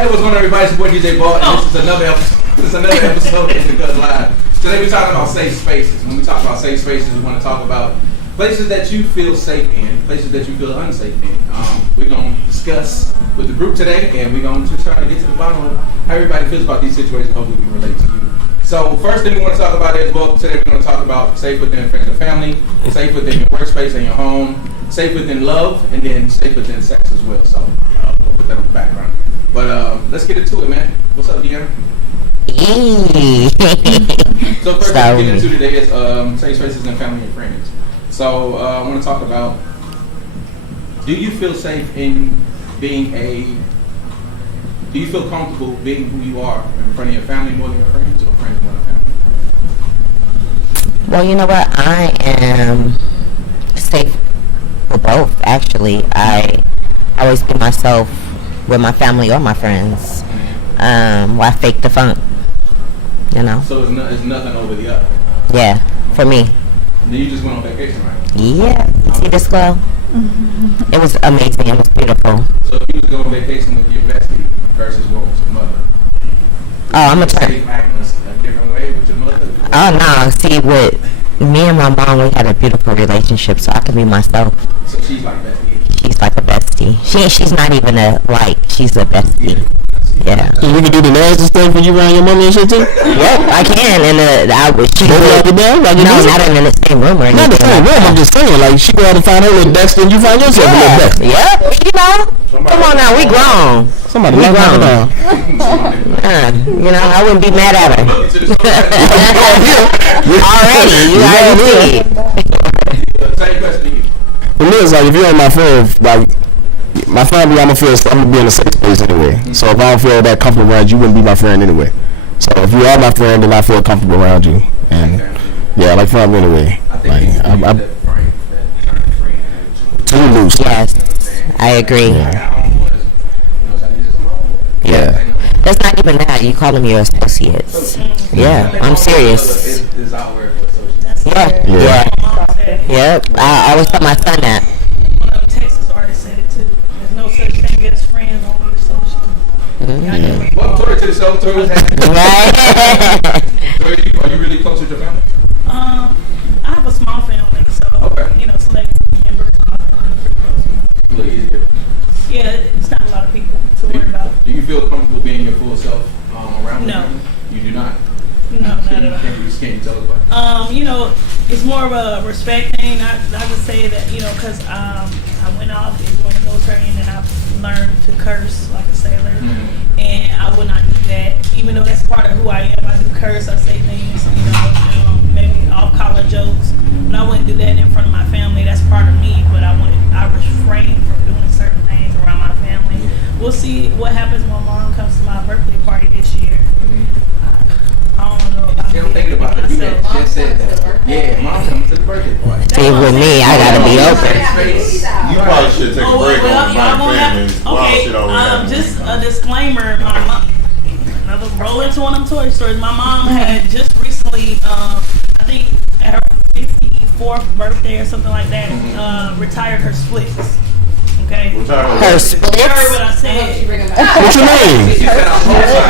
Hey, what's going on, everybody? It's your boy DJ Ball, and this is another episode. This is another episode of The Cuz Live. Today we're talking about safe spaces. When we talk about safe spaces, we want to talk about places that you feel safe in, places that you feel unsafe in. We're going to discuss with the group today, and we're going to try to get to the bottom of how everybody feels about these situations. Hopefully, we can relate to you. So, first thing we want to talk about is, well, today we're going to talk about safe within friends and family, safe within your workspace and your home, safe within love, and then safe within sex as well. So, we'll put that on the background. But let's get into it, man. What's up, Deanna? So first thing we get into today is safe spaces in family and friends. So I want to talk about, do you feel safe in being do you feel comfortable being who you are in front of your family more than your friends, or friends more than family? Well, you know what? I am safe for both, actually. I always be myself with my family or my friends. Why fake the funk? You know? So it's nothing over the other? Yeah, for me. And then you just went on vacation, right? Yeah. You see this glow? Mm-hmm. It was amazing. It was beautiful. So if you was going on vacation with your bestie versus going with your mother? Oh, I'm a safe acting a different way with your mother? Oh, no. See, with me and my mom, we had a beautiful relationship, so I can be myself. So she's like bestie? She's like a bestie. She's not even she's a bestie. Yeah. So you can do the nasty stuff when you around your mom and shit too? Yep, I can. And she go out the bed? Like no, not in the same room or anything. Not the same room. I'm just saying, like, she go out and find her little Dexter and you find yourself a little Dexter. Yep, you know. Come on now, we grown. Somebody grown. You know, I wouldn't be mad at her. Already, you already see it. Same question to you. For me, it's like, if you're in my phone, like, my family, I'm gonna be in a safe space anyway. So if I don't feel that comfortable around you, wouldn't be my friend anyway. So if you are my friend, then I feel comfortable around you. And yeah, like family anyway. I'm too loose. Yes, I agree. Yeah. That's not even that. You call them your associates. Yeah, I'm serious. Yeah. Yep. I always tell my son that. Welcome, Tori, to the show. Tori, what's happening? Tori, are you really close with your family? I have a small family, so select members of my family are pretty close. A little easier. Yeah, it's not a lot of people to worry about. Do you feel comfortable being your full self around No. them? You do not? No, not at all. Can you tell us why? It's more of a respect thing. I would say that, because I went off and joined the military and then I learned to curse like a sailor. Mm-hmm. And I would not do that. Even though that's part of who I am, I do curse, I say things, maybe off-color jokes. But I wouldn't do that in front of my family. That's part of me, but I refrain from doing certain things around my family. We'll see what happens when Mom comes to my birthday party this year. I don't know about I'm thinking about it. You just said that. Yeah, Mom comes to the birthday party. See, with me, I gotta be open. You probably should take a break on my family. Just a disclaimer. My mom, another roll into one of them Toy Stories. My mom had just recently, I think at her 54th birthday or something like that, retired her splits. Okay. Her splits? You heard what I said. What you mean?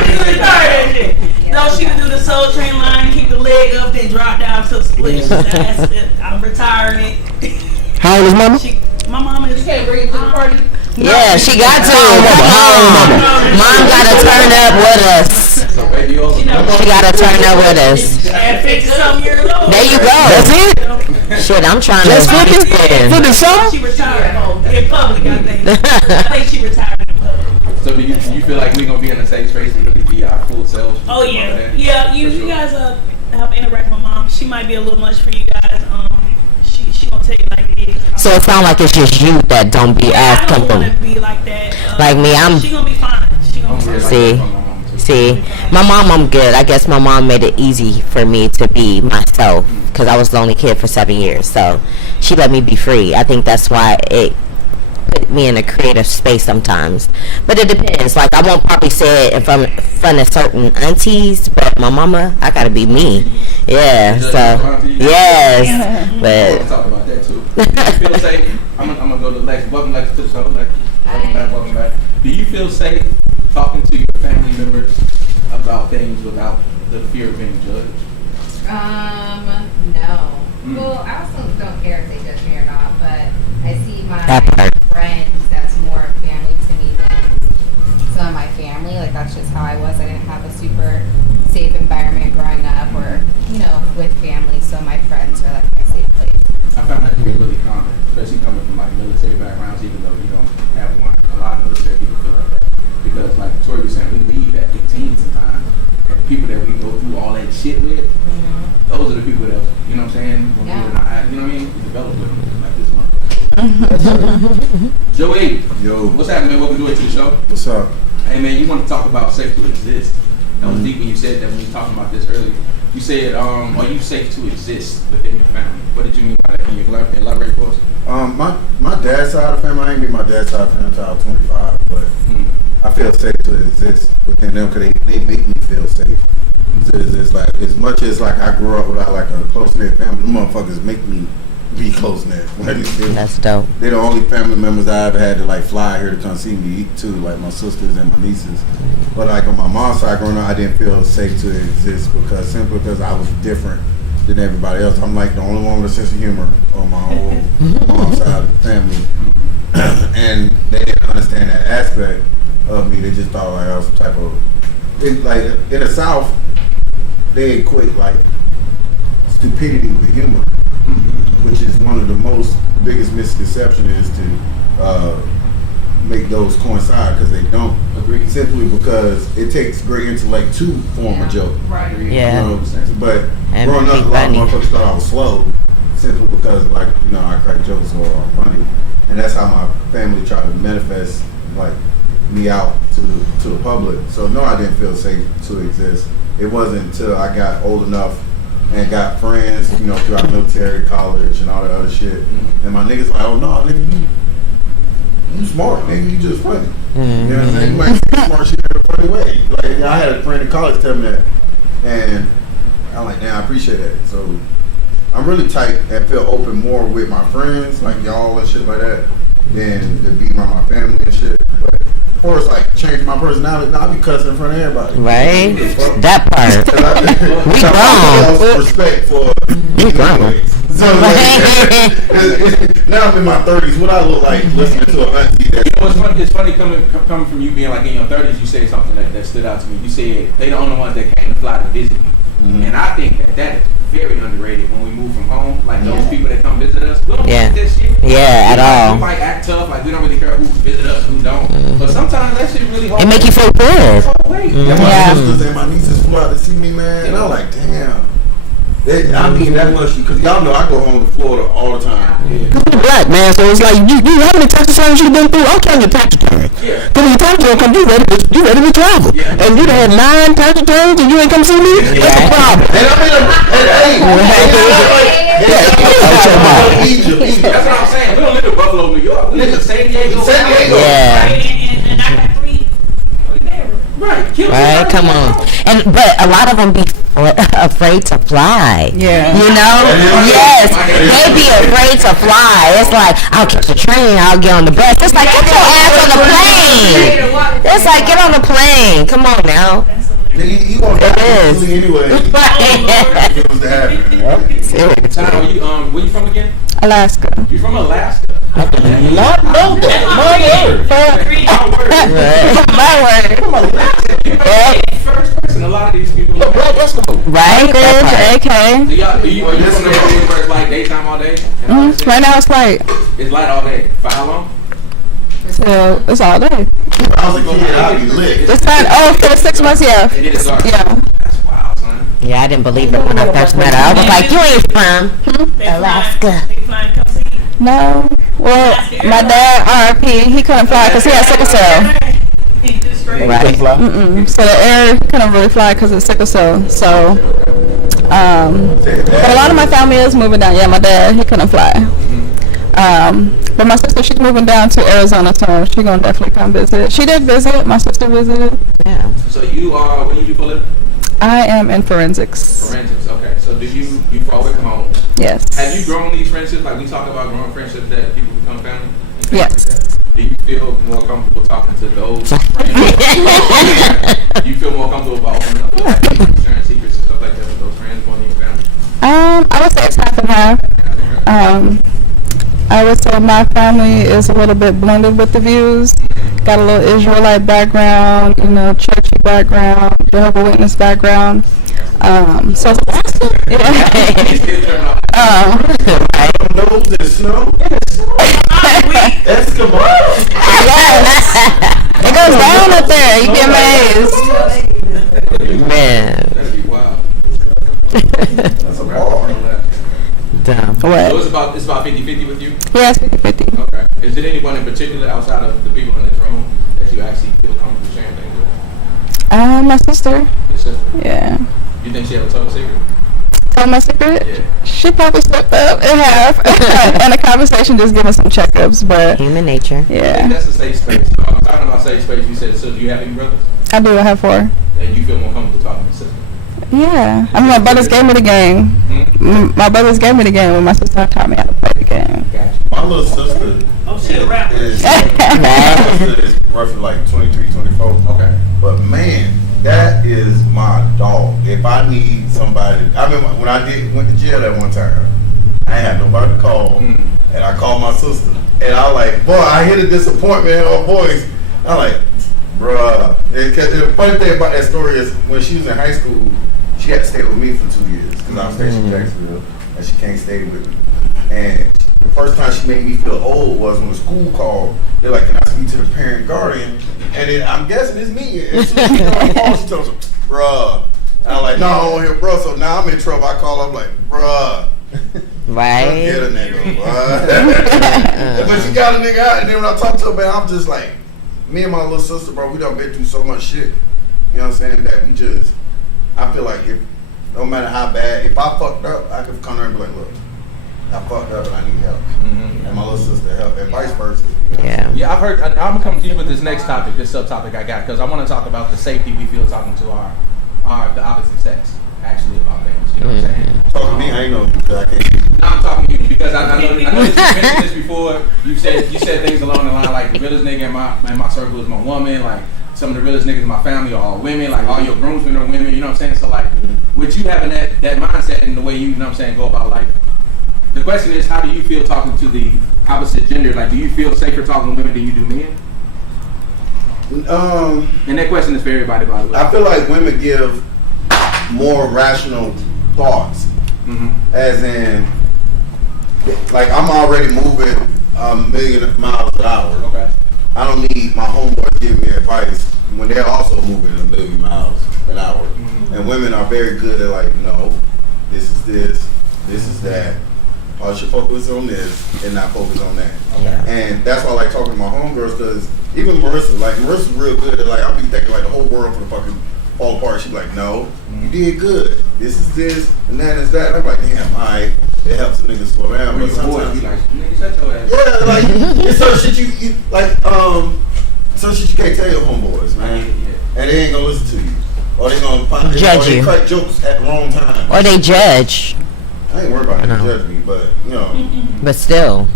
She retired. No, she would do the Soul Train line, keep the leg up, then drop down to the split. That's it. I'm retiring it. How old is mama? My mama is. You can't bring it to the party. No. Yeah, she got to. Mom gotta turn up with us. She gotta turn up with us. At 50-something years old. There you go. That's it? Shit, I'm trying Just to 50? 50 something? She retired in public, I think. I think she retired in public. So do you feel like we're going to be in a safe space to really be our full selves? Oh, yeah. Yeah, you guys have interact with Mom. She might be a little much for you guys. She going to tell you like it is. So it sounds like it's just you that don't be as I don't comfortable. want to be like that. Like me, She going to be fine. She going to be See, my mom, I'm good. I guess my mom made it easy for me to be myself because I was the only kid for 7 years. So she let me be free. I think that's why it put me in a creative space sometimes. But it depends. Like, I won't probably say it in front of certain aunties, but my mama, I gotta be me. Yeah, so, yes. We'll talk about that too. Do you feel safe? I'm gonna go to Lex. Welcome, Lex, to the show. Lex. Welcome back. Do you feel safe talking to your about things without the fear of being judged? No. Well, I also don't care if they judge me or not, but I see my That part. friends that's more family to me than some of my family. Like, that's just how I was. I didn't have a super safe environment growing up or, with family, so my friends are like my safe place. I found that to be really common, especially coming from like military backgrounds, even though you don't have one. A lot of military people feel like that. Because like Tori was saying, we leave at 18 sometimes. And the people that we go through all that shit with, those are the people that, you know what I'm saying? When Yeah. we're not, you know what I mean? We develop with them like this month. Joey, Yo, what's happening, man? Welcome to the show. what's up? Hey man, you want to talk about safe to exist. That was deep when you said that when you were talking about this earlier. You said, are you safe to exist within your family? What did you mean by that? Can you elaborate for us? My dad's side of the family, I ain't been my dad's side of the family until I was 25, but I feel safe to exist within them because they make me feel safe to exist. Like, as much as like I grew up without like a close-knit family, them motherfuckers make me be close-knit. Like, That's dope. they're the only family members I ever had to like fly here to come see me eat too, like my sisters and my nieces. But like on my mom's side growing up, I didn't feel safe to exist simply because I was different than everybody else. I'm like the only one with a sense of humor on my whole mom's side of the family. And they didn't understand that aspect of me. They just thought like I was some type of, like in the South, they equate like stupidity with humor, which is one of the biggest misconceptions is to make those coincide because they don't. Agreed. Simply because it takes great intellect to form a joke. Right. Yeah. You know, but And growing up, be a lot of funny. motherfuckers thought I was slow simply because, like, I crack jokes or I'm funny. And that's how my family tried to manifest, like, me out to the public. So, no, I didn't feel safe to exist. It wasn't until I got old enough and got friends, throughout military, college, and all that other shit. And my niggas like, oh, no, nigga, you smart, nigga, you just funny. You know what I'm saying? You might say smart shit in a funny way. Like, I had a friend in college tell me that. And I'm like, damn, I appreciate that. So I'm really tight and feel open more with my friends, like y'all and shit like that, than to be around my family and shit. But of course, like, change my personality, I be cussing in front of everybody. Right? That part. We grown. Respect for We grown. So like, now I'm in my 30s. What I look like listening to a auntie that You know what's funny? It's funny coming from you being like in your 30s. You said something that stood out to me. You said they the only ones that came to fly to visit me, and I think that is very underrated when we move from home. Like those people that come visit us, we don't Yeah. get that shit. Yeah, at all. We might act tough, like we don't really care who visit us, who don't. But sometimes that shit really hard. It make you feel good. Oh wait, and my Yeah. sisters and my nieces flew out to see me, man. And I'm like, damn. I mean that much because y'all know I go home to Florida all the time. You're black, man, so it's like you how many tax returns you've been through? I'm counting your tax return. Yeah. Because when your tax return come, you ready to travel. Yeah. And you done had 9 tax returns and you ain't come see me? That's a problem. And I mean, Egypt. That's what I'm saying. We don't live in Buffalo, New York. We live in San Diego. San Diego. Yeah. And I got 3 bedrooms. Right. Right? Come on. But a lot of them be afraid to fly. Yeah. You know? Yes. They be afraid to fly. It's like, I'll catch the train, I'll get on the bus. It's like, get your ass on the plane. It's like, get on the plane. Come on now. You gonna It die is. easily anyway. If it was to happen. Tom, where you from again? Alaska. You from Alaska? Not know that. My word. First person, a lot of these people. Look, black Eskimo. Right? That AK. So y'all, are you from the area where it's like daytime all day? And all that shit? Right now it's light. It's light all day. For how long? So it's all day. If I was a kid, I'd be lit. It's time. Oh, for the 6 months, yeah. And then it's dark. Yeah. That's wild, son. Yeah, I didn't believe it when I first met her. I was like, you ain't from Alaska. They flying to come see you. No. Well, my dad, RIP, he couldn't fly because he had sickle cell. Right. So the air couldn't really fly because of sickle cell. So, but a lot of my family is moving down. Yeah, my dad, he couldn't fly. But my sister, she's moving down to Arizona, so she's gonna definitely come visit. She did visit. My sister visited. Yeah. So you are, what do you do for a living? I am in forensics. Forensics, okay. So do you always come home? Yes. Have you grown these friendships? Like we talk about growing friendships that people become family? and things Yes. like that. Do you feel more comfortable talking to those friends? Do you feel more comfortable about opening up it's half and half. I would say my family is a little bit blended with the views. Got a little Israelite background, you know, churchy background, Jehovah's Witness background. So yeah. Knows the snow. Eskimo. Yes. It goes down up there. You'd be amazed. Man. That'd be wild. That's a bar. Dumb. So What? it's about 50-50 with you? Yeah, it's 50-50. Okay. Is there anyone in particular outside of the people in this room that you actually feel comfortable sharing things with? My sister. Your sister? Yeah. You think she have a total secret? Tell my secret? Yeah. She probably stepped up and have. And the conversation just giving some checkups, but Human nature. I think yeah. that's a safe space. I'm talking about safe space. You said, so do you have any brothers? I do. I have 4. And you feel more comfortable talking to your sister? Yeah. I mean, my brothers gave me the game. My brothers gave me the game when my sister taught me how to play the game. Gotcha. My little sister Oh, she a rapper. is, my sister is roughly like 23, 24. Okay. But man, that is my dog. If I need somebody, I mean, when I went to jail that one time, I ain't had nobody to call, and I called my sister, and I was like, boy, I hear the disappointment in her voice. I'm like, bruh. The funny thing about that story is when she was in high school, she had to stay with me for 2 years because I was stationed in Jacksonville, and she can't stay with me. And the first time she made me feel old was when the school called. They're like, can I speak to the parent guardian? And then I'm guessing it's me. And she got on the phone, she tells me, bruh. And I'm like, no, I don't want to hear bruh. So now I'm in trouble. I call up like, bruh. Right? Get a nigga, bruh. But she got a nigga out. And then when I talk to her, man, I'm just like, me and my little sister, bro, we done been through so much shit. You know what I'm saying? That we just, I feel like if, no matter how bad, if I fucked up, I could come there and be like, look, I fucked up and I need help. And my little sister help, and vice versa. You know? Yeah. Yeah, I've heard. I'm gonna come to you with this next topic, this subtopic I got, because I want to talk about the safety we feel talking to the opposite sex, actually, about things. You know what I'm saying? Talk to me, I ain't know you, because I can't. No, I'm talking to you because I know that you mentioned this before. You said things along the line like the realest nigga in my circle is my woman. Like some of the realest niggas in my family are all women. Like all your groomsmen are women. You know what I'm saying? So like, with you having that mindset and the way you know what I'm saying, go about life. The question is, how do you feel talking to the opposite gender? Like, do you feel safer talking to women than you do men? And that question is for everybody, by the way. I feel like women give more rational thoughts, as in, like I'm already moving a million miles an hour. Okay. I don't need my homeboys giving me advice when they're also moving a million miles an hour. And women are very good at like, no, this is that. I should focus on this and not focus on that. Yeah. And that's why I like talking to my homegirls, because even Marissa's real good at like, I'll be thinking like the whole world for the fucking fall apart. She's like, no, you did good. This is this and that is that. I'm like, damn, alright, it helps a nigga slow down. When But your boy sometimes, be like, nigga, shut your ass. yeah, like it's certain shit you like, some shit you can't tell your homeboys, man. And they ain't gonna listen to you. Or they gonna Judge or they you. crack jokes at the wrong time. Or they judge. I ain't worried about I them know. judging me, but you know. But still,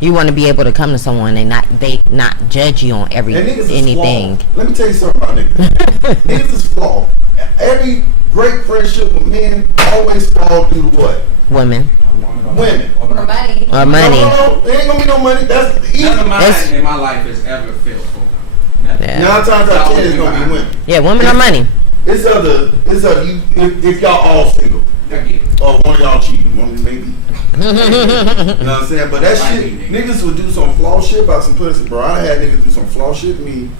you want to be able to come to someone and they not judge you on And niggas is anything. flawed. Let me tell you something about niggas. Niggas is flawed. Every great friendship with men always fall due to what? Women. Women. Or money. Or money. No, there ain't gonna be no money. That's easy. None of mine It's- in my life has ever failed for me. Never. Yeah. 9 times out of 10 it's gonna be women. Yeah, women are money. It's other you if y'all all single. I get it. Or one of y'all cheating, one maybe. You know what I'm saying? But that Might shit, be, niggas would do some flaw shit about some pussy, bro. I had niggas do some flaw shit to me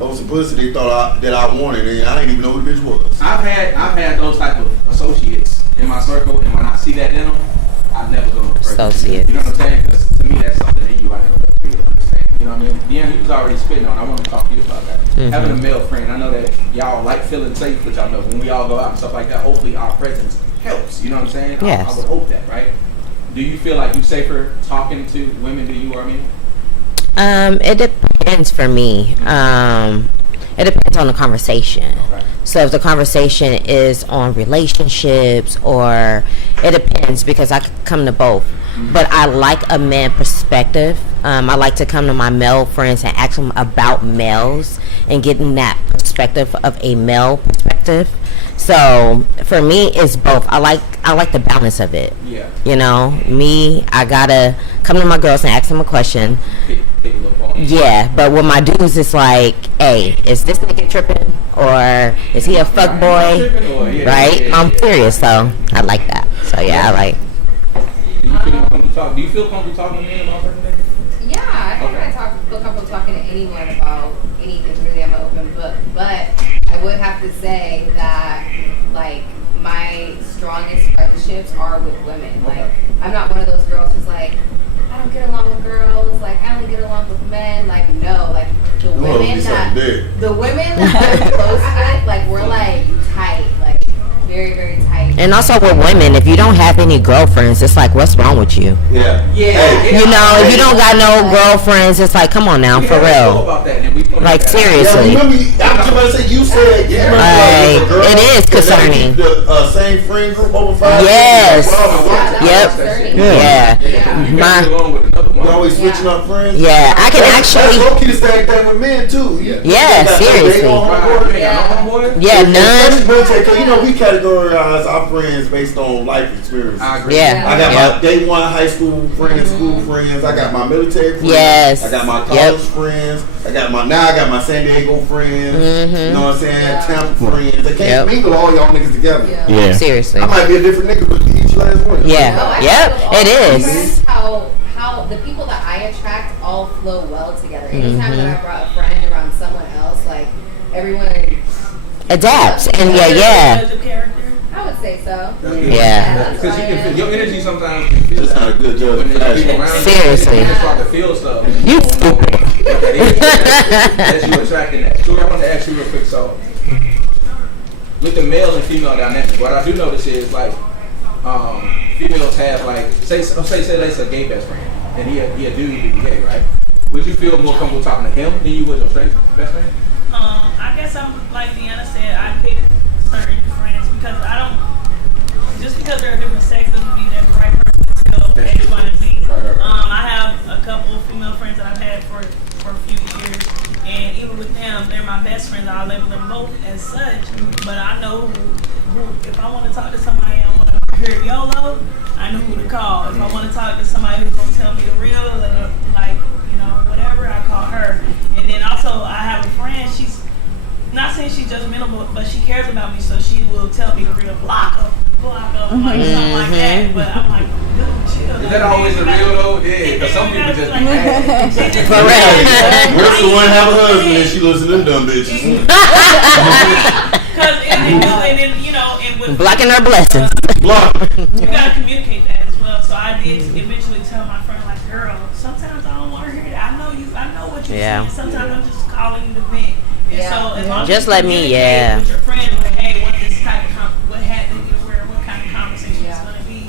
over some pussy they thought that I wanted, and I didn't even know who the bitch was. I've had those type of associates in my circle, and when I see that in them, I never go no further. Associates. You know what I'm saying? Because to me, that's something that you I ain't gonna be able to understand. You know what I mean? Deanna, you was already spitting on. I want to talk to you about that. Having a male friend, I know that y'all like feeling safe, which I know when we all go out and stuff like that. Hopefully, our presence helps. You know what I'm saying? Yes. I would hope that, right? Do you feel like you safer talking to women than you are men? It depends for me. It depends on the conversation. Okay. So if the conversation is on relationships, or it depends, because I could come to both. But I like a man perspective. I like to come to my male friends and ask them about males and getting that perspective of a male perspective. So for me, it's both. I like the balance of it. Yeah. You know, me, I gotta come to my girls and ask them a question. Pick a little point. Yeah, but with my dudes, it's like, hey, is this nigga tripping or is he a fuck boy? Right? I'm curious, so I like that. So yeah, I like. Do you feel comfortable talking to men about certain things? Yeah, I think Okay. feel comfortable talking to anyone about anything. Really, I'm an open book. But I would have to say that, like, my strongest friendships are with women. Like, I'm not one of those girls who's like, I don't get along with girls. Like, I only get along with men. Like, no. Like, the women that I'm close with, like, we're like tight. Like, very, very tight. And also with women, if you don't have any girlfriends, it's like, what's wrong with you? Yeah. You know, if you don't got no girlfriends, it's like, come on now, for real. Like, seriously. Yeah, remember, I was about to say, you said, Like, it is concerning. The same friend group over 5 Yes. years. Yep. Yeah. You always switching up friends. Yeah, I can That's actually. low-key the same thing with men too. Yeah, seriously. Yeah, none. Because you know we categorize our friends based on life experience. Yeah. I got my day one high school friends, school friends. I got my military friends. Yes. I got my college friends. I got my San Diego friends. You know what I'm saying? Tampa friends. They can't mingle all y'all niggas together. Yeah. Seriously. I might be a different nigga, but each last one. Yeah. Yep. It is. Friends, how the people that I attract all flow well together. Anytime that I brought a friend around someone else, like everyone Adapts. And yeah. I would say so. Yeah. Because you can feel your energy sometimes. Can feel That's not a good judge when of there's people fashion. around you, Seriously. you start to feel stuff. You stupid. That's you attracting that. Stuart, I want to ask you real quick. So, with the male and female dynamic, what I do notice is like females have like say it's a gay best friend, and he a dude who be gay, right? Would you feel more comfortable talking to him than you would your straight best friend? I guess I'm like Deanna said. I pick certain friends because I don't. Just because they're a different sex doesn't mean they're the right person to tell X, Y, and Z. I have a couple of female friends that I've had for a few years, and even with them, they're my best friends. I label them both as such. But I know who if I want to talk to somebody, I want to hear YOLO. I know who to call. If I want to talk to somebody who's gonna tell me the real, like whatever, I call her. And then also I have a friend. She's not saying she's judgmental, but she cares about me, so she will tell me the real block up, like something like that. But I'm like, dude, chill. Is that always the real though? Yeah, because some people just be mad. For real. Where's the one have a husband and she listen to them dumb bitches? Because and then and with Blocking our blessings. Block. you gotta communicate that as well. So I did eventually tell my friend, like, girl, sometimes I don't want to hear that. I know what you're saying. Sometimes I'm just calling you to vent. And so as long as Just you let me, communicate with your friend, like, hey, what this type of what kind of conversation it's gonna be.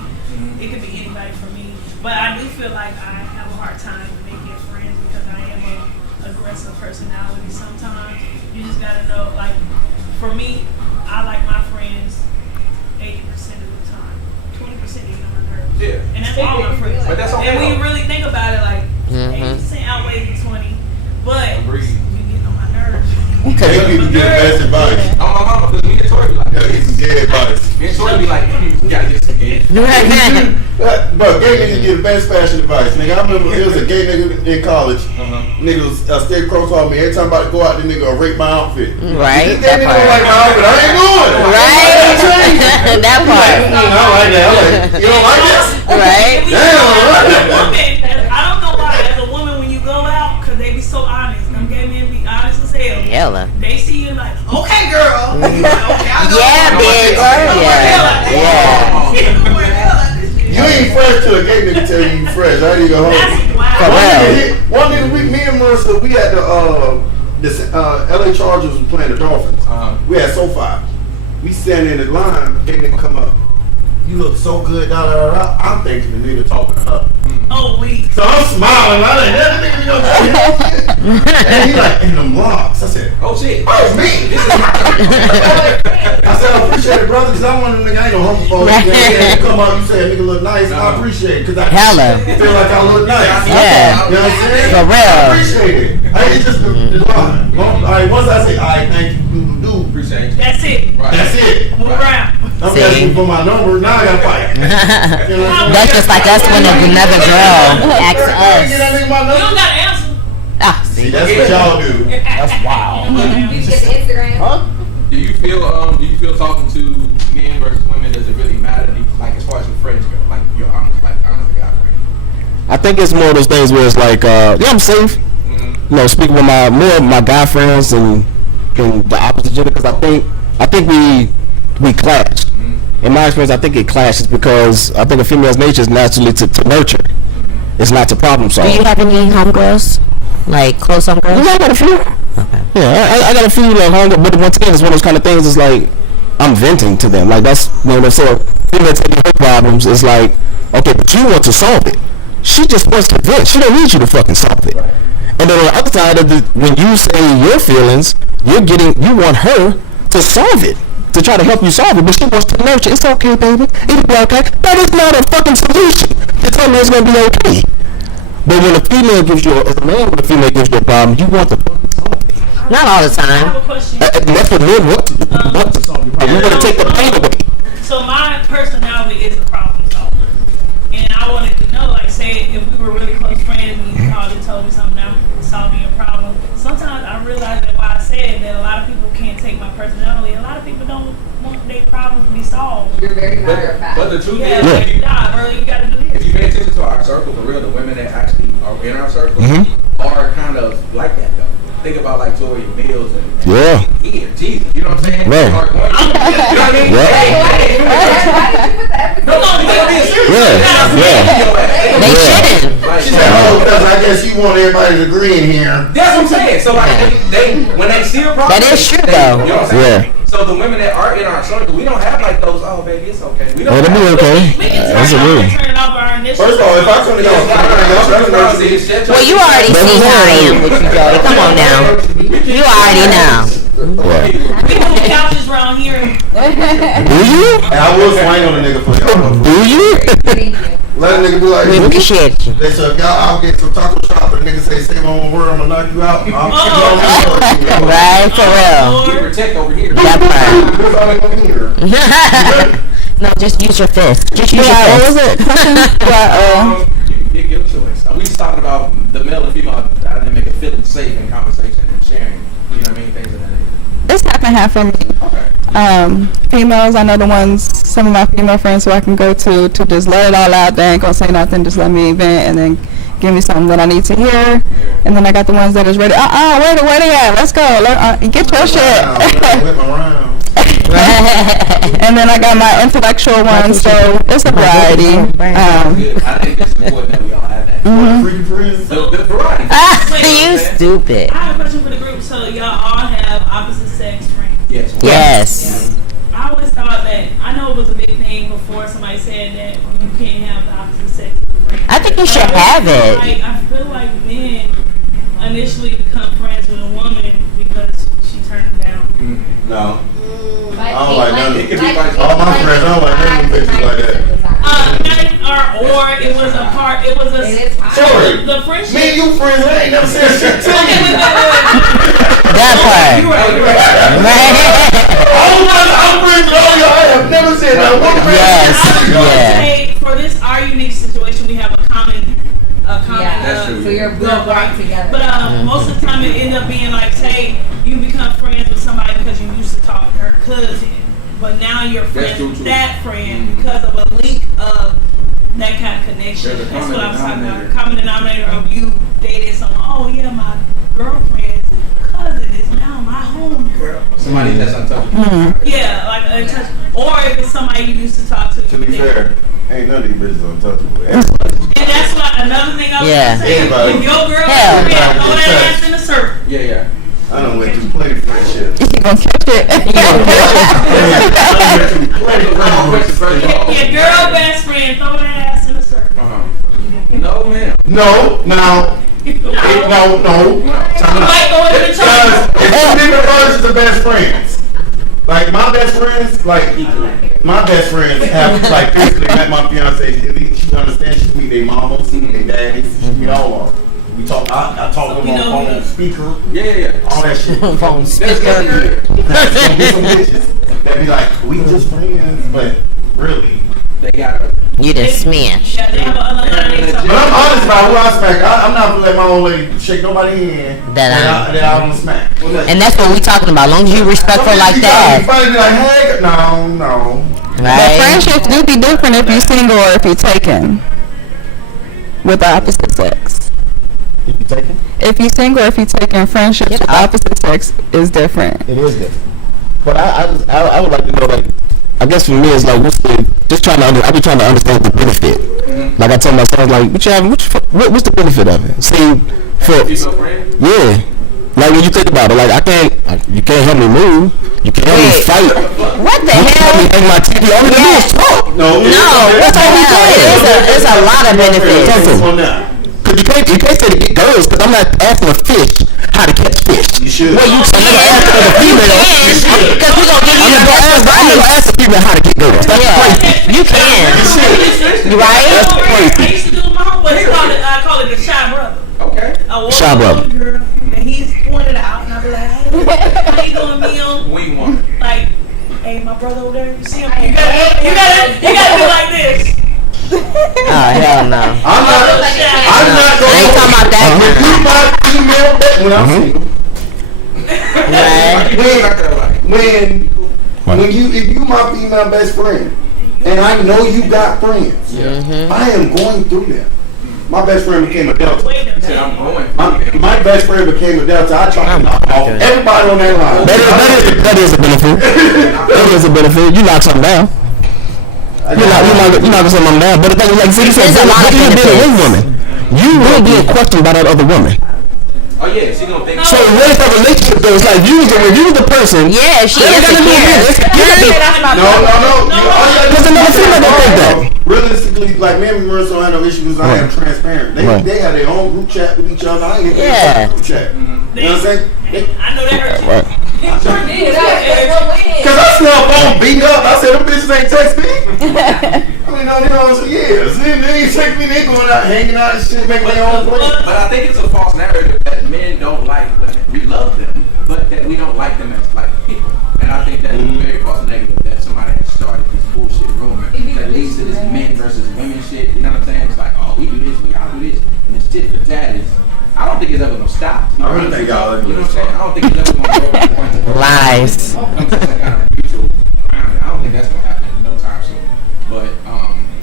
It could be anybody for me. But I do feel like I have a hard time making friends because I am a aggressive personality. Sometimes you just gotta know, like, for me, I like my friends 80% of the time. 20% you know my nerves. Yeah. And that's all my friends. But that's okay. And when you though. really think about it, like 80% outweighs the 20. But Agreed. you get on my nerves. Gay people get the best advice. I'm my mama, because me and Tori be like, Yeah, get some gay advice. me and Tori be like, you gotta get some gay. But gay niggas get the best fashion advice, nigga. I remember there was a gay nigga in college. Nigga was stay across on me every time I'm about to go out. The nigga will rape my outfit. Right. This gay nigga don't like my outfit. I ain't going. Right. That part. I like that. I'm like, you don't like this? Right. Damn. I don't know why. As a woman, when you go out, because they be so honest. Them gay men be honest as hell. Yella. They see you like, okay, girl. Okay, I know. Yeah, bitch. Yeah. You ain't fresh till a gay nigga tell you fresh. I ain't even hold you. For real. One nigga, me and Marissa, we had the LA Chargers was playing the Dolphins. We had SoFi. We standing in the line, gay nigga come up. You look so good, da da da. I'm thinking the nigga talking to her. Oh, we. So I'm smiling. I like that nigga. And he like in them locks. I said, Oh shit. "Oh, it's me." I said, "I appreciate it, brother, because I'm one of them niggas. I ain't no homophobe. You come up, you say a nigga look nice. I appreciate it because I Hella. feel like I look nice. Yeah. You know what I'm saying? For real. I appreciate it. It's just the line. All right, once I say, "I thank you, do," Appreciate you. That's it. Right. That's it. Move around. I'm See? asking for my number. Now I gotta fight. You know what I'm That's just like us when another girl asks Get us. that nigga my You don't number. gotta answer. Ah, See, that's what y'all do. That's wild. You just get Instagram. Do you feel talking to men versus women, does it really matter? Like as far as your friends go, like your honest guy friend. I think it's more of those things where it's like, yeah, I'm safe. Mm-hmm. You know, speaking with my guy friends and the opposite gender, because I think we clash. In my experience, I think it clashes because I think a female's nature is naturally to nurture. It's not to problem solve. do you have any homegirls? Like close homegirls? Yeah, I got a few. Okay. Yeah, I got a few like hunger, but once again, it's one of those kind of things. It's like I'm venting to them. Like that's you know what I'm saying. Female taking her problems is like, okay, but you want to solve it. She just wants to vent. She don't need you to fucking solve it. Right. And then on the other side of it, when you say your feelings, you want her to solve it, to try to help you solve it, but she wants to nurture. It's okay, baby. It'll be okay. That is not a fucking solution to tell me it's gonna be okay. But when a female gives you, as a man, when a female gives you a problem, you want to fucking solve it. Not all the I have time. a question. And that's what men want to do. We want to solve your problem. We want to take the pain away. So my personality is a problem solver. And I wanted to know, like, say, if we were really close friends and you called and told me something that was solving your problem, sometimes I realize that why I said that a lot of people can't take my personality. A lot of people don't want their problems to be solved. You're very matter of fact. But the truth Yeah, is, like, if you- nah, bro, you gotta do if this. you pay attention to our circle, for real, the women that actually are in our circle Mhm. are kind of like that though. Think about like Tory Mills and Yeah. Ian, Jesus, you know what I'm saying? Right. Mark Wayne. You know what I mean? Yeah. Hey, Why did you put the emphasis? no, they being serious. Yeah, yeah. They shouldn't. Like, She said, oh, because I guess you want everybody to agree in here. that's what I'm saying. So like, when they see a problem, That is true, they- though. You know what I'm saying? Yeah. So the women that are in our circle, we don't have like those. Oh, baby, it's okay. We don't. It'll be have okay. We can That's a turn rule. it off our initial. First of all, if I come to y'all, y'all should Well, you already see how I am with you, Joey. Come on now. You already know. Yeah. We move couches around here. Do you? I will swing on a nigga for y'all. Do you? Thank you. Let a nigga be like, We appreciate you. they said, y'all, I'll get some taco shop, and nigga say one word, I'm gonna knock you out. I'm Right, for real. We protect over here. That part. That's all they gonna hear. No, just use your fist. Just use your Yeah, what was fist. it? You get your choice. We just talking about the male and female dynamic of feeling safe in conversation and sharing. You know what I mean? Things of that nature. It's half and half for me. Okay. Females, I know the ones, some of my female friends who I can go to just let it all out. They ain't gonna say nothing, just let me vent and then give me something that I need to hear. And then I got the ones that is ready, where they at? Let's go. Get your shit. Whip around. And then I got my intellectual ones, so it's a variety. Good. I think it's important that we all have that. Freaky friends. The variety. You stupid. I have a question for the group. So y'all all have opposite sex friends. Yes. Yes. I always thought that, I know it was a big thing before somebody said that you can't have the opposite sex friends. I think you should But have it. I feel like men initially become friends with a woman because she turned them down. No. I don't like none of it. It could be like- all my friends, I don't like none of them bitches like that. Or it was a part, it was a, It is hard. Joey, the friendship. me and you friends, I ain't never said shit to Okay, you. wait. That part. You're right. Right. I'm friends with all y'all. I have never said that one friend. Yes. I was gonna Yeah. say, for this, our unique situation, we have a common. Yeah, That's true. so you're Love, working together. But most of the time it end up being like, say you become friends with somebody because you used to talk to her cousin, but now you're friends true, with too. that friend because of a link of that kind of connection. There's a That's what I was talking common about. Common denominator of you dating someone. Oh yeah, my girlfriend's cousin is now my home girl. Somebody that's untouchable. Yeah, like a touch. Or if it's somebody you used to talk to. To be fair, ain't none of these bitches untouchable. Everybody. And that's what another thing I was Yeah. gonna say. Everybody. If your girl Hell. is friend, throw that ass in a circle. Yeah. I done went through plenty of friendships. You gonna catch it. I done went through plenty of friendships. Your girl best friend, throw that ass in a circle. No, ma'am. No, now, no. You might go into the Because church. it's two different versions of best friends. Like my best friends, my best friends have physically met my fiance. She understands. She meet their mamas, their daddies, she meet all of them. We talk. I talk to we them know on we- phone, speaker, Yeah. all that shit. Phone That's good. speaker. Now, it's gonna be some bitches that be like, we just friends, but really. They gotta. You done smash. Yeah, they have another line they talk But I'm about. honest about who I smack. I'm not gonna let my old lady shake nobody hand that I don't smack. And that's what we talking about. As long as you respectful like that, Somebody be like, hey, no. But right? friendships do be different if you're single or if you're taken with the opposite sex. If you take it, If you're single or if you're taken, friendships with the opposite sex is different. it is different. But I would like to know, like, I guess for me it's like, what's the, just trying to I be trying to understand the benefit. Like I tell my sons, like, what's the benefit of it? See, for Female friend? yeah, like when you think about it, like you can't help me move, you can't help me Wait. fight, What the you can't help me hell? hang my TV. All you do is talk. No, What the hell? It's a lot of benefits. Cause you can't say to get girls, cause I'm not asking a fish how to catch fish. You should. Well, I'm never asking a female. Because we gonna give you the best I'm never advice. asking female how to get girls. That's Yeah, crazy. you can. You right? That's I crazy. used to do my homework. I call it the shy brother. Okay. I walk Shy up brother. to a girl and he's pointed out and I be like, hey, how you doing, Mio? Wing woman. Like, hey, my brother over there, you see him? You gotta be like this. Oh hell no. I'm not I ain't going talking about that to kind. do my female bet when I'm single. Right. When if you my female best friend, and I know you got friends, I am going through them. My best friend became a Delta. Wait a Said I'm minute. going. My best friend became a Delta. I tried to knock off everybody on that line. That is a benefit. That is a benefit. You knock something down. You knock something down. But the thing is, like, see, There's a lot of you being a wing benefits. woman, you will be questioned by that other woman. Oh yeah, she gonna think. So what if a relationship goes like you was the person? Yeah, she They gotta be insecure. No. Because another female don't think that. Realistically, like me and Marissa don't have no issues. I am transparent. They have their own group chat with each other. I ain't Yeah. in group chat. You know what I'm saying? I know that hurt you. Right. Cause I smell phone beat up. I said them bitches ain't text me. I mean, no, they don't say yes. They ain't text me. They going out hanging out and shit, making their own play. But I think it's a false narrative that men don't like women. We love them, but that we don't like them as like people. And I think that's a very false negative that somebody has started this bullshit rumor that leads to this men versus women shit. You know what I'm saying? It's like, oh, we do this, we all do this, and this tit for tat is. I don't think it's ever gonna stop. I really think y'all You know what I'm saying? I don't think it's ever gonna go to the point where Lies. come to some kind of mutual ground. I don't think that's gonna happen in no time soon. But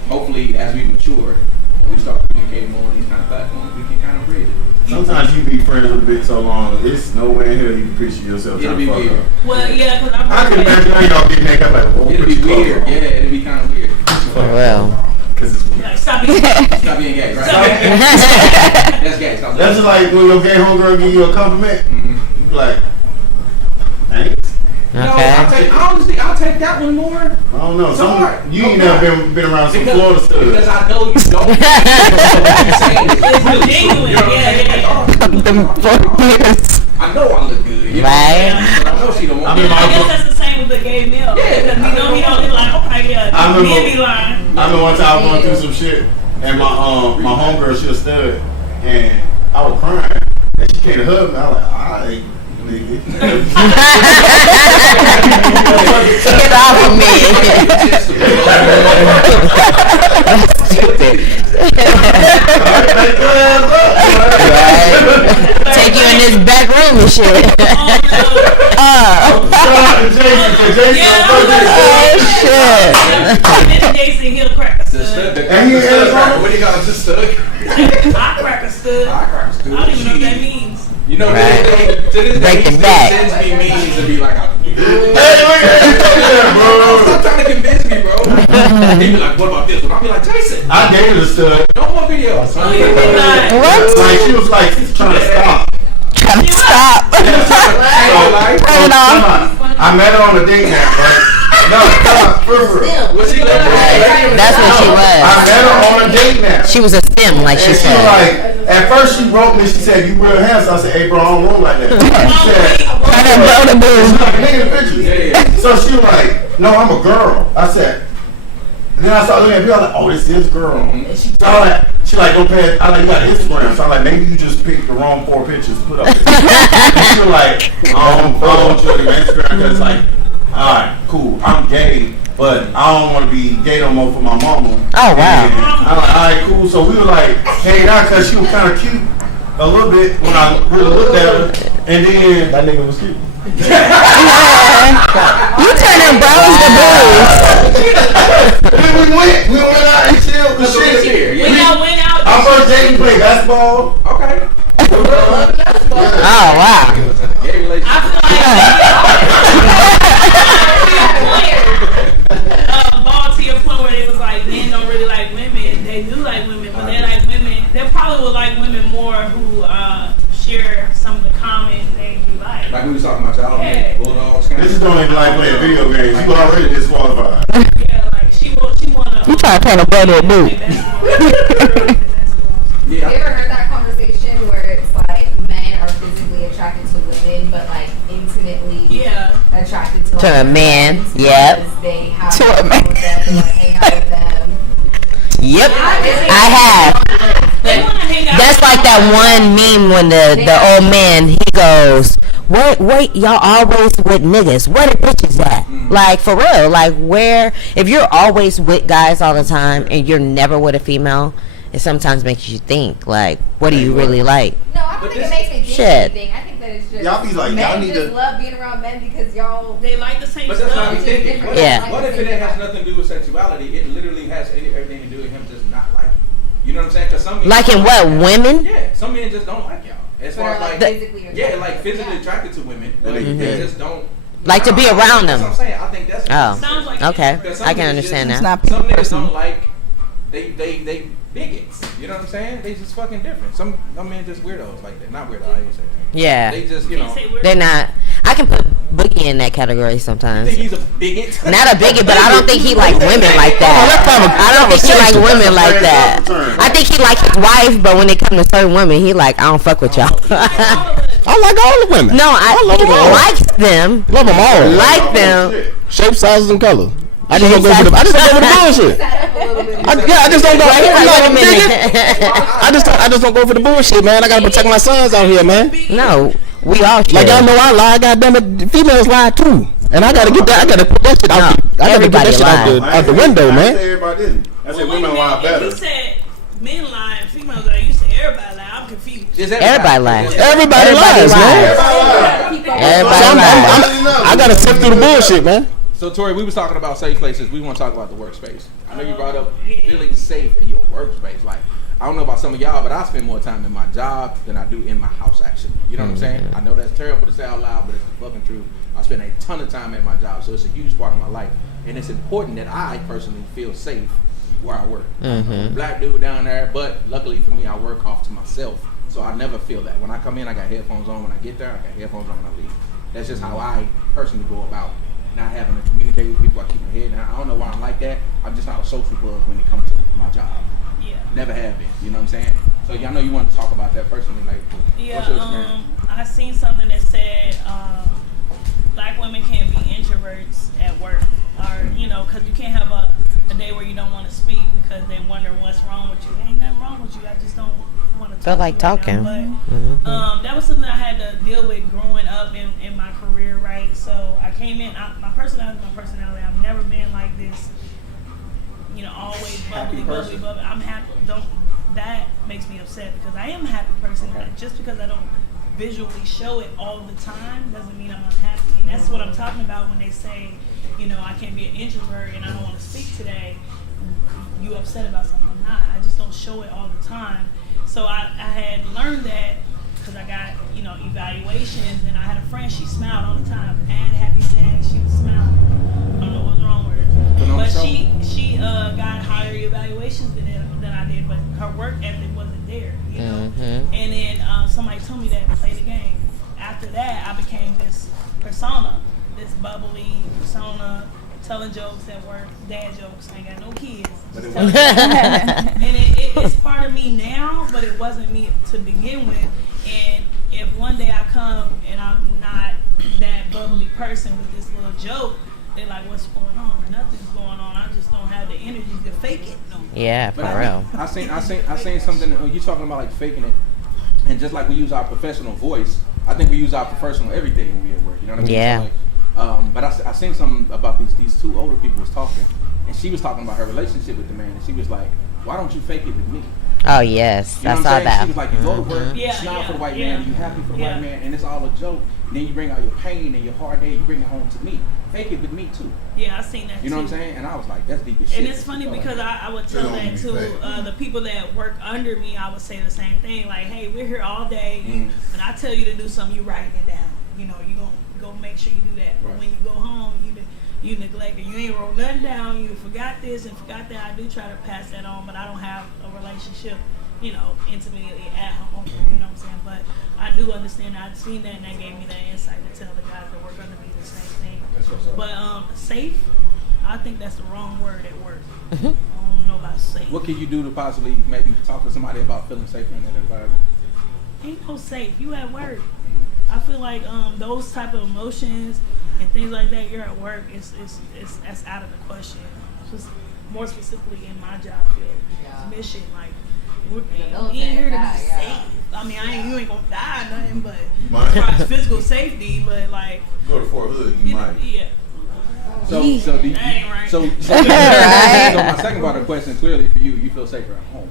hopefully, as we mature and we start communicating more on these kind of platforms, we can kind of bridge it. Sometimes you be friends with a bitch so long, it's nowhere in here you can picture yourself It'll trying be to fuck weird. her. Well, yeah, because I can imagine how y'all get naked like, oh, It'll be weird. Yeah, it'll be kind of weird. Well. Cause it's weird. Like, stop being Stop being gay, right? Stop being That's gay. Stop That's just like when your gay homegirl give you a compliment. You be like, thanks. No, Okay. honestly, I'll take that one more. I don't know. So hard. You ain't No, never been around some Florida Because studs. I know you don't. It's genuine, yeah. I know I look good. You know? Right. But I know she don't I want mean, me. my- I guess that's the same with the gay male. Yeah. Because we know he only like, okay, yeah, I remember- men be lying. I remember one time I was going through some shit, and my homegirl, she was stud, and I was crying, and she came to hug me. I was like, alright, nigga. Get off of me. Take you in this back room and shit. Jason, he'll crack a stud. And he is wrong. What do you got? Just stuck. I crack a stud. I crack a stud. I don't even know what that means. You know, Right. to this day, Break he the still back. sends me memes and be like, bro. stop trying to convince me, bro. He be like, what about this one? I'll be like, Jason, I dated a stud. no more videos. Oh, you be lying. What? Like, she was like, trying to stop. Trying to stop. So, Turn it off. come on. I met her on a date night, right? No, come on, for real. Was she like, That's what she I was. met her on a date night. She was a sim, like she And she said. like, at first she wrote me, she said, you real handsome. I said, hey bro, I don't roll like that. She said, it's not a nigga in the pictures. Yeah. So she was like, no, I'm a girl. I said, And then I started looking at people, I was like, oh, this is girl. So I like, she like, go pay. I like, you got Instagram. So I like, maybe you just picked the wrong 4 pictures to put up. And she was like, I don't want you on your Instagram because it's like, all right, cool, I'm gay, but I don't want to be gay no more for my mama. Oh, wow. And I'm like, all right, cool. So we were like, hanging out because she was kind of cute a little bit when I really looked at her. And then That nigga was cute. You turning bros to boys. then we went out and chilled. The shit. When y'all went out, Our first day we played basketball. Okay. Oh wow. Gay relationship. I feel like ball to your point where they was like men don't really like women. They do like women, but they like women. They probably would like women more who share some of the common things you like. Like we was talking about y'all, Yeah. Bulldogs. Kind This is don't even like playing video games. You already disqualified. Yeah, like she wanna. You trying to turn a brother a dude. Have you Yeah. ever heard that conversation where it's like men are physically attracted to women, but like intimately Yeah. attracted to To a man, because yep. they have To a fun man. with them, they want to hang out with them. Yep, I have. They wanna hang out. That's like that one meme when the old man he goes, wait, y'all always with niggas. Where the bitches at? Like for real, like where? If you're always with guys all the time and you're never with a female, it sometimes makes you think like, what do you really like? No, I don't think it makes me think Shit. anything. I think that it's just Y'all be like, men y'all need just to- love being around men because y'all. They like the same But that's stuff. not me thinking. What, Yeah. what if it has nothing to do with sexuality? It literally has everything to do with him just not liking you. You know what I'm saying? Cause some men Like in don't what, like y'all. women? Yeah, some men just don't like y'all. As But far are as like like, physically attracted. yeah, like physically attracted to women, but Mhm. they just don't Like to be around That's them. what I'm saying. I think that's Oh, Sounds like okay. Because some I can niggas understand just- It's that. not Some people niggas person. don't like. They bigots. You know what I'm saying? They just fucking different. Some men just weirdos like that. Not weirdo. I didn't say that. Yeah, They just Can't say we're- they're not. I can put Boogie in that category You sometimes. think he's a bigot? Not a bigot, but I don't think he like women like that. I don't think he like women like that. I think he like his wife, but when it comes to certain women, he like, I don't fuck with y'all. I like all the women. No, love he them all. likes them. Love them all. Like them. Shape, sizes, and color. I just don't go for the. I just don't go for the bullshit. Set up a little bit. I just don't go. Right, he's I'm like, not a wait a bigot. minute. I just don't go for the bullshit, man. I gotta protect my sons out here, man. No, we all should. Like y'all know I lie. Goddamn it, females lie too, and I gotta get that. I gotta put that shit out. No, I gotta get everybody that shit lies. out the window, I man. said everybody didn't. I said Well, women wait a lie minute. better. If you said men lying, females lie, you say everybody lie. I'm confused. Is Everybody lies. Everybody lies, man. Everybody So lies. I gotta sift through the bullshit, man. So Tori, we was talking about safe places. We want to talk about the workspace. I know you brought up feeling safe in your workspace. Like I don't know about some of y'all, but I spend more time in my job than I do in my house. Actually, you know what I'm saying? I know that's terrible to say out loud, but it's the fucking truth. I spend a ton of time at my job, so it's a huge part of my life, and it's important that I personally feel safe where I work. I'm a black dude down there, but luckily for me, I work off to myself, so I never feel that. When I come in, I got headphones on. When I get there, I got headphones on when I leave. That's just how I personally go about not having to communicate with people. I keep my head down. I don't know why I'm like that. I'm just not a social bug when it comes to my job. Yeah. Never have been. You know what I'm saying? So y'all know you want to talk about that personally. Like, Yeah, what's your experience? I seen something that said black women can't be introverts at work, or because you can't have a day where you don't want to speak because they wonder what's wrong with you. Ain't nothing wrong with you. I just don't want to talk. Felt like to you right talking. now. But that was something I had to deal with growing up in my career, right? So I came in. My personality is my personality. I've never been like this. Always bubbly, bubbly, bubbly. I'm happy. That makes me upset because I am a happy person. Just because I don't visually show it all the time doesn't mean I'm unhappy. And that's what I'm talking about when they say, I can't be an introvert and I don't want to speak today. You upset about something? I'm not. I just don't show it all the time. So I had learned that because I got evaluations, and I had a friend. She smiled all the time, and happy, sad. She was smiling. I don't know what's wrong with her, but she got higher evaluations than I did, but her work ethic wasn't there, And then somebody told me that play the game. After that, I became this persona, this bubbly persona, telling jokes at work, dad jokes. I ain't got no kids. Just telling jokes. And it's part of me now, but it wasn't me to begin with. And if one day I come and I'm not that bubbly person with this little joke, They're like, what's going on? Nothing's going on. I just don't have the energy to fake it no more. Yeah, for But real. I seen something. You talking about like faking it, and just like we use our professional voice, I think we use our professional everything when we at work. You know what I mean? Yeah. So like, but I seen something about these two older people was talking, and she was talking about her relationship with the man, and she was like, "Why don't you fake it with me?" Oh yes, You know I what saw I'm saying? that. She was like, you go to work, Yeah, you smile yeah, for the white yeah. man, you happy for the Yeah. white man, and it's all a joke. And then you bring out your pain and your hard day, you bring it home to me. Fake it with me too. Yeah, I seen that You know too. what I'm saying? And I was like, that's deep as shit. And it's funny because I would tell that to the people that work under me. I would say the same thing. Like, hey, we're here all day. When I tell you to do something, you writing it down. You know, you gonna go make sure you do that. But Right. when you go home, you neglect it. You ain't wrote nothing down. You forgot this and forgot that. I do try to pass that on, but I don't have a relationship, you know, intimately at home. You know what I'm saying? But I do understand. I've seen that, and that gave me that insight to tell the guys that work under me the same thing. That's what's up. But safe, I think that's the wrong word at work. I don't know about safe. What can you do to possibly maybe talk to somebody about feeling safer in that environment? Ain't no safe. You at work. I feel like those type of emotions and things like that. You're at work. It's that's out of the question. Just more specifically in my job field, Yeah. mission. Like we military ain't here to be guy, yeah. safe. I mean, you ain't gonna die or nothing, but Might. as far as physical safety, but like Go to Fort Hood, you might. yeah. So do you, That ain't right. so Right. my second part of the question, clearly for you, you feel safer at home.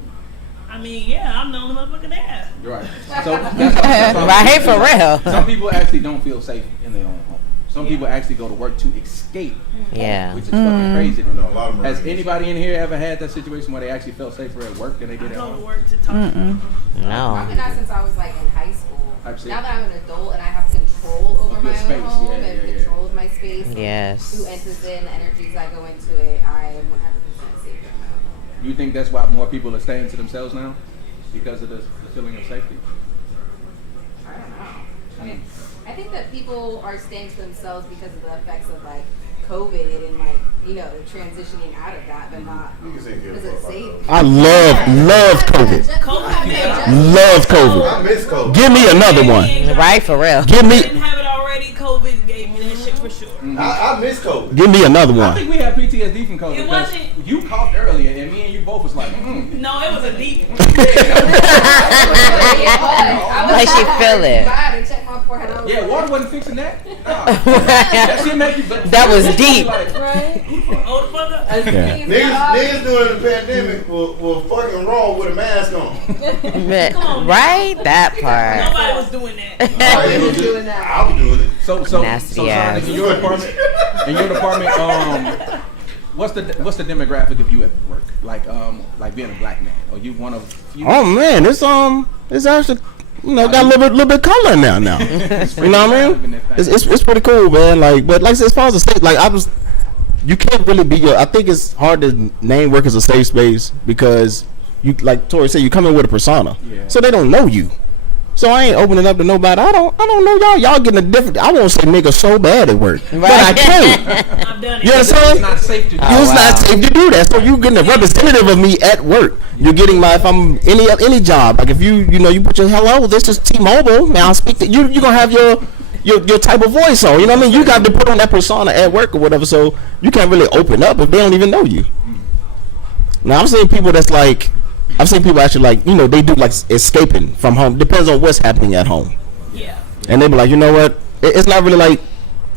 I mean, yeah, I'm the only motherfucker there. Right. So that's all- Right, for real. Some people actually don't feel safe in their own home. Some people actually go to work to escape, Yeah. which is fucking crazy. to me. I know a lot of Has Marines. anybody in here ever had that situation where they actually felt safer at work than they I did at go to home? work to talk to people. No. Probably not since I was like in high school. I've seen- Now that I'm an adult and I have control over Of my your own space, home yeah, and yeah, yeah. control of my space, Yes. who enters in, the energies I go into it, I am 100% safe in my own home. You think that's why more people are staying to themselves now? Because of the feeling of safety? I don't know. I mean, I think that people are staying to themselves because of the effects of like COVID and like, you know, transitioning out of that, but not Niggas ain't give because a it's fuck safe. about those. I love COVID. Love COVID. I miss COVID. Give me another one. Right, for real. Give me Didn't have it already. COVID gave me that shit for sure. I miss COVID. give me another I one. think we have PTSD from COVID. It because wasn't- You coughed earlier, and me and you both was like, No, it was a deep. Like she feel it. I check my forehead. I was Yeah, like, water wasn't fixing that. Nah. That shit make you. That was deep. Like, Hold the fuck up. Yeah. Niggas during the pandemic were fucking wrong with a mask on. Right? That part. Nobody was doing that. I was doing that. I was doing it. so Nasty Sonic, ass. in your department, what's the demographic of you at work? Like being a black man, or you one of you? Oh man, it's actually got a little bit color now. You know what I mean? It's pretty cool, man. Like, but like as far as the state, like you can't really be I think it's hard to name work as a safe space because you, like Tori said, you come in with a persona, Yeah. so they don't know you. So I ain't opening up to nobody. I don't know y'all. Y'all getting a different. I won't say nigga so bad at work, but I can't. I've done it. You It's understand? not safe to do. It's not safe to do that. So you getting a representative of me at work. You're getting my, if I'm any job, like if you put your hello, this is T-Mobile. Now I'll speak to you. You're gonna have your type of voice on. You know what I mean? You got to put on that persona at work or whatever. So you can't really open up if they don't even know you. Now I've seen people actually like they do like escaping from home. Depends on what's happening at home. Yeah. And they be like, you know what? It's not really like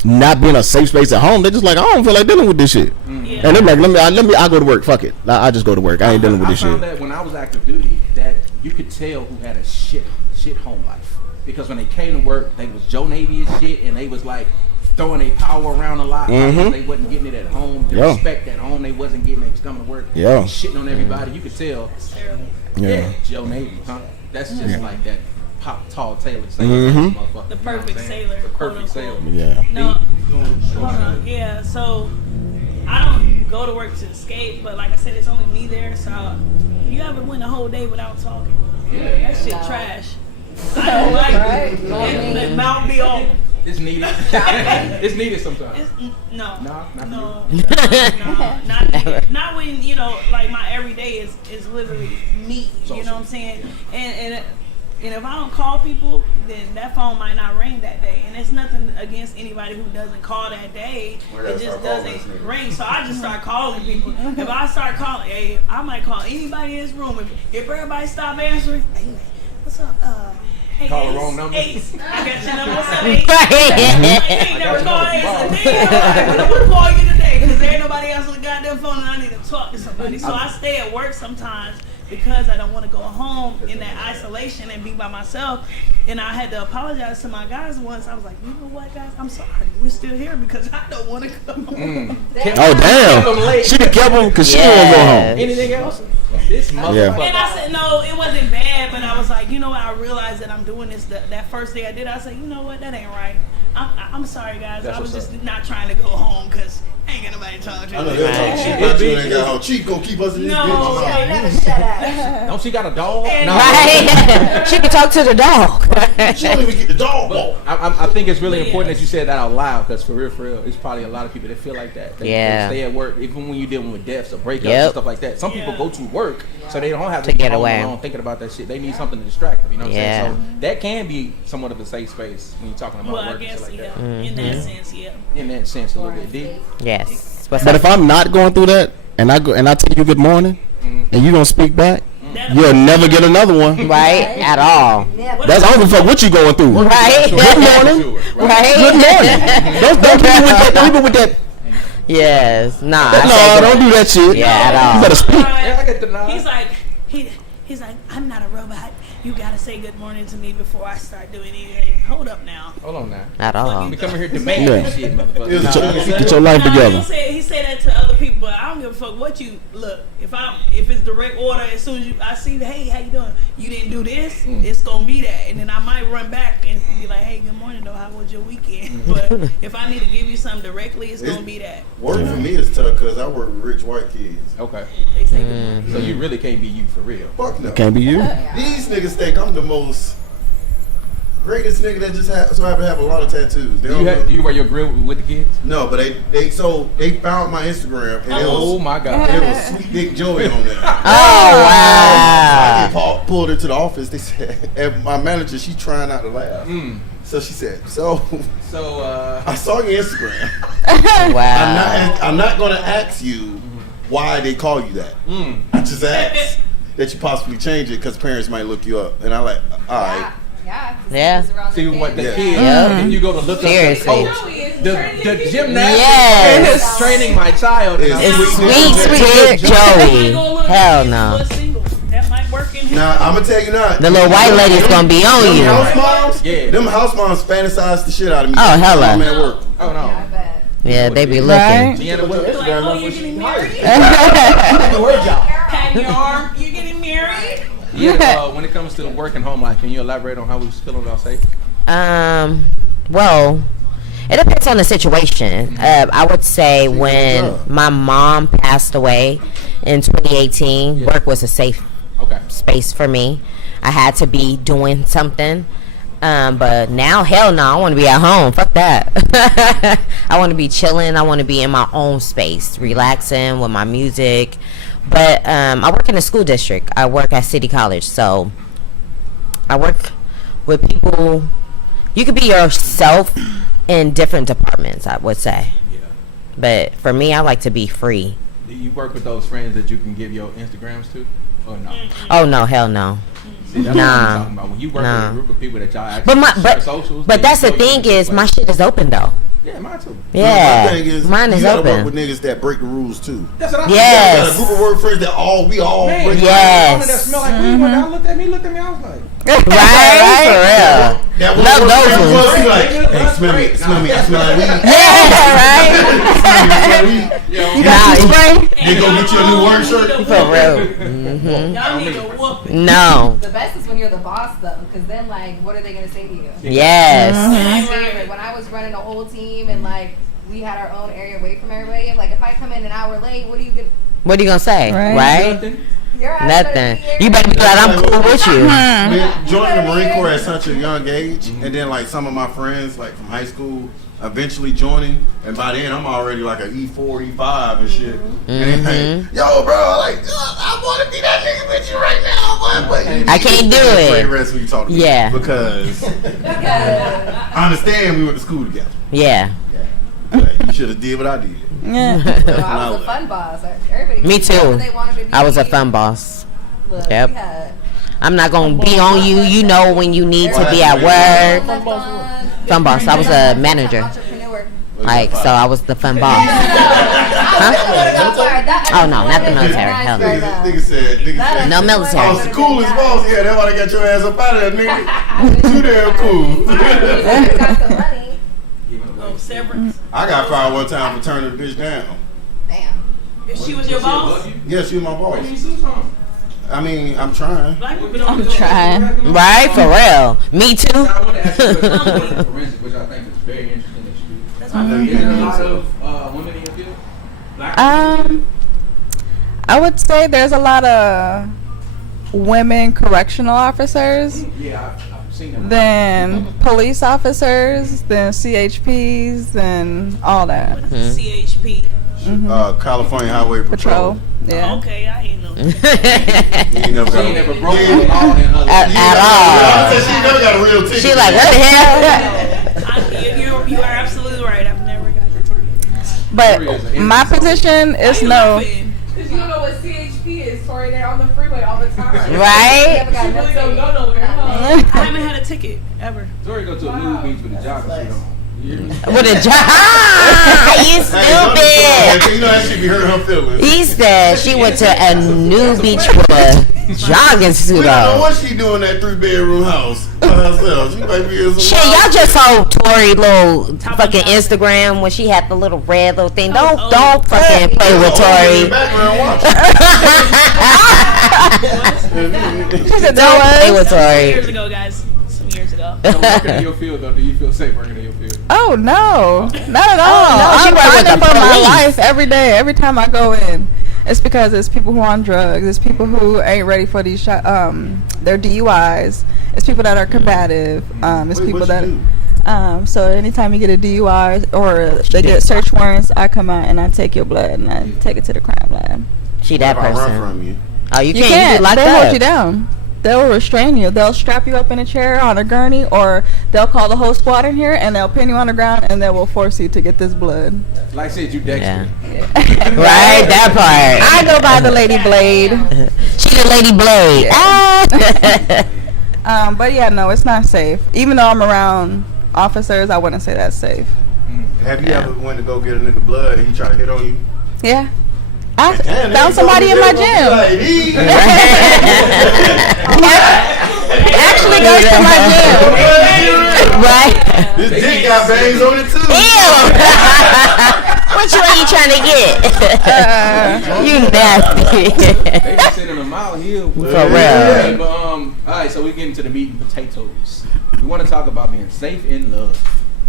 not being a safe space at home. They're just like, I don't feel like dealing with this shit. Yeah. And they're like, I go to work. Fuck it. I just go to work. I ain't dealing with this I found shit. that when I was active duty, that you could tell who had a shit home life, because when they came to work, they was Joe Navy as shit, and they was like throwing their power around a lot. Like, they wasn't getting it at home. The Yeah. respect at home, they wasn't getting. They was coming to work, Yeah. shitting on everybody. You could tell. Terrible. Yeah. Joe Navy, huh? That's just like that pop tall Taylor sailor. Mhm. Motherfucker. The You know what I'm perfect saying? sailor, The quote, perfect sailor. unquote. Yeah. No, hold on. Yeah, so I don't go to work to escape, but like I said, it's only me there. So you ever went a whole day without talking? That shit trash. I don't like it. Let mouth be off. It's needed. It's needed sometimes. No, Nah, not no, not when like my everyday is literally me. So- You know what I'm saying? And And if I don't call people, then that phone might not ring that day. And it's nothing against anybody who doesn't call that day. It just doesn't ring. So I just start calling people. If I start calling, hey, I might call anybody in this room. If everybody stop answering, hey, what's up? Hey, Call the Ace, wrong number. Ace, I got your number. What's up, Ace? You ain't never called Ace a day. I'm going to call you today because there ain't nobody else on the goddamn phone and I need to talk to somebody. So I stay at work sometimes because I don't want to go home in that isolation and be by myself. And I had to apologize to my guys once. I was like, you know what, guys? I'm sorry. We're still here because I don't want to come home. Oh damn! She kept him because she didn't want to go home. Anything else? This motherfucker. And I said, no, it wasn't bad, but I was like, you know what? I realized that I'm doing this. That first day I did, I said, you know what? That ain't right. I'm sorry, guys. That's I was what's just not trying to go home because I ain't got nobody to talk to. I know they'll talk shit about you and ain't got home. Chief gonna keep us in this No. bitch. Never shut up. Don't she got a dog? And- No. Right? She can talk to the dog. She don't even get the dog ball. I think it's really important that you said that out loud because for real, it's probably a lot of people that feel like that. They stay at work, even when you're dealing with deaths or breakups and stuff like that. Some people go to work so they don't have To get be away. alone thinking about that shit. They need something to distract them. You know what Yeah. I'm saying? So that can be somewhat of a safe space when you're talking about Well, I work and guess, shit like yeah. that. In that sense, yeah. In that sense, a little bit deep. Yes. What's But up? if I'm not going through that, and I tell you good morning, and you don't speak back, you'll never get another one. Right? At all. That's I don't give a fuck what you going through. Right? Good morning. Right? Good morning. Don't keep me with that. Don't leave me with that. Yes. Nah. I No, say don't do that shit. Yeah, at all. You better speak. Yeah, I get the nod. He's like, I'm not a robot. You gotta say good morning to me before I start doing anything. Hold up now. Hold on now. At all. We come here demanding Yeah. shit, motherfucker. Get your life together. He said that to other people, but I don't give a fuck what you look. If it's direct order, as soon as I see, hey, how you doing? You didn't do this. It's gonna be that, and then I might run back and be like, hey, good morning, though. How was your weekend? But if I need to give you something directly, it's gonna be that. Work for me is tough because I work with rich white kids. Okay. They say good morning. So you really can't be you for real. Fuck no. Can't be you. These niggas think I'm the most greatest nigga that just so happen to have a lot of tattoos. They don't know- Do you wear your grill with the kids? No, but they found my Instagram and Oh my God. it was Sweet Dick Joey on there. Oh, I wow. get pulled into the office. They said, and my manager, she trying not to laugh. So she said, so I saw your Instagram. Wow. I'm not gonna ask you why they call you that. I just asked that you possibly change it because parents might look you up. And I like, all right. Yeah. See what the Yeah. kids, Yeah. and you go to look Seriously. up the coach. The gymnastics Yes. is training my child. And It's I'm Sweet Joey. Hell no. That might work in here. Now I'm gonna tell you now. The little white lady's gonna be on Them you. house moms, Yeah. them house moms fantasize the shit out of me. Oh, hella. I'm at work. Oh no. Yeah, they be Right. looking. Deanna, what's Like, oh, you're getting married? word job? Pat your arm. You're getting married? Yeah. When it comes to work and home life, can you elaborate on how we was feeling about safe? Well, it depends on the situation. I would say when my mom passed away in 2018, work was a safe Okay. space for me. I had to be doing something. But now, hell no, I want to be at home. Fuck that. I want to be chilling. I want to be in my own space, relaxing with my music. But I work in a school district. I work at City College. So I work with people. You could be yourself in different departments, I would say. Yeah. But for me, I like to be free. Do you work with those friends that you can give your Instagrams to, or no? Oh, no, hell no. See, that's what Nah. I'm talking about. When you work Nah. with a group of people that y'all actually But my share but, socials, but then that's you the know you thing can is play. my shit is open though. Yeah, mine too. Yeah, My thing is, mine is you gotta work open. with niggas that break the rules too. That's what I I got a Yes. group of work friends that we all Man, break. Yes. that smell like weed. When I looked at me, I was like, Right? For real. That Love one those friend ones. was, he like, hey, smell me, I smell like weed. Yeah, right? Smell weed. Nah, They go get you a new work shirt. for real. Y'all need a whooping. No. The best is when you're the boss, though, because then, like, what are they going to say to you? Yes. My favorite, when I was running a whole team and, like, we had our own area away from everybody, like, if I come in an hour late, what are you going to... What are you gonna say? Right. Right? nothing. Your ass better Nothing. be here. You better be like, I'm cool with you. Man, joining the Marine Corps at such a young age, and then like some of my friends, like from high school, eventually joining, and by then I'm already like an E4, E5 and shit. And they like, yo, bro, like, I want to be that nigga with you right now. I can't do it. Rest we talked about. Yeah. Because I understand we went to school together. Yeah. Like, you should have did what I did. Yeah. Well, I was a fun boss. Everybody Me could do whatever too. they wanted to be. I was a fun boss. Look, Yep. we had I'm not gonna be on you. You know when you need to be at work. Fun boss. I was a manager. Entrepreneur. Like, so I was the fun boss. Oh, no, not the military. Hell no. Nigga said, No military. I was the coolest boss. Yeah, that's why they got your ass up out of there, nigga. Too damn cool. Got some money. Oh, severance. I got fired one time for turning the bitch down. Damn. If she was your boss, Yeah, she was my boss. I mean, I'm trying. black women don't I'm do that. trying. Right, for real. Me too. I want to ask you a question about forensic, which I think is very interesting that you do. That's my Is there a lot of women in your field? Black I would say there's a lot of women correctional officers, Yeah, I've seen them. then police officers, then CHPs, and all that. What is CHP? California Highway Patrol. Patrol. Yeah. Okay, I ain't know. You ain't never She got ain't a- never broke the law in her life. At all. She never got a real ticket. She like, what the hell? You are absolutely right. I've never got the ticket. But my position is Why you no. laughing? Because you don't know what CHP is, Tori. They're on the freeway all the time. Right? Never got You no really don't ticket. go nowhere, huh? I haven't had a ticket ever. Tori go to a nude beach with a jogging suit on. You hear me? With a job. You stupid. You know that should be hurting her feelings. He said she went to a new beach with a jogging We suit don't know on. what she doing in that 3-bedroom house by herself. She might be in some Shit, y'all just saw Tori little fucking Instagram when she had the little red little thing. Don't fucking play with Tori. She said Don't play that was. with Tori. Years ago, guys. Some years ago. So working in your field, though, do you feel safe working in your field? Oh no, not at all. no, she I'm work with fighting the for my police. life every day, every time I go in. It's because it's people who are on drugs. It's people who ain't ready for these their DUIs. It's people that are combative. It's people that. So anytime you get a DUI or they get search warrants, I come out and I take your blood and I take it to the crime lab. She that Run person. from you. Oh, you You can't. You can't. get locked They'll hold up. you down. They'll restrain you. They'll strap you up in a chair on a gurney, or they'll call the whole squad in here and they'll pin you on the ground and they will force you to get this blood. Like I said, you Dexter. Yeah. Right, that part. I go by the Lady Blade. She the Lady Blade. Ah. But yeah, no, it's not safe. Even though I'm around officers, I wouldn't say that's safe. Have you ever went to go get a nigga blood and he tried to hit on you? Yeah. I Damn, found nigga somebody in my gonna be gym. like, "He-" Actually goes to my gym. Right. This dick got bangs on it too. Ew. What you trying to get? You nasty. They be sending them out here. For real. Hey, but, all right, so we get into the meat and potatoes. We want to talk about being safe in love.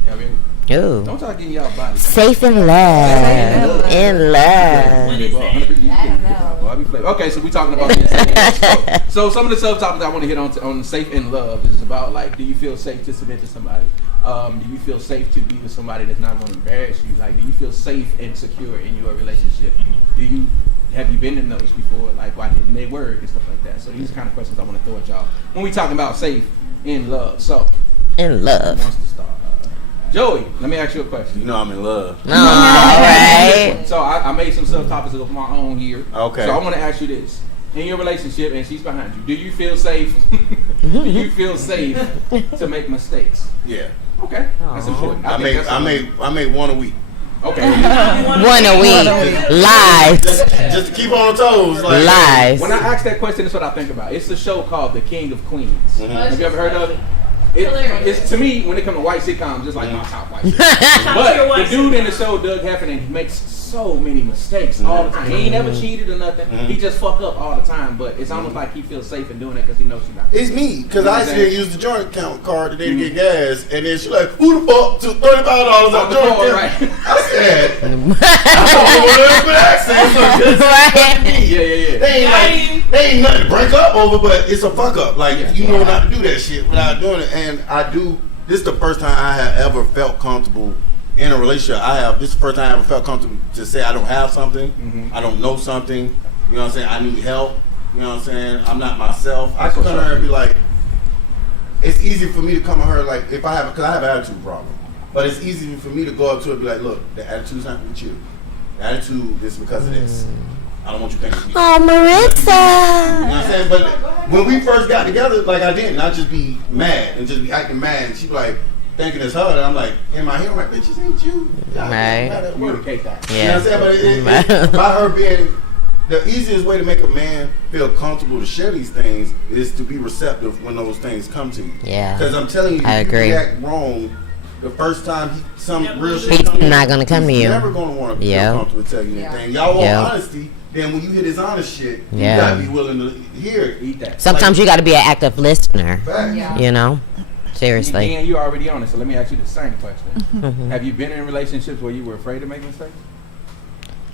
You know what I mean? Ooh. Don't talk getting y'all bodies. Safe in love. In love. What is that? I don't know. Well, I be flavor. Okay, so we talking about being safe in love. So some of the subtopics I want to hit on safe in love is about, like, do you feel safe to submit to somebody? Do you feel safe to be with somebody that's not going to embarrass you? Like, do you feel safe and secure in your relationship? Have you been in those before? Like, why didn't they work and stuff like that? So these are kind of questions I want to throw at y'all when we talking about safe in love. So In who love. wants to start? Joey, let me ask you a question. You know I'm in love. All right. So I made some subtopics of my own here. Okay. So I want to ask you this: in your relationship, and she's behind you, do you feel safe? Do you feel safe to make mistakes? Yeah. Okay, that's important. I think make one a week. Okay. One a week. Lies. Just to keep on the toes. Like, Lies. When I ask that question, that's what I think about. It's a show called The King of Queens. Mhm. Have you ever heard of it? It's to me, when it comes to white sitcoms, just like my top white sitcoms. Top tier But white the dude in the show, Doug Heffernan, he makes so many mistakes all the time. He ain't never cheated or nothing. He just fuck up all the time. But it's almost like he feels safe in doing it because he knows she's not. It's me, because I actually used the joint count card today to get gas, and then she's like, who the fuck took $35 out the joint count? Right. I said, I don't know what accent. Yeah. They ain't nothing to break up over, but it's a fuck up. Like, you know not to do that shit without doing it. And I do, this is the first time I have ever felt comfortable in a relationship. This is the first time I ever felt comfortable to say I don't have something, I don't know something, you know what I'm saying, I need help. You know what I'm saying? I'm not myself. I come to her and be like, it's easy for me to come to her like if I have, because I have an attitude problem. But it's easy for me to go up to her and be like, look, the attitude's not with you. The attitude is because of this. I don't want you thinking. Oh, Maritza. You know what I'm saying? But when we first got together, like I didn't. I'd just be mad and just be acting mad. And she'd be like, thinking it's her. And I'm like, in my head, I'm like, bitch, this ain't you. Right. Communicate that. Yeah. You know what I'm saying? But by her being, the easiest way to make a man feel comfortable to share these things is to be receptive when those things come to you. Yeah. Because I'm telling you, I if agree. you react wrong, the first time some real shit He's comes to not you, gonna come to he's you. never going to want to Yeah. feel comfortable to tell you anything. Y'all want Yeah. honesty, then when you hear this honest shit, Yeah. you got to be willing to hear it. Eat that. Sometimes you got to be an active listener. Facts. Yeah. You know, seriously. And you already on it, so let me ask you the same question. Mm-hmm. Have you been in relationships where you were afraid to make mistakes?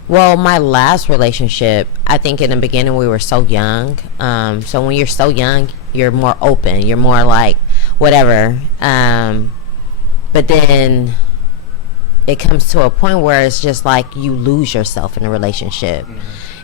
Well, my last relationship, I think in the beginning we were so young. So when you're so young, you're more open. You're more like whatever. But then it comes to a point where it's just like you lose yourself in a relationship.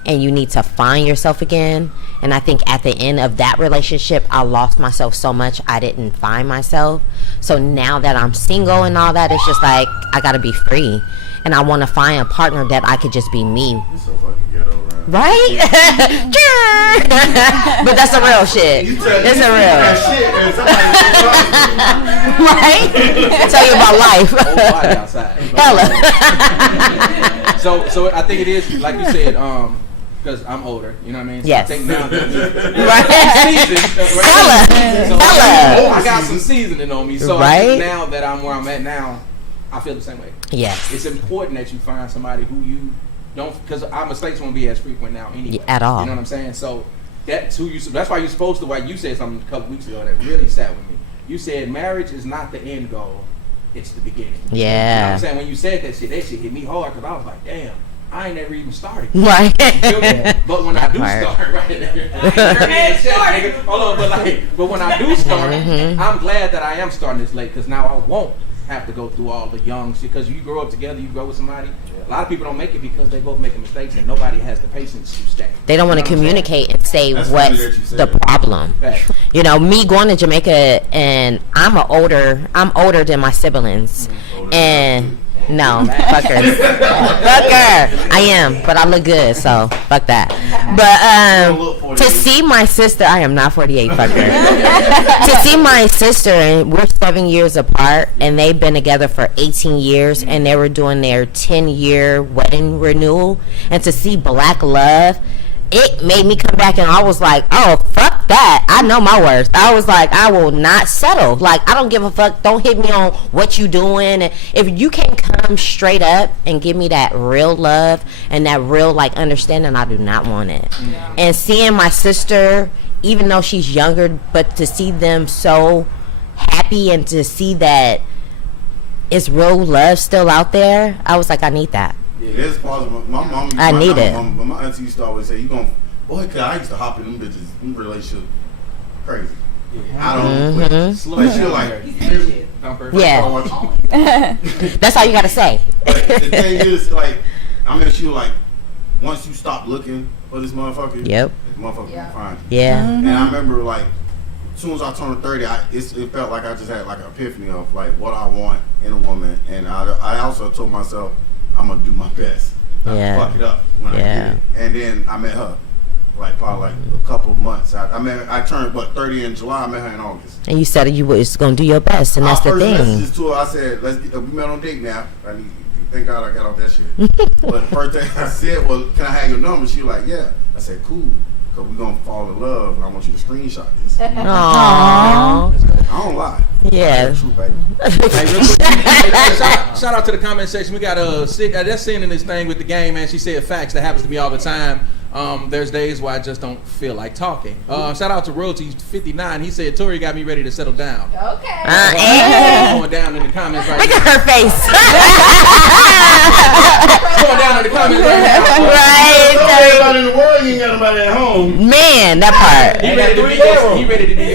And you need to find yourself again. And I think at the end of that relationship, I lost myself so much I didn't find myself. So now that I'm single and all that, it's just like I gotta be free. And I want to find a partner that I could just be me. You're so fucking ghetto, right? Right? But that's a real shit. It's a real. Right? Tell you about life. Whole body outside. Hella. So I think it is like you said, because I'm older, you know what I mean? So Yes. I think now Right. season, so Hella. I got some seasoning on me. So I Right. think now that I'm where I'm at now, I feel the same way. Yes. It's important that you find somebody who you don't, because our mistakes won't be as frequent now anyway. At all. You know what I'm saying? So that's who you. That's why you're supposed to. Like you said something a couple weeks ago that really sat with me. You said marriage is not the end goal; it's the beginning. You know what Yeah. I'm saying? When you said that shit hit me hard because I was like, damn, I ain't never even started. Right. You feel me? But when I do part. start, right? Hold on, but when I do start, I'm glad that I am starting this late because now I won't have to go through all the young shit. Because you grow up together, you grow with somebody. A lot of people don't make it because they both making mistakes and nobody has the patience to stay. They don't want to communicate and say That's funny what's that you said the that. problem. Facts. You know, me going to Jamaica and I'm older than my siblings. And no, fuckers. Fucker. I am, but I look good, so fuck that. But to see my sister, I am not 48, fucker. To see my sister, and we're 7 years apart, and they've been together for 18 years, and they were doing their 10-year wedding renewal, and to see black love, it made me come back and I was like, oh, fuck that. I know my worth. I was like, I will not settle. Like, I don't give a fuck. Don't hit me on what you doing. And if you can't come straight up and give me that real love and that real, like, understanding, I do not want it. Yeah. And seeing my sister, even though she's younger, but to see them so happy and to see that it's real love still out there, I was like, I need that. Yeah, it's possible. My mom, I need it. My auntie used to always say, "You gon' boy." Cause I used to hop in them bitches, them relationships, crazy. I don't. But she like, yeah. That's all you gotta say. But the thing is, like, I mean, she was like, once you stop looking for this motherfucker, Yep. this motherfucker can find you. Yeah. And I remember, like, as soon as I turned 30, it felt like I just had like an epiphany of like what I want in a woman, and I also told myself I'm gonna do my best. Yeah. Fuck it up when I get it. And then I met her, like probably like a couple of months. I turned 30 in July. I met her in August. And you said you was gonna do your best, and that's the First thing. messages to her, I said, we met on date now. Thank God I got off that shit. But the first thing I said was, can I have your number? She was like, yeah. I said, cool. Because we're going to fall in love, and I want you to screenshot this. Aww. I don't lie. Yeah. That's true, baby. Hey, real quick. Hey, shout out to the comment section. We got that's seeing in this thing with the game, man. She said facts. That happens to me all the time. There's days where I just don't feel like talking. Shout out to Royalty 59. He said Tori got me ready to settle down. Okay. Going down in the comments right Look now. at her face. Going down in the comments right now. Right. Everybody in the world, you ain't got nobody at home. Man, that part. He ready to be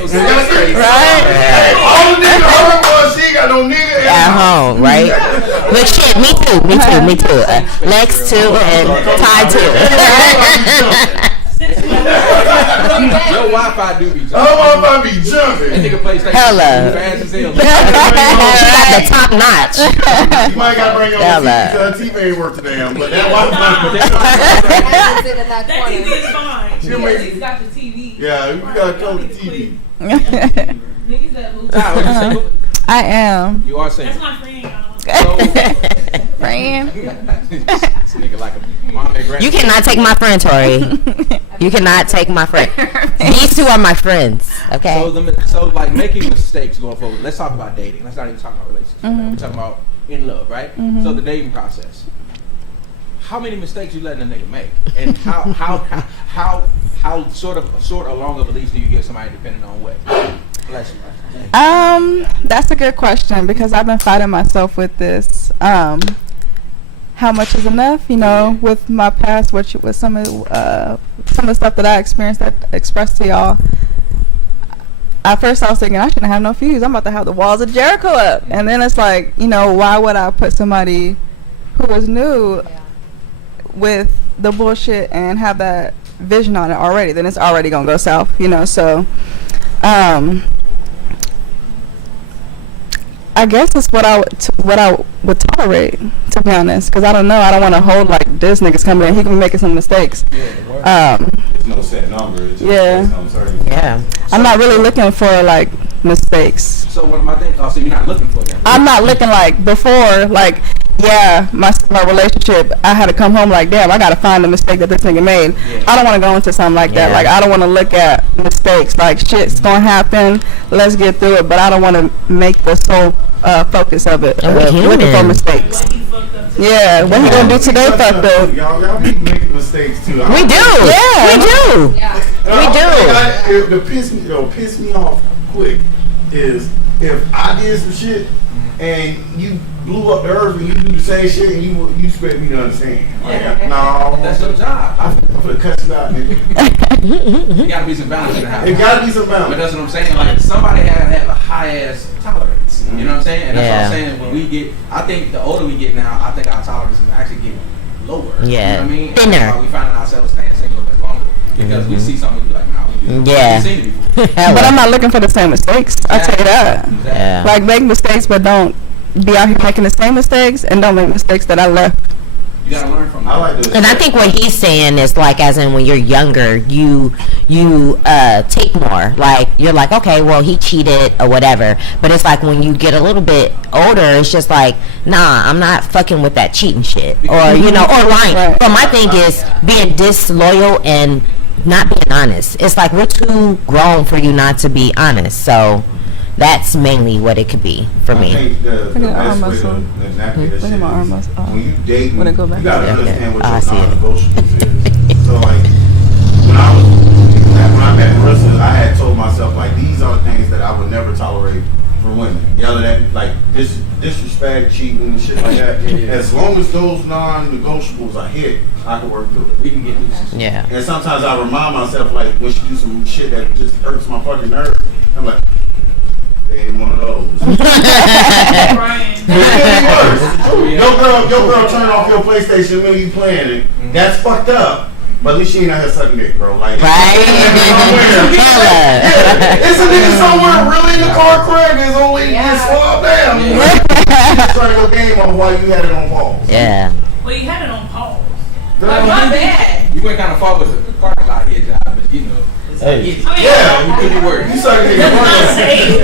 your Right. All the nigga heard was she got no nigga At home, right? Look, shit, me too. Lex too, and Ty too. Your Wi-Fi do be Oh, jumping. I'm be That jumping. nigga PlayStation Hella. fast as hell. She got the top notch. You might gotta bring your own TV because her TV ain't worth a damn. But that I sit in that That TV corner. is fine. Wi-Fi. Yeah, he's got the TV. Yeah, you gotta close the TV. Niggas that lose. Nah, what you single? I am. You are That's single. my friend, y'all. Friend. This nigga like a mom and grandma. You cannot take my friend, Tori. You cannot take my friend. These two are my friends. Okay. So like making mistakes going forward. Let's talk about dating. Let's not even talk about relationships. We're talking about in love, right? So the dating process. How many mistakes you letting a nigga make, and how short or long of a leash do you give somebody depending on what? Bless you. That's a good question because I've been fighting myself with this. How much is enough? You know, with my past, with some of the stuff that I experienced, that expressed to y'all. At first, I was thinking I shouldn't have no fuse. I'm about to have the walls of Jericho up, and then it's like, you know, why would I put somebody who is new with the bullshit and have that vision on it already? Then it's already gonna go south, you know. So, I guess it's what I would tolerate, to be honest, because I don't know. I don't want to hold like this nigga's coming in. He can be making some mistakes. There's no set number. It's just Yeah. based on certain- Yeah. I'm not really looking for like mistakes. So what am I thinking? Oh, so you're not looking for them. I'm not looking like before, like, yeah, my relationship, I had to come home like, damn, I got to find the mistake that this nigga made. Yeah. I don't want to go into something like that. Yeah. Like, I don't want to look at mistakes. Like, shit's going to happen. Let's get through it. But I don't want to make the sole focus of it. And we're looking for human. mistakes. What he fucked up to. Yeah, what he going to do today fucked up. Y'all be making mistakes too. We do. Yeah. We do. Yeah. We do. It'll piss me off quick is if I did some shit and you blew up the earth and you do the same shit and you expect me to understand. Like, no, That's your job. I'm gonna cut you out, nigga. You gotta be some balance in the house. It gotta be some But balance. that's what I'm saying. Like somebody had to have a high ass tolerance. You know what I'm saying? And that's Yeah. what I'm saying. When we get, I think the older we get now, I think our tolerance is actually getting lower. Yeah. You know what I mean? And Thinner. that's why we finding ourselves staying single that longer because we see something we be like, nah, we do. Yeah. We've seen it before. But I'm not looking for the same mistakes. I'll tell you that. Exactly. Yeah. Like, make mistakes, but don't be out here making the same mistakes, and don't make mistakes that I left. You gotta learn from I that. like this. And I think what he's saying is like, as in when you're younger, you take more. Like you're like, okay, well he cheated or whatever. But it's like when you get a little bit older, it's just like, nah, I'm not fucking with that cheating shit, or you know, or lying. Right. But my thing is being disloyal and not being honest. It's like we're too grown for you not to be honest. So that's mainly what it could be for I me. think the Look at the arm best way muscle. to exactly that Look shit at my arm is muscle. when you date, When it you go back. gotta Yeah, understand what I your see it. non-negotiables is. So like when I met Marissa, I had told myself like these are the things that I would never tolerate for women. Yelling at me, like disrespect, cheating, shit like that. Yeah. As long as those non-negotiables are hit, I can work through it. We can get through this. Yeah. And sometimes I remind myself, like, when she do some shit that just hurts my fucking nerves, I'm like, they ain't one of those. Brian. It's getting worse. Your girl turn off your PlayStation when you playing it. That's fucked up. But at least she ain't out here sucking dick, bro. Like, Right? Yeah, it's a nigga somewhere really in the car crack is only just slow down. Just trying to go game on while you had it on pause. Yeah. Well, you had it on pause. Like, my bad. You went kind of far with the parking lot here, job, but you know. Hey. It's, I mean, Yeah, you could be worse. you sucking nigga. that's not safe.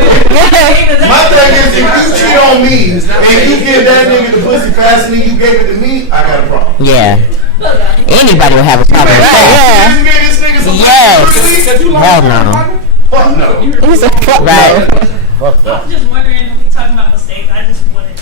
My thing is, if you cheat on me and you give that nigga the pussy faster than you gave it to me, I got a problem. Yeah. Anybody would have a problem with You that. gave this nigga some Yes. pussy? Because you Hell lost no. your Fuck no. He's a fuck Right. Fuck I that. was just wondering, when we talking about mistakes, I just wanted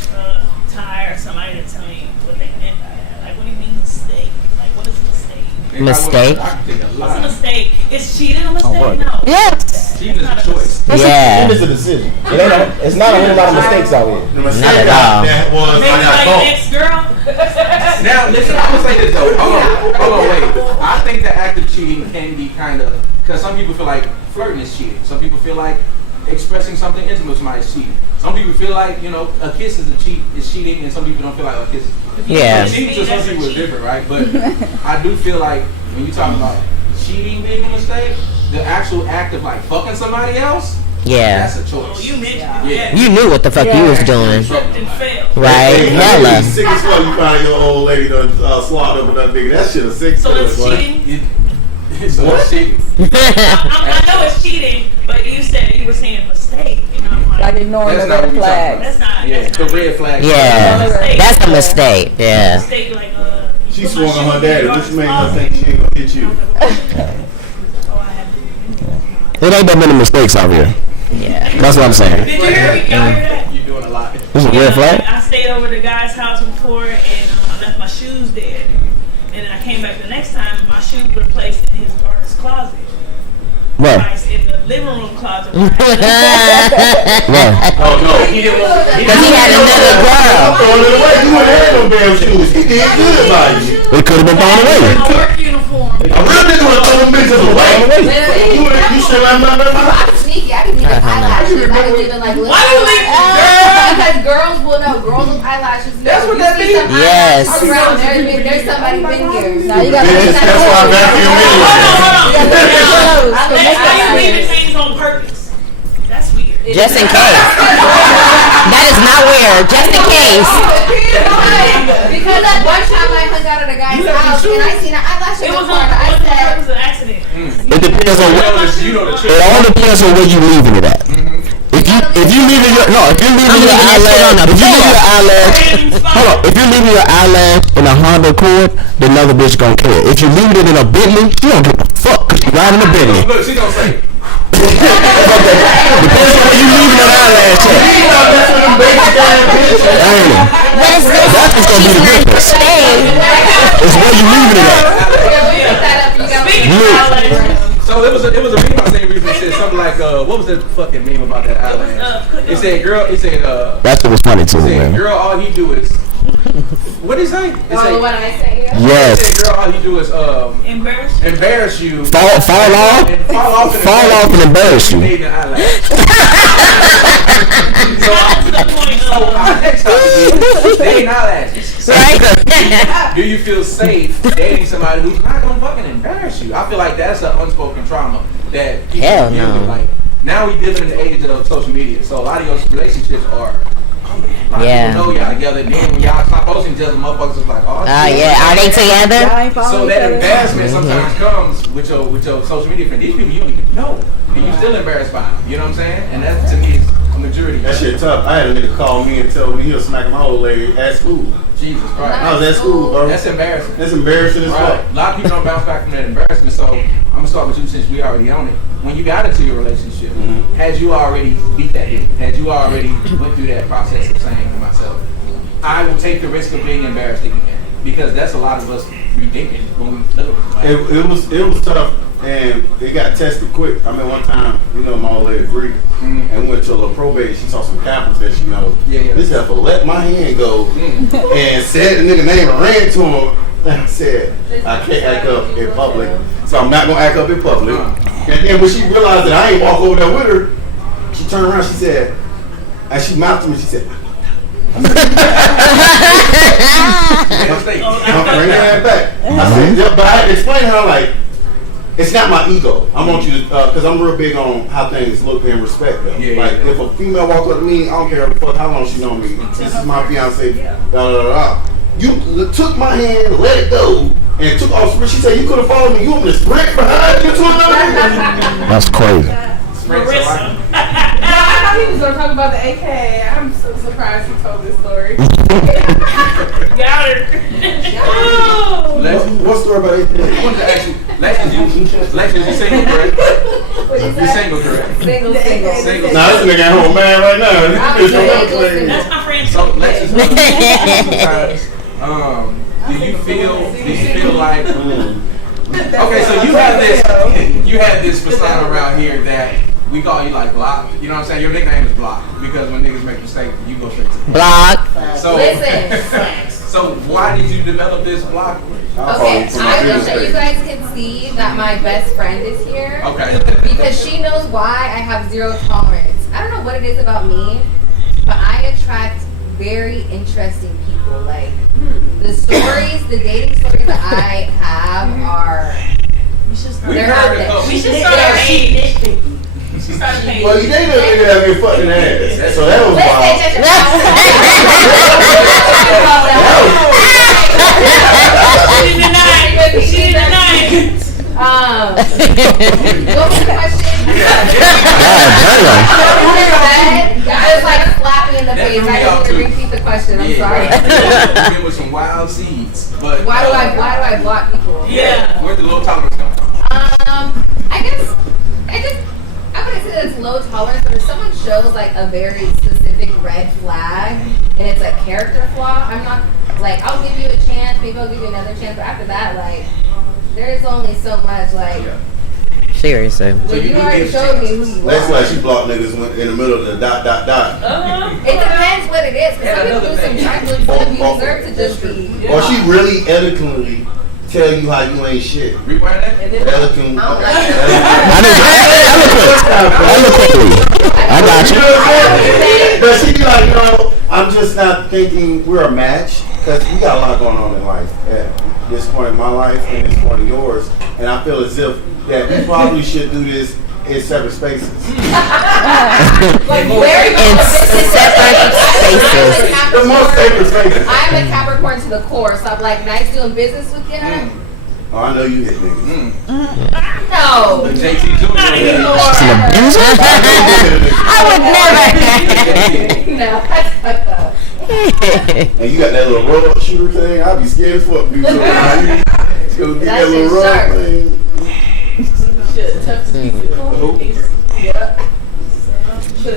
Ty or somebody to tell me what they meant by that. Like, what do you mean mistake? Like, what is a mistake? Mistake? I can take a What's a lot. mistake? Is cheating a mistake? right. No. Yes. Cheating is a choice. Yeah. It is a decision. It's not a whole lot of mistakes out here. The mistake Not at all. that was Maybe I got like caught. ex-girl? Now, listen, I'm gonna say this though. Hold on, wait. I think the act of cheating can be kind of, because some people feel like flirting is cheating. Some people feel like expressing something intimate with somebody is cheating. Some people feel like, you know, a kiss is cheating, and some people don't feel like a kiss. Yeah. So cheating to some people is different, right? But I do feel like when you talk about cheating being a mistake, the actual act of like fucking somebody else, Yeah. that's a choice. Oh, you mentioned Yeah. You knew what the fuck you was doing. tripped and failed. Right? Hey, Hella. sick as fuck. You find your old lady done slaughtered up with that big. That shit is sick. So to it's us, boy. cheating. So that's cheating. I know it's cheating, but you were saying mistake. And I'm Like like, ignoring That's the not what red we talking flags. that's not. Yeah, That's the not red flag. Yeah. That's a mistake. Yeah. Mistake like She put swung my on her shoes daddy, in which made her closet. think she ain't gonna hit you. Oh, I had to. It ain't that many mistakes out here. Yeah. That's what I'm saying. Did you hear me? Y'all hear that? You're doing a lot. This is a red flag. I stayed over the guy's house before and I left my shoes there. And then I came back the next time and my shoes were placed in his closet. Right. Right, in the living room closet. Right. Oh no, he didn't want. Because he had another girl. I'm throwing it away. You wouldn't have no damn shoes. He did good by you. It could have been thrown away. My work uniform. A real nigga would throw them bitches away. You should have my I'm sneaky. I can leave eyelashes. I can even like Why you leave? because girls will know. Girls with eyelashes. That's what that means. Yes. Around there's somebody been here. Now you gotta Bitches, make that's why I vacuum Hold anyway. on. I How make you that leaving things on purpose? That's weird. Just in case. That is not weird. Just in case. Because that one time I hung out at a guy's house and I seen an eyelash in It the was corner. on I purpose. said, It was an accident. It depends on what. You know the It trick. all depends on where you leaving it at. If you leaving your if you're leaving your eyelash, if you leaving your eyelash, hold on. If you're leaving your eyelash in a Honda Accord, then another bitch gonna care. If you're leaving it in a Bentley, you don't give a fuck 'cause you're riding a Bentley. Look, she gonna say. Depends on where you leaving that eyelash at. Ain't it? But it's this. That's what's gonna be the difference. It's where you leaving it at. So it was a meme I seen recently that said something like what was the fucking meme about that eyelash? It said girl. It said That shit was funny too, it said man. girl. All he do is. What did he say? It said, what I say? it Yes. said girl. All he do is Embarrassed. embarrass you. Fall off. And Fall off and embarrass you. Need an eyelash. Not to the point So of. our next topic is dating eyelashes. Right? Do you feel safe dating somebody who's not gonna fucking embarrass you? I feel like that's an unspoken trauma that people Hell deal with. no. Like now we live in the age of social media, so a lot of your relationships are. A lot Yeah. of people know y'all together. Then when y'all stop posting each other, motherfuckers is like, oh. Oh shit. yeah. Are they together? So that embarrassment sometimes comes with your social media friend. These people you don't even know, and you still embarrassed by them. You know what I'm saying? And that to me is a majority. That shit tough. I had a nigga call me and tell me he'll smack my old lady at school. Jesus Christ. I was at school, bro. That's embarrassing. That's embarrassing as Right. fuck. A lot of people don't bounce back from that embarrassment. So I'm gonna start with you since we already on it. When you got into your relationship, had you already beat that hit? Had you already went through that process of saying to myself, I will take the risk of being embarrassed again? Because that's a lot of us rethinking when we look at it. It was tough, and it got tested quick. I mean, one time, my old lady Bree, and we went to a little probate. She saw some captains that she know. Yeah. This heifer let my hand go and said the nigga name and ran to him. And I said, I can't act up in public, so I'm not gonna act up in public. And then when she realized that I ain't walk over there with her, she turned around. She said, and she mouthed to me. She said, I'm bringing that back. I said, yeah, but I had to explain to her, like, it's not my ego. I want you to, because I'm real big on how things look and respect them. Yeah, like, yeah. if a female walk up to me, I don't care how long she know me. This is my fiance, da da da. You took my hand, let it go, and took off. She said, you could have followed me. You want me to sprint behind you to another nigga? That's crazy. Marissa. I thought he was going to talk about the AK. I'm so surprised he told this story. Got her. What story about it? I wanted to ask you, Lexus, you single, correct? You single, correct? Single. Nah, this nigga at home mad right now. This bitch don't have to play. That's my friend. So Lexus, do you feel like okay, so you have this persona around here that we call you like Block. You know what I'm saying? Your nickname is Block because when niggas make mistakes, you go straight to the Block. So Listen. so why did you develop this Block? Okay, I wish that you guys could see that my best friend is here. Okay. Because she knows why I have zero tolerance. I don't know what it is about me, but I attract very interesting people. Like, the dating stories that I have are We should start. We They're heard out the there. couple. We should start a page. We should start a page. Well, you dated a nigga that been fucking ass. So that was Let's wild. say She denied. what was the question? I was like slapping in the face. I didn't hear repeat the question. I'm sorry. Yeah, with some wild seeds. But Why do I block people? Yeah. Where'd the low tolerance come from? I guess I wouldn't say that's low tolerance, but if someone shows like a very specific red flag and it's a character flaw, I'm not like, I'll give you a chance, maybe I'll give you another chance, but after that, like, there's only so much, like, Seriously. So when you you do already give showed me chances. who you That's are. why she blocked niggas in the middle of the dot. It depends what it is, because some people do some trifling stuff you deserve to just be. Or she really eloquently tell you how you ain't shit. Rewind that? Eloquent. I don't like it. I need eloquently. I got you. But she be like, I'm just not thinking we're a match because we got a lot going on in life at this point in my life and this point in yours, and I feel as if that we probably should do this in separate spaces. Like, very In separate spaces. The most favorite spaces. I'm a Capricorn to the core, so I'm like nice doing business with you. Oh, I know you hit niggas. No. JT Jr. I would never. No, that's fucked up. And you got that little roll-up shooter thing. I'd be scared as fuck. Dude. So get that little roll-up thing.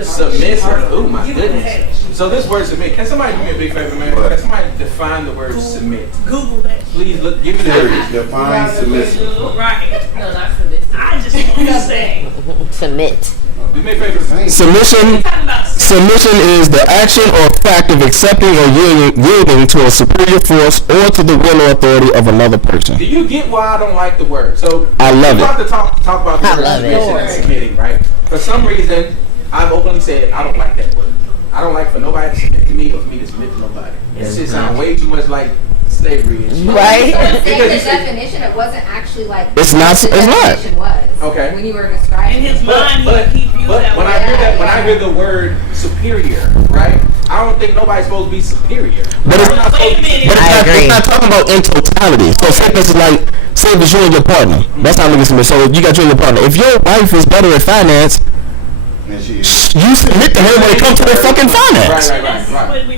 Submissive. Oh my goodness. So this word submit. Can somebody do me a big favor, man? What? Can somebody define the word submit? Google that. Please look. Give me the Serious. Define submissive. Right. No, not for this. I just want to say. Submit. Do me a favor. Submission. Talking about Submission is the action or fact of accepting or yielding to a superior force or to the will or authority of another person. Do you get why I don't like the word? So I love we're it. about to talk about the I word love it. submission and submitting, right? For some reason, I've openly said I don't like that word. I don't like for nobody to submit to me or for me to submit to nobody. It just sounds way too much like slavery and shit. Right? So to say Because the you said- definition, it wasn't actually like It's not- what the it's not. definition was. Okay. When you were describing in his it. mind, But he views that when way. I hear that, when I hear the word superior, right? I don't think nobody's supposed to be superior. But it's We're not supposed Wait a to be- minute. But I agree. it's not talking about in totality. So say this is like, say if it's you and your partner. That's not looking at me. So you got you and your partner. If your wife is better at finance, And she you submit to her when it comes to her fucking finance. Right.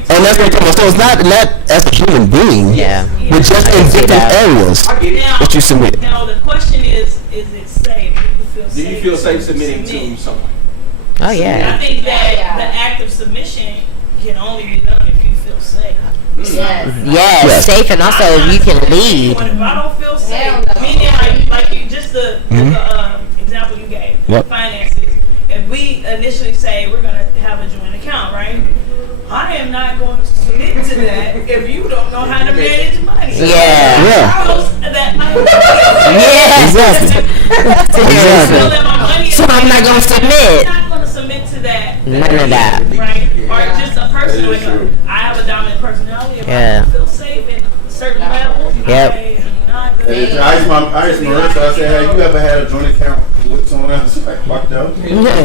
And that's what I'm talking about. So it's not as a human being, Yeah. but just in see different that. areas I get it. Now, that you submit. now the question is it safe? Do you feel safe submitting to someone? Oh I yeah. think that Yeah. the act of submission can only be done if you feel safe. Yes. Yes. Yes. Safe and also I'm not you can saying lead. If I don't feel safe, Hell no. meaning like you just the example you gave, Yep. finances. If we initially say we're gonna have a joint account, right? I am not going to submit to that if you don't know how to manage money. Yeah. Yeah. I know that my Yeah. Exactly. I know that my money is So I'm not gonna submit. I'm not going to submit to that. None of that. Right? Or just a person That with is true. I have a dominant personality. If Yeah. I feel safe in certain levels, Yep. I am not going And to. I asked Marissa, I said, have you ever had a joint account with someone else? She's like, fuck no. I'm like,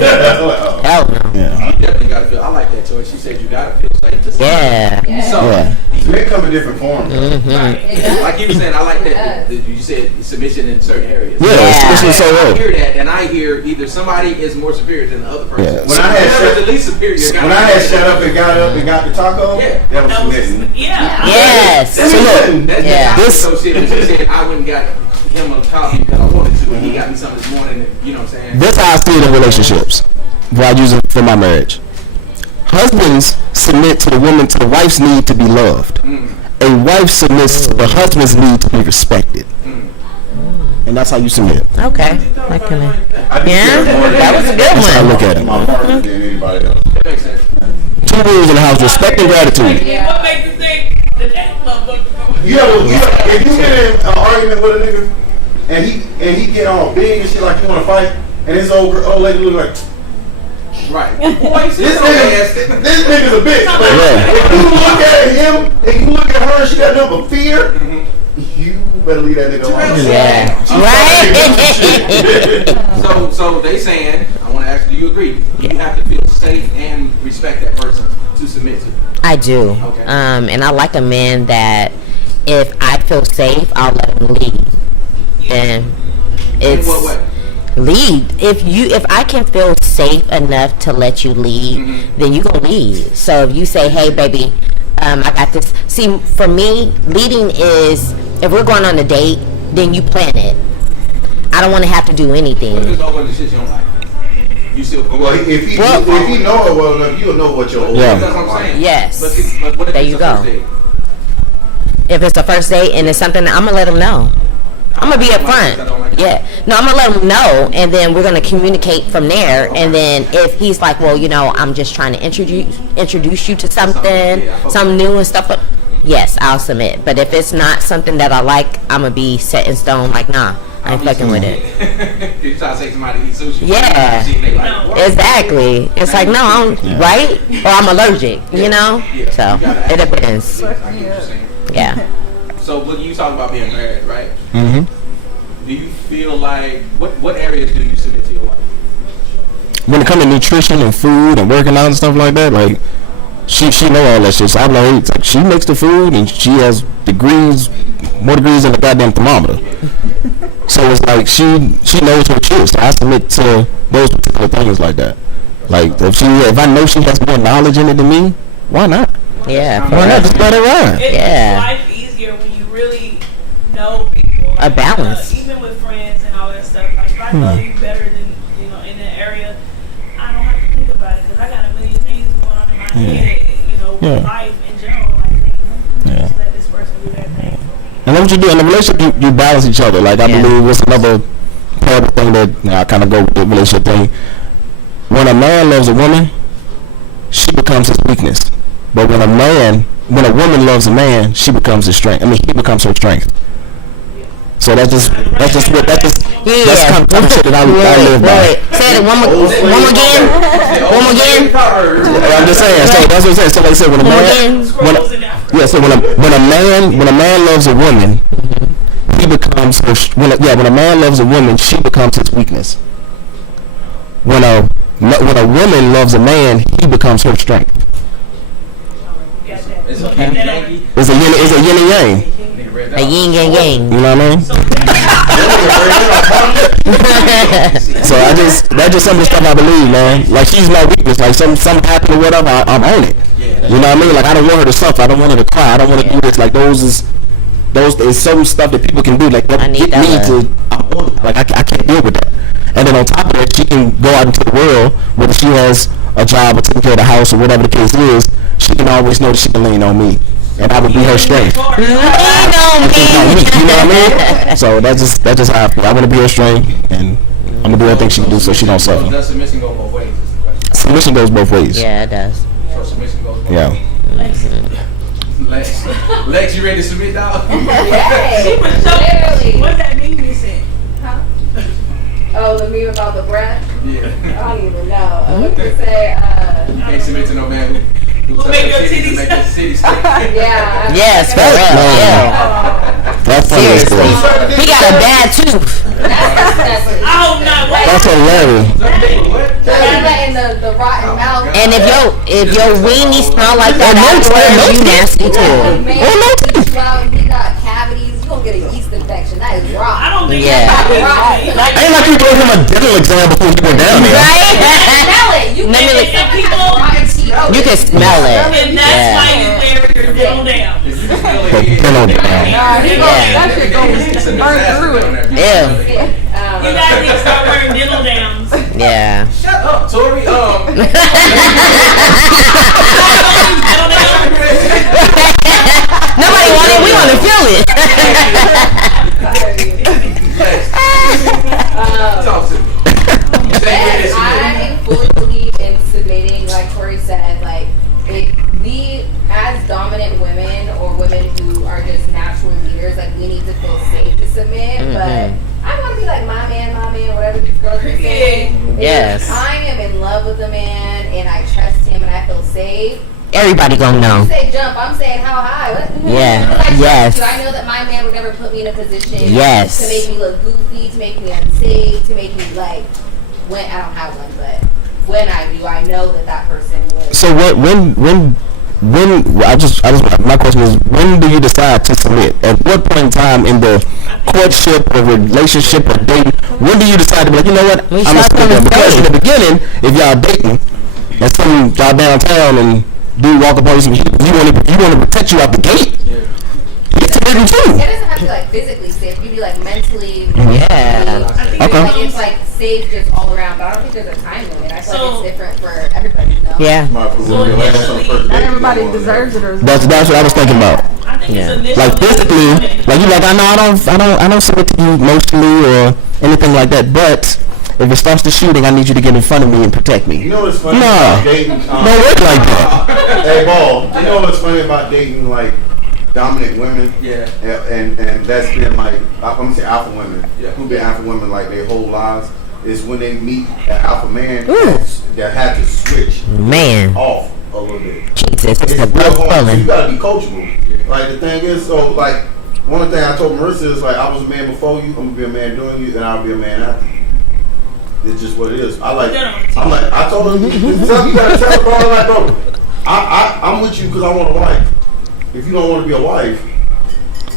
oh. Hell no. Yeah. You definitely gotta feel. I like that choice. She said you gotta feel safe to submit. Yeah. So, Yeah. They come in different forms. right. It does. Like you were saying, I like It that. does. You said submission in certain areas. Yeah, Yeah. especially so I well. hear that, and I hear either somebody is more superior than the other person. Yeah. When I had Whoever's shut- the least superior. When I had shut up and got the taco, Yeah. that was That was, submitting. yeah. Yes. That's So look, good. That's Yeah. this so shit. She said I went and got him a coffee because I wanted to, and he got me something this morning. And, you know what I'm saying? That's how I see it in relationships. What I use it for my marriage. Husbands submit to the wife's need to be loved. A wife submits to the husband's need to be respected. And that's how you submit. Okay. I can. I do Yeah. care more That was a good That's how I one. look at it. my partner than anybody else. That makes sense. 2 rules in the house: respect and gratitude. What makes you think that motherfucker? If you get in an argument with a nigga and he get all big and shit like you want to fight, and his old lady look like Right. Boy, this nigga's a bitch. But Yeah. if you look at him and you look at her and she got nothing but fear, you better leave that nigga alone. Yeah. Right. So they saying, I want to ask, do you agree? You have to feel safe and respect that person to submit to. I do. Okay. And I like a man that if I feel safe, I'll let him lead. And it's In what way? lead. If I can feel safe enough to let you lead, then you gonna lead. So if you say, hey baby, I got this. See, for me, leading is if we're going on a date, then you plan it. I don't want to have to do What if anything. it's over the shit you don't like? You still Well, if he know it well enough, you'll know what your Yeah. That's what I'm saying. Yes. But what if There it's you a go. first date? If it's the first date and it's something, I'm gonna let him know. I'm gonna be I don't like this, I don't like upfront. Yeah. No, I'm gonna let him know, and then we're gonna communicate from there. And then if he's like, well, I'm just trying to introduce you to something new and stuff. Yes, I'll submit. But if it's not something that I like, I'm gonna be set in stone. Like, nah, I ain't fucking with it. You try to take somebody to eat sushi. Yeah. They like, what? Exactly. It's like, no, I don't, right? Or I'm allergic. Yeah. So You gotta it ask. depends. I get what you're saying. Yeah. So, look, you talking about being married, right? Mm-hmm. Do you feel like what areas do you submit to your wife? When it comes to nutrition and food and working out and stuff like that, like she know all that shit. So I'm like, it's like she makes the food and she has more degrees than the goddamn thermometer. So it's like she knows her shit. So I submit to those particular things like that. Like if I know she has more knowledge in it than me, why not? Yeah. Why not just let her ride? It Yeah. makes life easier when you really know people. A balance. Even with friends and all that stuff. Like, if I know you better than, in the area, I don't have to think about it because I got a million things going on in my head, with life in general. Like, just let this person do their thing. And then what you do in the relationship, you balance each other. Like I believe it's another part of the thing that I kind of go with the relationship thing. When a man loves a woman, she becomes his weakness. But when a woman loves a man, she becomes his strength. I mean, he becomes her strength. So that's just that's kind of shit that I live by. Say it one more again. One more again. I'm just saying. So that's what I'm saying. So like I said, when a man loves a woman, he becomes her. When a man loves a woman, she becomes his weakness. When a woman loves a man, he becomes her strength. It's a Yankee. It's a yin and yang. A yin and yang. You know what I mean? So that's just some of the stuff I believe, man. Like she's my weakness. Like something happened or whatever, I'm on it. You know what I mean? Like I don't want her to suffer. I don't want her to cry. I don't want to do this. Like those is some stuff that people can do. Like I need get me that to. Like I can't deal with that. And then on top of that, she can go out into the world, whether she has a job or taking care of the house or whatever the case is. She can always know that she can lean on me, and I would be her strength. Lean on me. You know what I mean? So that's just how I feel. I want to be her strength, and I'm gonna do everything she can do so she don't suffer. Does submission go both ways? Is the question. Submission goes both ways. Yeah, it does. So submission goes both Yeah. ways. Lex, you ready to submit, dog? Hey, Literally. What's that mean you said? huh? Oh, the meme about the breath? Yeah. I don't even know. I was gonna say, You can't submit to no man who Who tells make her your titties to titties make your city stay. yeah. Yes, for real. Yeah. That's funny as Seriously. hell. He got a bad tooth. That's I hope not. Wait. That's hilarious. the rotten mouth. And if your weenie smell like that afterwards, you nasty too. He got cavities. You gonna get a yeast infection. That is I raw. don't think Yeah. that's Ain't like you gave him a dental exam before you went down there. Right? Smell it. You Let me can look- some people rotten teeth. You can smell it. And that's why you wear your dental down. The dental exam. That shit goes burn through it. Ew. You guys need to start wearing dental downs. Yeah. Shut up, Tori. Nobody want it. We want to feel it. Talk to me. You say you ready to submit. I fully believe in submitting, like Tori said, like we as dominant women or women who are just natural leaders, like we need to feel safe to submit. But I want to be like my man, whatever these girls are saying. Yes. If I am in love with a man and I trust him and I feel safe, everybody gonna know. You say jump, I'm saying how high. What? Yeah. Because I trust Yes. you. I know that my man would never put me in a position Yes. to make me look goofy, to make me unsafe, to make me like when I don't have one, but when I do, I know that person would. So when my question is, when do you decide to submit? At what point in time in the courtship or relationship or dating, when do you decide to be like, you know what, We I'm gonna start submit them? from the Because in the beginning. beginning, if y'all dating and some y'all downtown and dude walk up on you, you want to protect you out the gate. It's a big too. It doesn't have to be like physically safe. You be like mentally. Yeah. I think Okay. Like it's like safe just all around. But I don't think there's a time limit. I feel So- like it's different for everybody. You know? Yeah. Might put one of your ass on the first date. Not everybody deserves it or That's what I was thinking about. I think Yeah. it's initially Like physically, like you like I don't submit to you emotionally or anything like that. But if it starts to shooting, I need you to get in front of me and protect me. You know what's funny No. about dating? Don't work like that. Hey, Ball, you know what's funny about dating, like, dominant women? Yeah. And that's been, like, I'm going to say alpha women, Yeah. who've been alpha women, like, their whole lives, is when they meet an alpha man Ooh. that had to switch Man. off a little bit. Jesus, it's It's the real blood hard. So you spilling. gotta be coachable. Like, the thing is, so, like, one thing I told Marissa is, like, I was a man before you, I'm going to be a man during you, and I'll be a man after you. It's just what it is. I told her, you gotta tell her, bro, like, bro, I'm with you because I want a wife. If you don't want to be a wife,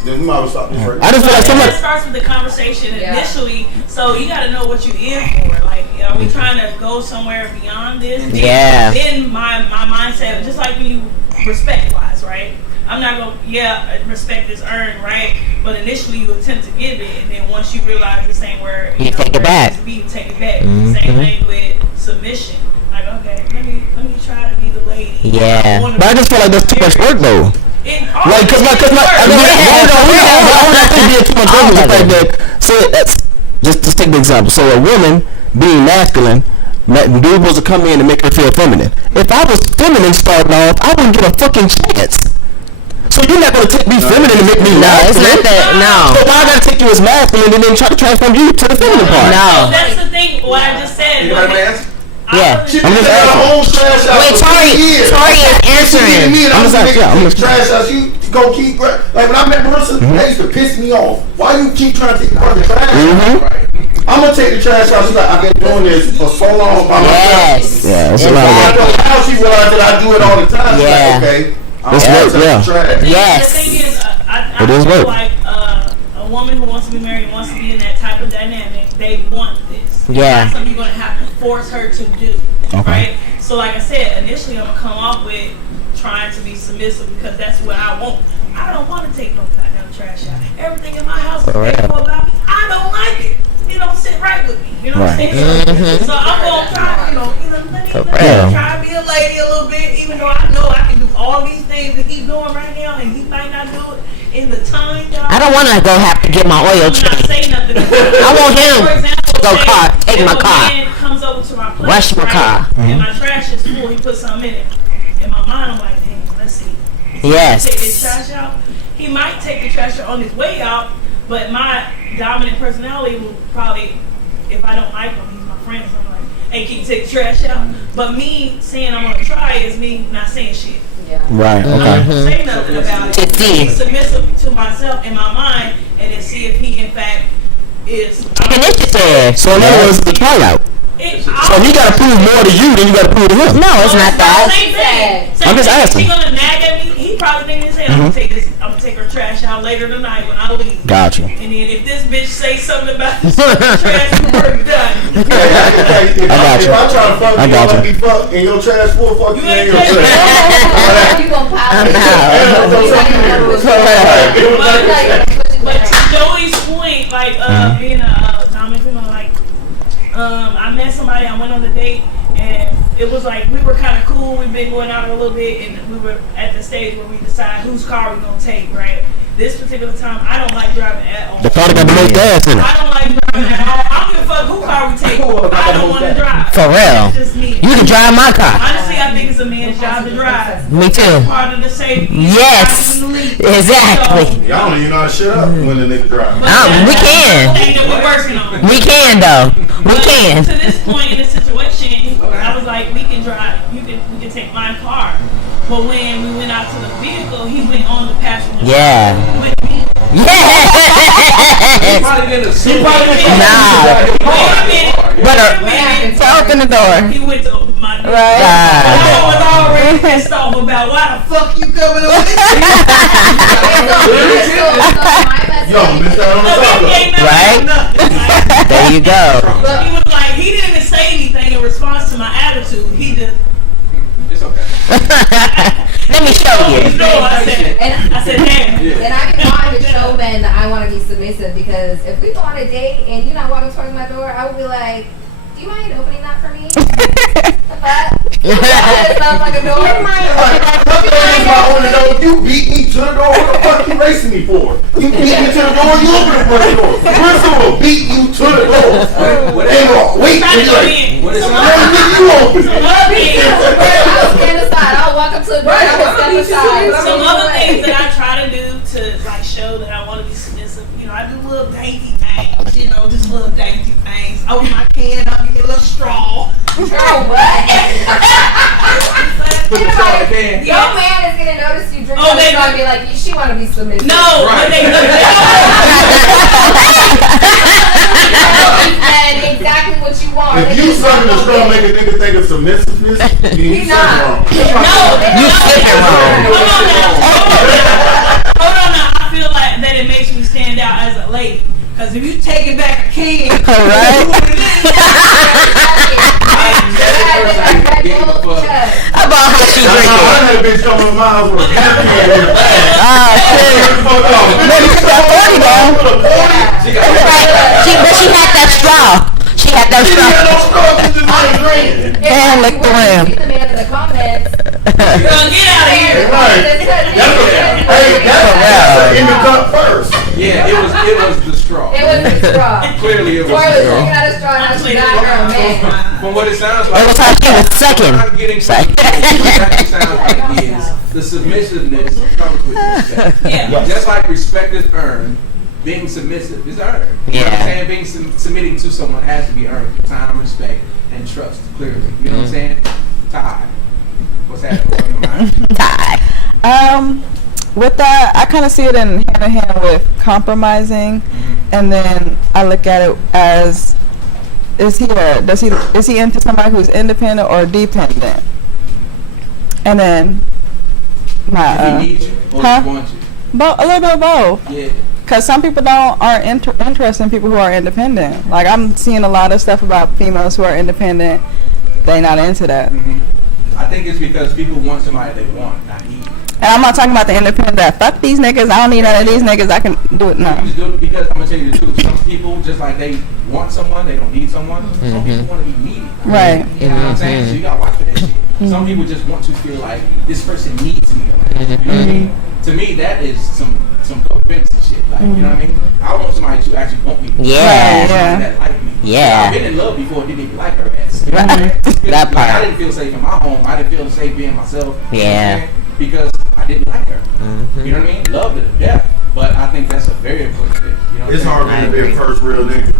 then we might as well stop this right now. I just feel like It somebody. starts with the conversation Yeah. initially, so you got to know what you're in for. Like, are we trying to go somewhere beyond this? Then- Yeah. Then my mindset, just like you, respect wise, right? I'm not gonna. Respect is earned, right? But initially you attempt to give it, and then once you realize this ain't where You take it where back. needs to be, you take it back. Mhm. Same thing with submission. Like, okay, let me try to be the lady. Yeah. I wanna But I just feel like that's too much work though. Like, cause my, I mean, hold on, I think being too much work is the fact that, so that's, just take the example. So a woman being masculine, dude supposed to come in and make her feel feminine. If I was feminine starting off, I wouldn't get a fucking chance. So you're not gonna take me feminine and make me No, it's masculine. not that. So No. why I gotta take you as masculine and then try to transform you to the feminine part? No. That's the thing. What I just said. Anybody want to answer? Yeah. She I'm just been in her asking. own trash house Wait, for Tori 3 years. is She answering. me and I'm I'm just asking, yeah, I'm just just- trash house. You go keep like when I met Marissa, that used to piss me off. Why you keep trying to take part of the trash? Right. I'm gonna take the trash out. She's like, I've been doing this for so long by myself. Yes. Yeah, it's a lot of I work. know how she realized that I do it all the time. She's Yeah. like, okay, I'm It's gonna work, take yeah. the trash. Yes. The thing is, I It is feel work. like a woman who wants to be married, wants to be in that type of dynamic, they want this. Yeah. It's not something you're going to have to force her to do. Okay. Right? So like I said, initially I'm going to come off with trying to be submissive because that's what I want. I don't want to take no goddamn trash out. Everything in my house is For real. faithful about me. I don't like it. It don't sit right with me. You know what I'm Right. saying? So I'm going to try, let For me real. try to be a lady a little bit, even though I know I can do all these things that he's doing right now, and he might not do it in the time that I don't want to go have to get my oil I'm not changed. say nothing. I want him For example, to go say take if my a car. man comes over to my place, Wash my right, car. and my trash is full, he puts something in it. In my mind, I'm like, damn, let's see. Yes. Take this trash out. He might take the trash out on his way out, but my dominant personality will probably, if I don't like him, he's my friend, so I'm like, hey, can you take the trash out? But me saying I'm gonna try is me not saying shit. Yeah. Right. I Okay. don't say nothing about it. To see. Be submissive to myself in my mind, and then see if he in fact is. Initiative. So in other words, the tryout. So he got to prove more to you than you got to prove to him. No, it's not that. Same thing. I'm just asking. He gonna nag at me. He probably thinking his head. I'm gonna take her trash out later tonight when I leave. Gotcha. And then if this bitch say something about the trash, work done. If got you. I try to fuck I you, got let you. me fuck, and your trash full, fuck you, You and ain't your taking trash. You gonna pile I'm it. out. But to Joey's point, like being a dominant female, like I met somebody, I went on a date, and it was like we were kind of cool. We've been going out a little bit, and we were at the stage where we decide whose car we're gonna take. Right. This particular time, I don't like driving at all. The car got the most gas in it. I don't like driving at all. I don't give a fuck who car we take. I don't want to drive. For real. That's just me. You can drive my car. Honestly, I think it's a man's job to drive. Me too. Part of the safety. Yes. Exactly. Y'all don't even know how to shut up when the nigga drive. We can. Thing that we're working on. We can though. We But can. to this point in the situation, I was like, we can drive. We can take my car. But when we went out to the vehicle, he went on the passenger. Yeah. He went to me. He Yeah. probably didn't assume. Nah. But To open the door. He went to my door. Right. I was already pissed off about why the fuck you coming over here. Yo, missed out on the soccer. Right? There you go. He was like, he didn't even say anything in response to my attitude. He just. It's okay. Let me show I you. said, damn. And I can want to show men that I want to be submissive because if we go on a date and you're not walking towards my door, I would be like, do you mind opening that for me? The fuck? It sounds like a door. You beat me to the door. What the fuck you racing me for? You beat me to the door. You open the front door. First will beat you to the door. Wait, Try to go in. What is no, it? you open it. I'll stand aside. I'll walk up to the door and I'll step aside. Some other things that I try to do to like show that I want to be submissive, you know, I do little dainty things, you know, just little dainty things. Open my can up, get a little straw. Oh, what? Put the straw in the can. Your man is gonna notice you drink Oh, and they- be like, she want to be submissive. No, Right. but they And exactly what you want. If you sucking the straw, make a nigga think of submissiveness, then you He's something wrong. You skipping wrong. Hold on now. I feel like that it makes me stand out as a lady. Because if you taking back a can, How about how she I drinking? had a bitch come over my house with a can in the bag. Oh, shit. Fuck off. Maybe she got 40 though. But she had that straw. She had that She had no straw. straw, she just wanted drinking. And lick the rim. The man in the comments. girl, get out of here. Right. That's in the cup first. Yeah, it was the straw. It was the straw. Clearly, it was Or the was straw. drinking out of straw and now she's not her man. From what it sounds like, It was how she was sucking. what I'm getting from Sorry. what that sounds like is the submissiveness comes with respect. Yeah. Just like respect is earned, being submissive is earned. You know what I'm Yeah. saying? Being submitting to someone has to be earned through time, respect, and trust. Clearly, you know what I'm saying? Ty, what's happening on your mind? Die. With that, I kind of see it in hand in hand with compromising, and then I look at it as is he into somebody who's independent or dependent? And then If he needs you or huh? he wants you. A little bit of both. Yeah. Because some people aren't interested in people who are independent. Like I'm seeing a lot of stuff about females who are independent. They not into that. I think it's because people want somebody they want, not need. And I'm not talking about the independent that fuck these niggas. I don't need none of these niggas. I can do it You now. just do it because I'm gonna tell you the truth. Some people, just like they want someone, they don't need someone. Some people want to be needy. Right. You know what I'm saying? So you gotta watch for that shit. Some people just want to feel like this person needs me. You know what I mean? To me, that is some codependency shit. Like, you know what I mean? I want somebody to actually want me. Yeah. Somebody that like me. Yeah. I've been in love before, didn't even like her ass. You know what I'm Right. saying? That Like, I part. didn't feel safe in my home. I didn't feel safe being myself. You know what I'm Yeah. saying? Because I didn't like her. You know what I mean? Loved her to death. But I think that's a very important thing. You know what It's I'm hard saying? to be a first real nigga.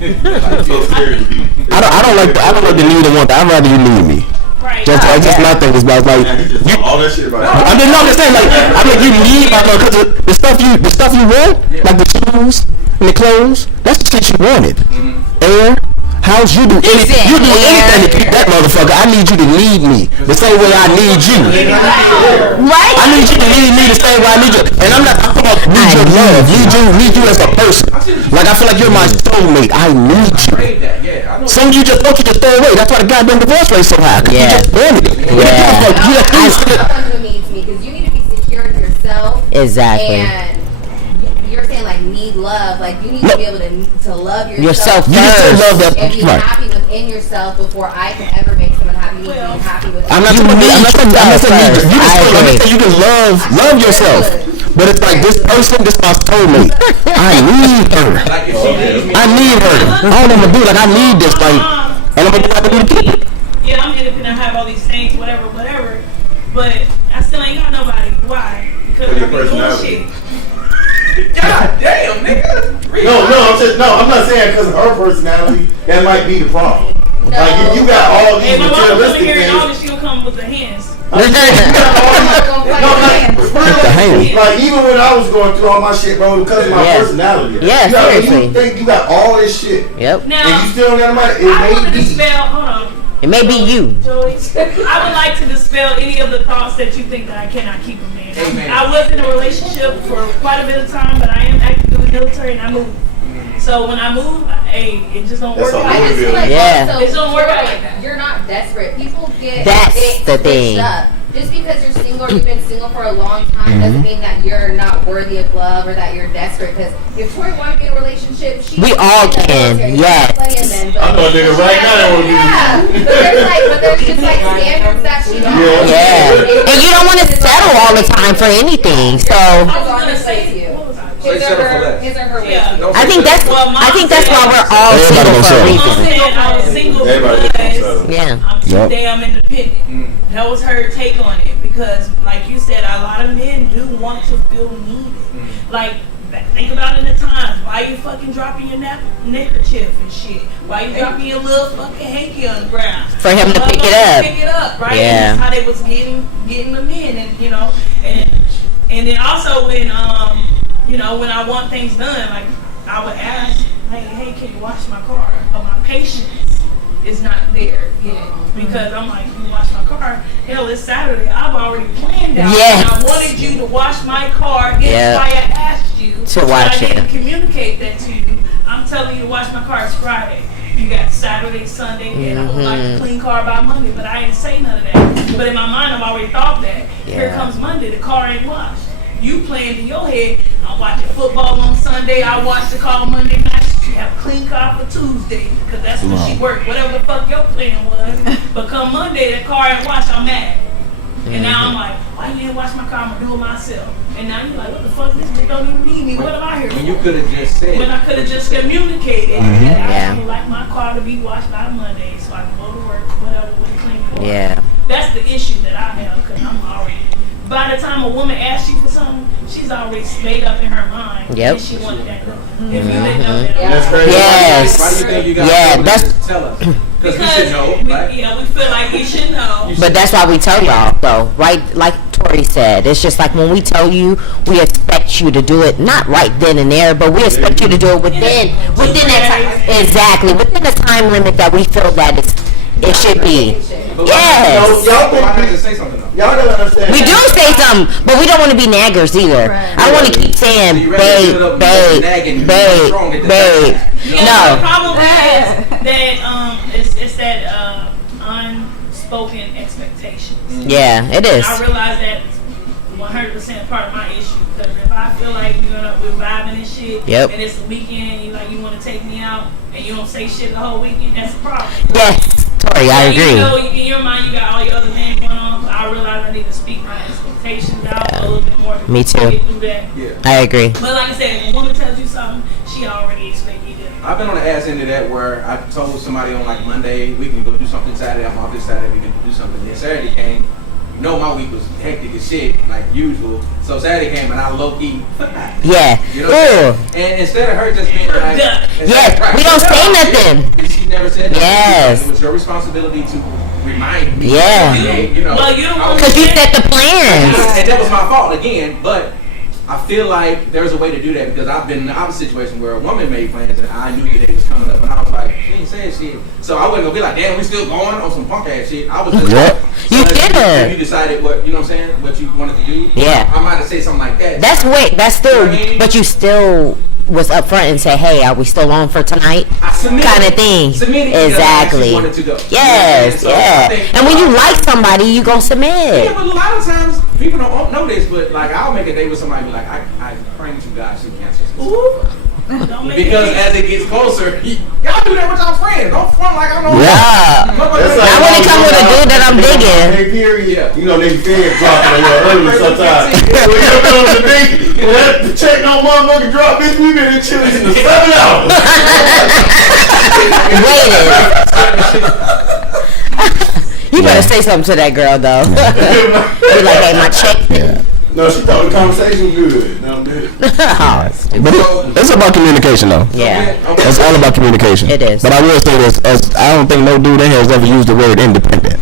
It's so scary to be. I don't like the need to want that. I'd rather you need me. Right. That's just my thing. It's about like Man, he just talk all that shit about it. I'm just saying, like, I mean, you need my because the stuff you want, like the shoes and the clothes, that's the shit you wanted. Air, house, you do anything to keep that motherfucker. I need you to need me the same way I need you. Right? I need you to need me the same way I need you. And I'm talking about need your love, need you as a person. Like I feel like you're my soulmate. I need you. Crave that, yeah. I know. Some you just throw away. That's why the goddamn divorce rate so high. 'Cause you Yeah. just wanted it. Yeah. Someone who needs me because you need to be secure in yourself. Exactly. And you're saying like need love, like you need to be able to love Yourself yourself. You just first. love that. And be Right. happy within yourself before I can ever make someone happy. You need to be happy with I'm not You saying need I'm not saying yourself you first. I agree. can you can love yourself. But it's like this person, this my soulmate. I need her. Like if she needs me, I need her. I don't wanna do like I need this like and I'm gonna do what I need to keep it. Yeah, I'm independent, I have all these things, whatever. But I still ain't got nobody. Why? Because your I be doing personality. shit. God damn, nigga. No, I'm not saying because of her personality. That might be the problem. Like if you got all these Hey, my mom come in materialistic here and all things. this, she'll come with her hands. Like even when I was going through all my shit, bro, because of my personality. Yeah, seriously. You think you got all this shit. Yep. Now, and you still don't got money. I want to dispel. Hold on. It may be you. Joey, I would like to dispel any of the thoughts that you think that I cannot keep a man. Amen. I was in a relationship for quite a bit of time, but I am active in the military and I moved. So when I move, hey, it just don't work out. I just feel like Yeah. also, It don't work out you're like that. You're not desperate. People get That's get the switched thing. Up. Just because you're single or you've been single for a long time doesn't mean that you're not worthy of love or that you're desperate. Because if Tori wanted to be in a relationship, We all can, yes. I know a nigga right now that wanna be. Yeah, but there's just like standards that she has. Yeah. And you don't want to settle all the time for anything. So I was gonna say, what was I? Say settle for less. His or her Yeah. way. Don't I say think that's settle. I think that's why we're all Everybody single gonna for a settle. reason. I'm saying I was single Everybody gonna because settle. Yeah. I'm too Yep. damn independent. That was her take on it because, like you said, a lot of men do want to feel needed. Like, think about it in the times. Why you fucking dropping your neckerchief and shit? Why you dropping your little fucking hanky on the ground? For him to pick it up. Pick it up, right? Yeah. And that's how they was getting them in, and you know, and then also when you know, when I want things done, like I would ask, hey, can you wash my car? But my patience is not there yet because I'm like, you wash my car? Hell, it's Saturday. I've already planned out. Yes. And I wanted you to wash my car. Hence Yep. why I asked you. To wash I didn't it. communicate that to you. I'm telling you to wash my car. It's Friday. You got Saturday, Sunday, and I would like a clean car by Monday, but I didn't say none of that. But in my mind, I've already thought that. Here Yeah. comes Monday, the car ain't washed. You planned in your head, I'm watching football on Sunday, I watch the car Monday night, you have a clean car for Tuesday, because that's when she worked, whatever the fuck your plan was. But come Monday, that car ain't washed, I'm mad. And now I'm like, why you didn't wash my car? I'm gonna do it myself. And now you're like, what the fuck? This bitch don't even need me. What am I here When you for? could have just said. When I could have just communicated that Yeah. I would like my car to be washed by Monday so I can go to work, whatever, with a clean car. Yeah. That's the issue that I have because I'm already. By the time a woman asks you for something, she's already made up in her mind. Yep. And she wanted that. If you didn't know that, That's crazy. Yes. Why do you think you got Yeah, to that's tell us? Because we because should know, right? we feel like we should know. but that's why we tell y'all though, right? Like Tori said, it's just like when we tell you, we expect you to do it not right then and there, but we expect you to do it within that time. Exactly, within the time limit that we feel that it should be. But Yes. why not just say something though? Y'all gotta understand. We do say something, but we don't want to be naggers either. Right. I want to keep saying, So you rather give it up babe, and nagging babe, strong at the babe. time. Yeah, No. the problem is that it's that unspoken expectations. Yeah, it is. I realize that 100% part of my issue because if I feel like we're vibing and shit, Yep. and it's the weekend, you want to take me out, and you don't say shit the whole weekend, that's a problem. Yes, Tori, I Even agree. though in your mind you got all your other things going on, I realize I need to speak my expectations out a little bit more. To Me too. Get through that. Yeah. I agree. But like I said, if a woman tells you something, she already expects you to. I've been on the ass end of that where I told somebody on like Monday, we can go do something Saturday, I'm off this Saturday, we can do something. Then Saturday came, you know my week was hectic as shit, like usual. So Saturday came and I low-key, Yeah. you know what I'm Ooh. saying? And instead of her just being like, Done. Yes, right, we don't say nothing. And she never said nothing. Yes. It was your responsibility to remind me. Yeah. Hey, you know. Well, you don't I was- Because you set the plans. and that was my fault again, but I feel like there's a way to do that because I've been in the opposite situation where a woman made plans and I knew the day was coming up and I was like, she ain't saying shit. So I wasn't gonna be like, damn, we still going on some punk ass shit. I was just Yep. so You if did it. If you decided what, you know what I'm saying, what you wanted to do. Yeah. I might have said something like that. That's still, but you still was upfront and say, hey, are we still on for tonight? I submitted. Kind of thing. Submitted because I Exactly. actually wanted to go. Yes, You know what I'm saying? So I yeah. think- And when you like somebody, you gonna submit. Yeah, but a lot of times people don't know this, but like I'll make a date with somebody and be like, I pray to God she cancels this. Ooh. Don't make Because it as it gets closer, y'all do that with y'all friends. Don't front like I know. Yeah. That's I wanna come with a dude that I'm digging. Hey, period. Yeah. You know, they fed dropping a little early sometimes. So you ever on the date, and that check no motherfucking drop, bitch, we been in Chili's in the 7 hours. You better say something to that girl though. Be like, hey, my check. No, she thought the conversation was good. No, I'm good. Oh, stupid. But it's about communication, though. Yeah. It's all about communication. It is. But I will say this: as I don't think no dude in here has ever used the word independent.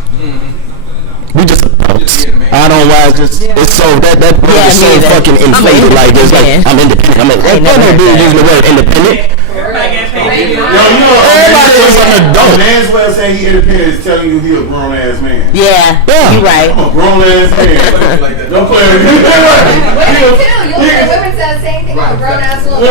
We just adults. I don't know why it's so that word Yeah, is so me either. fucking I'm inflated. Like it's like independent. I'm independent. I'm ain't that never don't be heard that. using the word independent. Everybody got paid. Yo, you know, Everybody is an adult. A man's way of saying he independent is telling you he a grown ass man. Yeah, Yeah. you right. I'm a grown ass man. Like that. Don't play with me. Women too. You'll hear women say the same thing to a grown ass woman.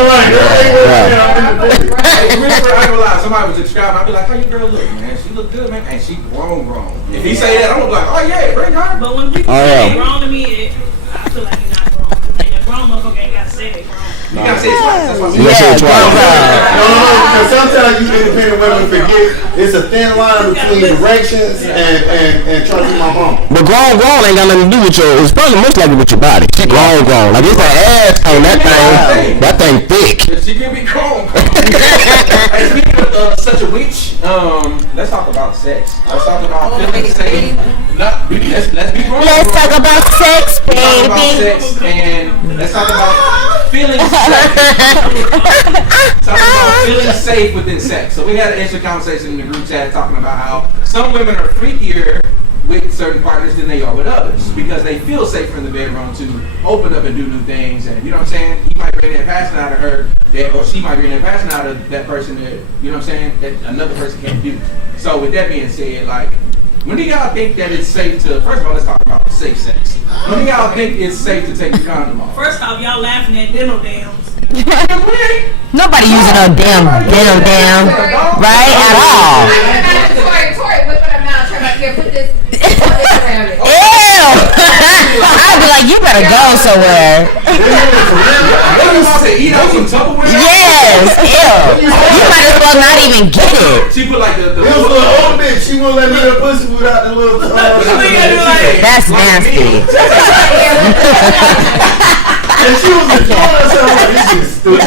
Hey, remember, I ain't gonna lie, somebody was describing, I'd be like, how your girl look, man? She look good, man. And she grown. If he say that, I'm gonna be like, oh yeah, bring her. But when people Oh, say yeah. grown to me, I feel like you're not grown. 'Cause like a grown motherfucker ain't gotta say they grown. You gotta say it twice, that's what I'm saying. You gotta say it twice. No, because sometimes you independent women forget it's a thin line between directions and trusting my mama. But grown ain't got nothing to do with your. It's probably most likely with your body. She grown. Like it's an ass on that thing. That thing thick. She can be grown. Hey, speaking of such a witch, let's talk about sex. Let's talk about feeling safe. Let's be grown. Let's talk about sex, Let's talk about baby. sex and let's talk about feeling safe. Talking about feeling safe within sex. So we had an interesting conversation in the group chat talking about how some women are freakier with certain partners than they are with others because they feel safer in the bedroom to open up and do new things. And you know what I'm saying? He might bring that passion out of her, or she might bring that passion out of that person that, you know what I'm saying, that another person can't do. So with that being said, like, when do y'all think that it's safe to, first of all, let's talk about safe sex. When do y'all think it's safe to take the condom off? First off, y'all laughing at dental dams. Nobody using a damn right at all. Tori, whip it up now. Try to here, put this around it. Ew! I'd be like, you better go somewhere. What you about to eat out some Tupperware? Yes, ew. You might as well not even get it. She put like the It was a little old bitch. She wouldn't let me in the pussy without the little. That's nasty. And she was enjoying herself like this is stupid.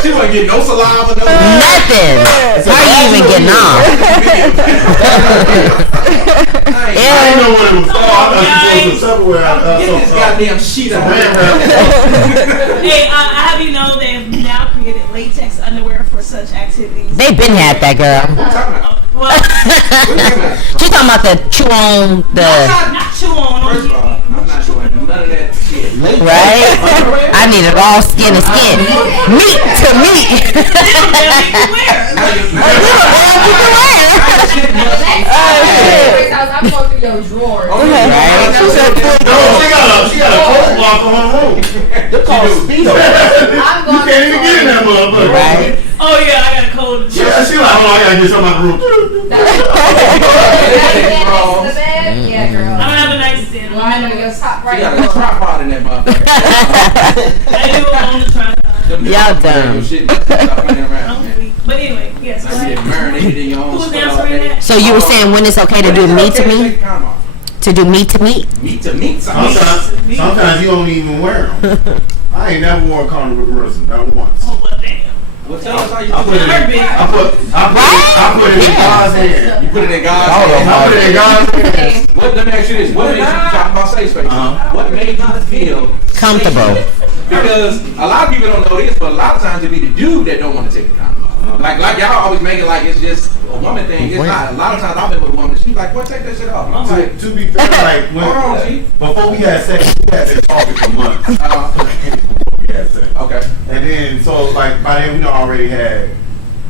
She wasn't getting no saliva, no Nothing. How are you even getting off? I didn't know what it was called. I thought she was some Tupperware. Get this goddamn sheet out of here. Hey, I have you know they have now created latex underwear for such activities. They been had that girl. Well, She talking about the chew on the not chew on. First of all, I'm not doing none of that shit. right. I need it all skin to skin, meat to meat. I'm going through your drawers. Right? No, she got a cold block on her room. They're called speedo. You can't even get in that motherfucker. Right. Oh yeah, I got a cold. Yeah, she like, hold on, I gotta get something out the room. Yeah, girl. I don't have a nightstand. Well, I know your top She right. got a tripod in that motherfucker. I do it on the tripod. Y'all dumb. Shit, stop playing around, man. But anyway, yes. Now you get marinated in your own Who's sweat all answering day. that? So you were saying when it's okay to do meat to meat? To do meat to meat? Meat to meat. Sometimes you don't even wear them. I ain't never wore a condom with Marissa, not once. Oh well, damn. Well, tell us how you I do put it it. in God's hand. You put it in God's I hands. put it in God's hand. What? Let me ask you this. What made you talk about safe space? What made you feel Comfortable. safe? Because a lot of people don't know this, but a lot of times it be the dude that don't want to take the condom off. Like y'all always make it like it's just a woman thing. It's not. A lot of times I've been with a woman. She's like, "What? Take that shit off." I'm like, To be fair, like Hold on, G. before we had sex, we had this talking for months. Before we had sex. okay. And then, so like by then we done already had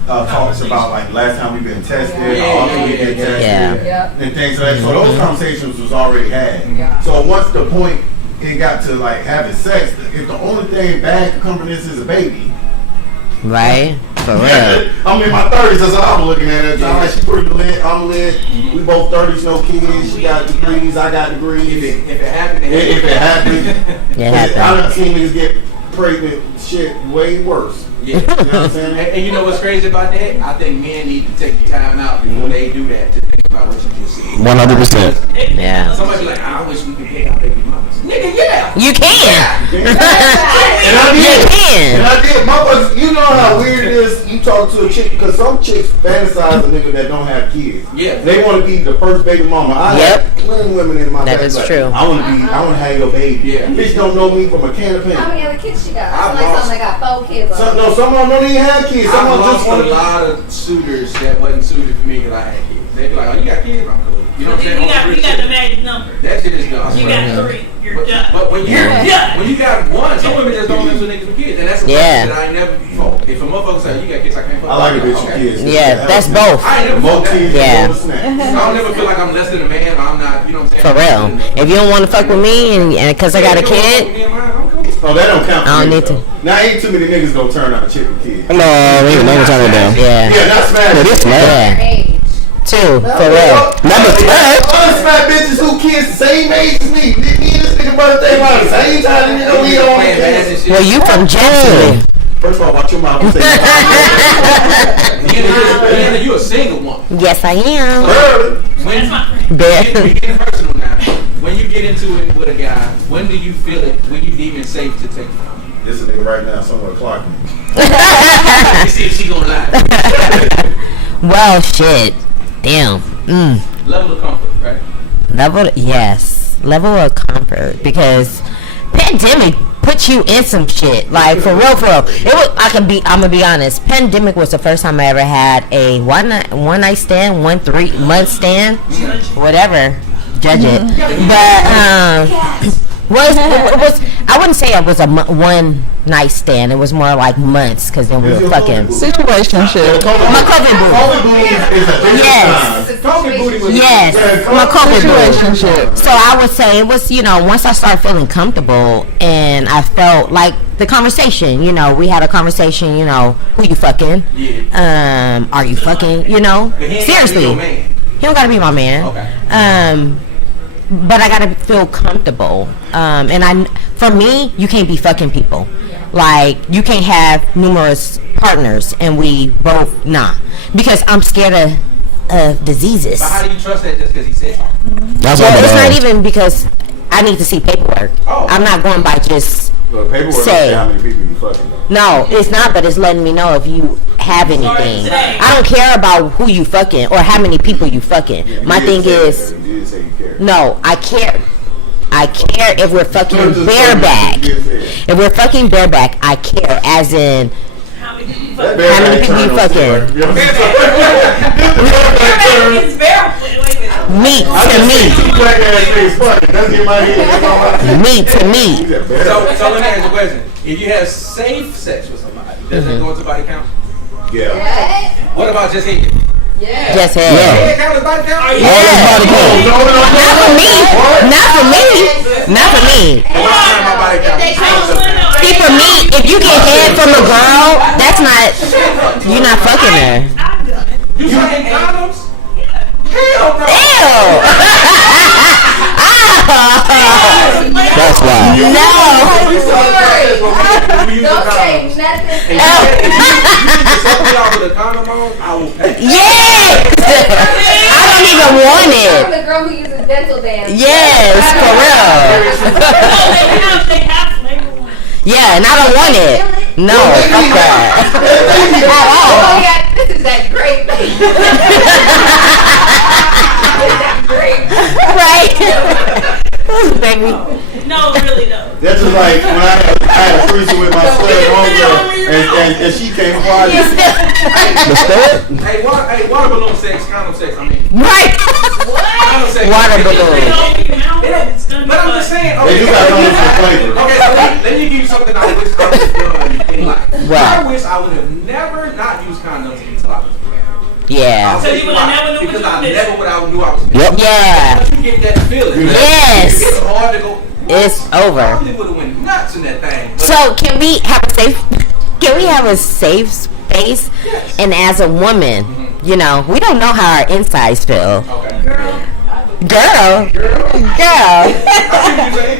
talks about like last time we been tested, how often we get tested, Yeah. and things like that. So those conversations was already had. So once the point it got to like having sex, if the only thing bad could come from this is a baby. Right? For real. I'm in my 30s, that's what I was looking at. Like, she pretty lit, I'm lit. We both 30s, no kids. She got degrees, I got degrees. If it happened, If it happened, It I happened. done seen niggas get pregnant shit way worse. Yeah. You know what I'm saying? And you know what's crazy about that? I think men need to take the time out before they do that to think about what you just said. 100%. Yeah. Somebody be like, I wish we could pick out baby mamas. Nigga, yeah. You can. And I You did. can. And I did. Motherfuckers, you know how weird it is. You talk to a chick because some chicks fantasize a nigga that don't have kids. Yeah. They want to be the first baby mama. I Yep. have plenty women in my That back is like, true. I want to have your baby. Yeah. Bitch don't know me from a can of How paint. many other kids she got? I That's like lost- something that got 4 kids. Some of them don't even have kids. Some I of them lost just a want to. lot of suitors that wasn't suited for me because I had kids. They be like, oh, you got kids? I'm cool. You know what I'm saying? You got the magic number. That shit is done. You got 3. You're done. But when you when you got one, some women just don't mess with niggas with kids, and that's a Yeah. that I ain't never before. If a motherfucker say you got kids, I can't fuck. I like a bitch with Okay. kids. Yeah, that's both. I ain't never More fuck that. kids, Yeah. more snack. I don't never feel like I'm less than a man. Or I'm not. You know what I'm For saying? real. If you don't want to fuck with me and because I got a kid, Oh, that don't count. I don't for me, need to. though. Now ain't too many niggas gonna turn out a chick with kids. No, we ain't never turn it down. yeah. Yeah, not smash. Yeah, this Their man. age. 2, for real. Number 10. Other smack bitches who kids the same age as me. Me and this nigga birthday around the same time. You know we on the kids. Well, you from Jacksonville. First of all, watch your mouth. Say Deanna, you a single woman. Yes, I am. When That's my friend. Bear. we getting personal now. When you get into it with a guy, when do you feel it? When you deem it safe to take it from? This is a nigga right now somewhere clocking me. You see if she gonna lie. Well, shit. Damn. Level of comfort, right? Level of comfort, because pandemic put you in some shit. Like for real. It was. I'm gonna be honest. Pandemic was the first time I ever had a one night stand, 3 month stand, whatever. Judge it. But was I wouldn't say it was a one night stand. It was more like months, because then we were fucking. Situationship. My COVID boo. COVID booty is a different Yes. COVID booty was Yes, my COVID boo. Situationship. So I would say it was, once I started feeling comfortable and I felt like the conversation, we had a conversation, who you fucking? Yeah. Are you fucking, But he ain't gotta be seriously. your man. He don't gotta be my man. Okay. But I gotta feel comfortable. For me, you can't be fucking people. Like, you can't have numerous partners and we both, because I'm scared of diseases. But how do you trust that just because he said so? That's Well, all it's not bad. even because I need to see paperwork. Oh. I'm not going by just. Well, paperwork don't Say. say how many people you fucking though. No, it's not, but it's letting me know if you have anything. I don't care about who you fucking or how many people you fucking. My thing is, You didn't say you care. no, I care. I care if we're fucking bareback. If we're fucking bareback, I care. As in, How many people That fuck? How many people you bareback fucking? turn on shit, right? It's very. Wait a minute. meat to meat. Black ass niggas fucking. That's in my head. Meat to meat. So let me ask you a question. If you have safe sex with somebody, does it go into body count? Yeah. What about just head? Just head. Head count as body count? Yeah. Body count. Not for me. Not for me. Not for me. When I count my body count, See, for me, if you get head from a girl, that's not. You're not fucking her. I've done it. you fucking condoms? Hell no. Ew. That's wild. No. Don't say nothing. With a condom on, I will pay. Yes. I don't even want I'm it. the girl who uses dental dams. Yes, for real. They have flavor ones. Yeah, and I don't want it. No, fuck that. Oh yeah, this is that grape. This is that grape. Right. Baby. No, really though. That's just like when I had a threesome with my stud homegirl, and she came party. The stud? Hey, water balloon sex, condom sex, I mean. Right. Condom sex. Water They balloon. don't even know that it's gonna be But I'm fun. just saying, They do got condoms for flavor. Okay, so let me give you something I wish I would have done in life. Right. I wish I would have never not used condoms until I was married. Yeah. So you would have never knew Because what I you never would have knew I was Yep. Yeah. Once you get that feeling, Yes. it's hard to go. It's I over. probably would have went nuts in that thing. But So can we have a safe? Can we have a safe space? Yes. And as a woman, we don't know how our insides feel. okay. Girl.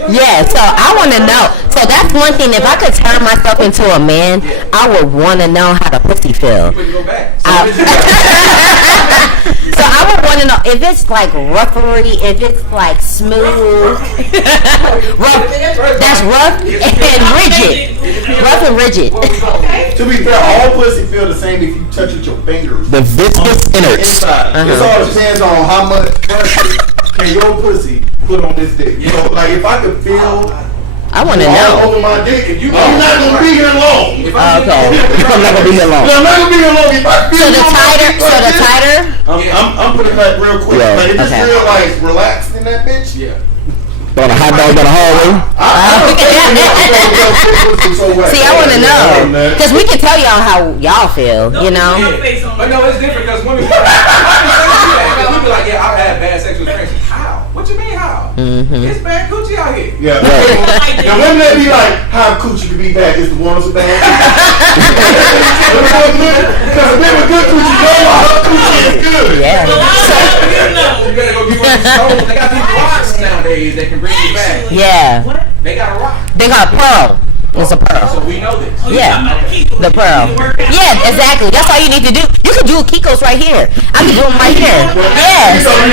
Yeah, so I want to know. So that's one thing. If I could turn myself into a man, I would want to know how the pussy feel. But you go back. So I- what is it? So I would want to know if it's like ruffery, if it's like smooth, rough. That's rough and rigid. Rough and rigid. To be fair, all pussy feel the same if you touch with your fingers. The viscous innards. Inside. It all depends on how much pressure can your pussy put on this dick. You know, like if I could feel I want to I'll know. open my dick. If you I'm not gonna be here long. If Oh, okay. I'm not gonna be here long. I'm not gonna be here long. If I feel So the my tighter, dick so like the this, tighter. I'm putting that real quick. Yeah, Like if it's okay. real like relaxed in that bitch. Yeah. On a hot dog down the hallway. See, I want to know because we can tell y'all how y'all feel. You know. Yeah. But no, it's different because women be like, yeah, I've had bad sexual experiences. How? What you mean how? Mm-hmm. It's bad coochie out here. Yeah. The women that be like, how coochie can be bad is the ones with bad because men with good coochie know how coochie is good. Yeah. You better go get one of these stones. They got these rocks nowadays that can bring you back. Yeah. They got a rock. They got pearl. It's a pearl. So we know this. Yeah. The pearl. Yeah, exactly. That's all you need to do. You can do Kiko's right here. I can do them right here. Yes. I'm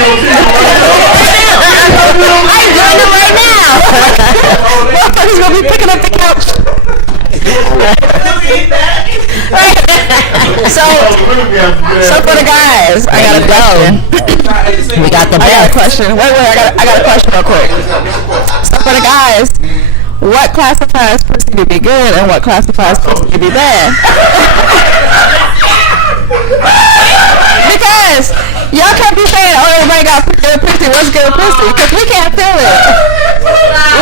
doing them right now. Motherfuckers gonna be picking up the couch. So for the guys, I gotta go. We got the best. I got a question. Wait, I got a question real quick. So for the guys, what classifies pussy to be good and what classifies pussy to be bad? Because y'all can't be saying, oh, everybody got good pussy. What's good pussy? Because we can't feel it.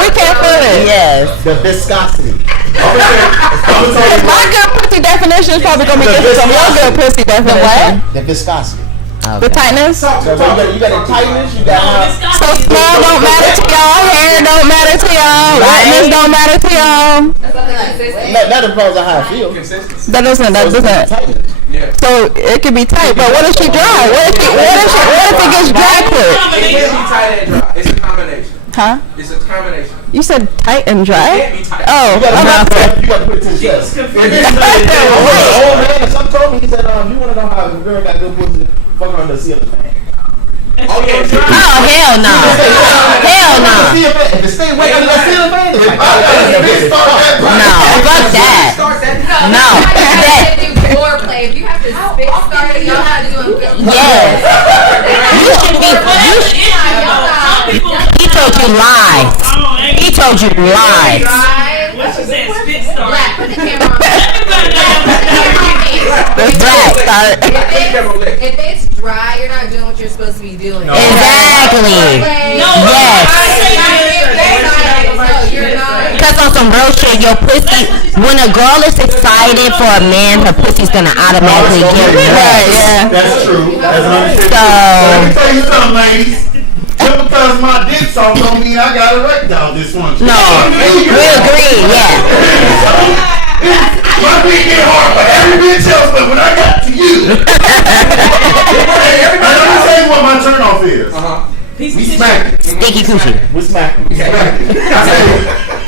We can't feel it. Yes. The viscosity. My good pussy definition is probably gonna be different from your good pussy definition. The viscosity. The tightness. So you got the tightness. You got So small don't matter to y'all. Hair don't matter to y'all. Whiteness don't matter to y'all. that depends on how I feel. Consistency. That doesn't. Tightness. Yeah. So it can be tight, but what if she dry? What if it gets dry quick? It can't be tight and dry. It's a combination. Huh? It's a combination. You said tight and It dry? can't be tight. Oh, You gotta put it to the chest. If it's Old man, some told me, he said, you wanna know how a girl got good pussy? Fuck her under the ceiling fan. Oh yeah. Oh, hell no. Hell no. If it stay wet under the ceiling fan, it's like, No, fuck that. Start that. No. That do foreplay. If you have to spit start it, you know how to do it. Yes. You should be. He told you lies. He told you lies. Black, put the camera on. Black. If it's dry, you're not doing what you're supposed to be doing. Exactly. Yes. No, you're not. Because on some real shit, your pussy, when a girl is excited for a man, her pussy's gonna automatically get wet. yeah. That's true. That's another shit. So- Let me tell you something, ladies. Just because my dick soft don't mean I got erectile dysfunction. No, we agree, yeah. My dick get hard, but every bitch else, but when I got to you. Let me tell you what my turn off is. We smack it. Sticky coochie. We smack it. We smack it.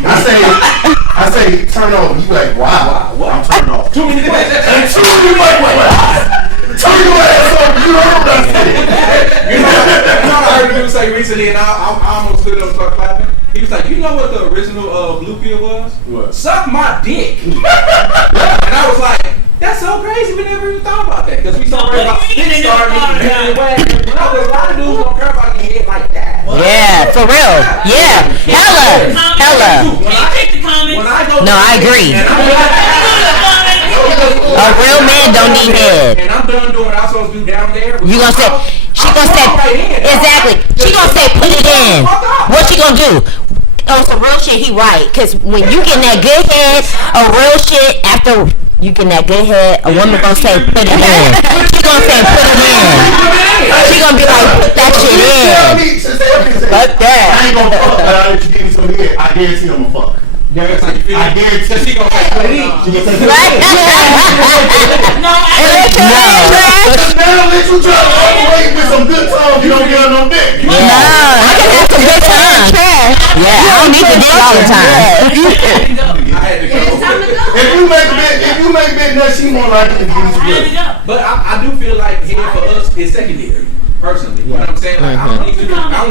I say, turn over. You like, wow. I'm turned off. Too many questions. And two, you like, what? Turn your ass over. You know what I'm saying? You know what I heard a dude say recently, and I almost stood up and started clapping. He was like, you know what the original blue pill was? What? Suck my dick. And I was like, that's so crazy. We never even thought about that. Because we so worried about spit starting and away. You know, there's a lot of dudes don't care about getting hit like that. Yeah, for real. Yeah, hella. When I go No, I agree. and A real man don't need head. And I'm done doing what I'm supposed to do down there. You gonna say, she gonna say, exactly. She gonna say, put it in. What she gonna do? On some real shit, he right. Cause when you get that good head, a real shit, after you get that good head, a woman gonna say, put it in. She gonna say, put it in. She gonna be like, put that shit in. Fuck that. I ain't gonna fuck, but I'll let you give me some head. I guarantee I'm gonna fuck. I guarantee She gonna say, put it in. she gonna say, Right? now let you try to overweight with some good times, you don't get on no dick. No, I can have some good times. Yeah, I don't need to dick all the time. I had to go. If you make big nuts, she more likely to give you some good. But I do feel like head for us is secondary. Personally, you know what I'm saying? Like, I don't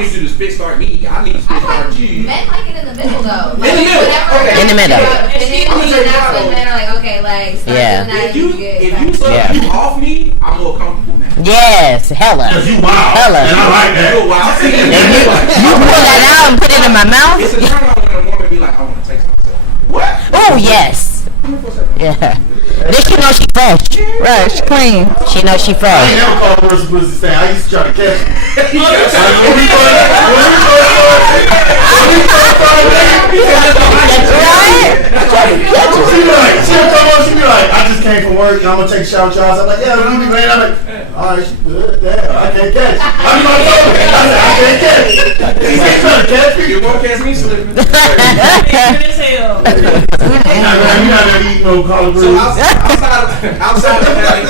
need you to spit start me. I need you to spit start you. Men like it in the middle though. In the middle, okay. In the middle. That's when men are like, okay, like, start Yeah. doing that. If you suck you off me, I'm more comfortable now. Yes, hella. Cause you wild, Hella. and I like that. You're wild. You pull that out and put it in my mouth. It's a turn on when a woman be like, I want to take Oh yes. Yeah. Then she know she fresh. Right, she clean. She know she I ain't fresh. never called a person pussy stank. I used to try to catch him. She'll come on, she'll be like, I just came from work and I'm gonna take a shower. I'm like, yeah, Ruby, man. I'm like, alright, she good. Damn, I can't catch it. I'm not talking. I said, I can't catch it. You ain't trying to catch me. You won't catch me slipping. Good as hell. You're not gonna eat no collard So greens. outside of having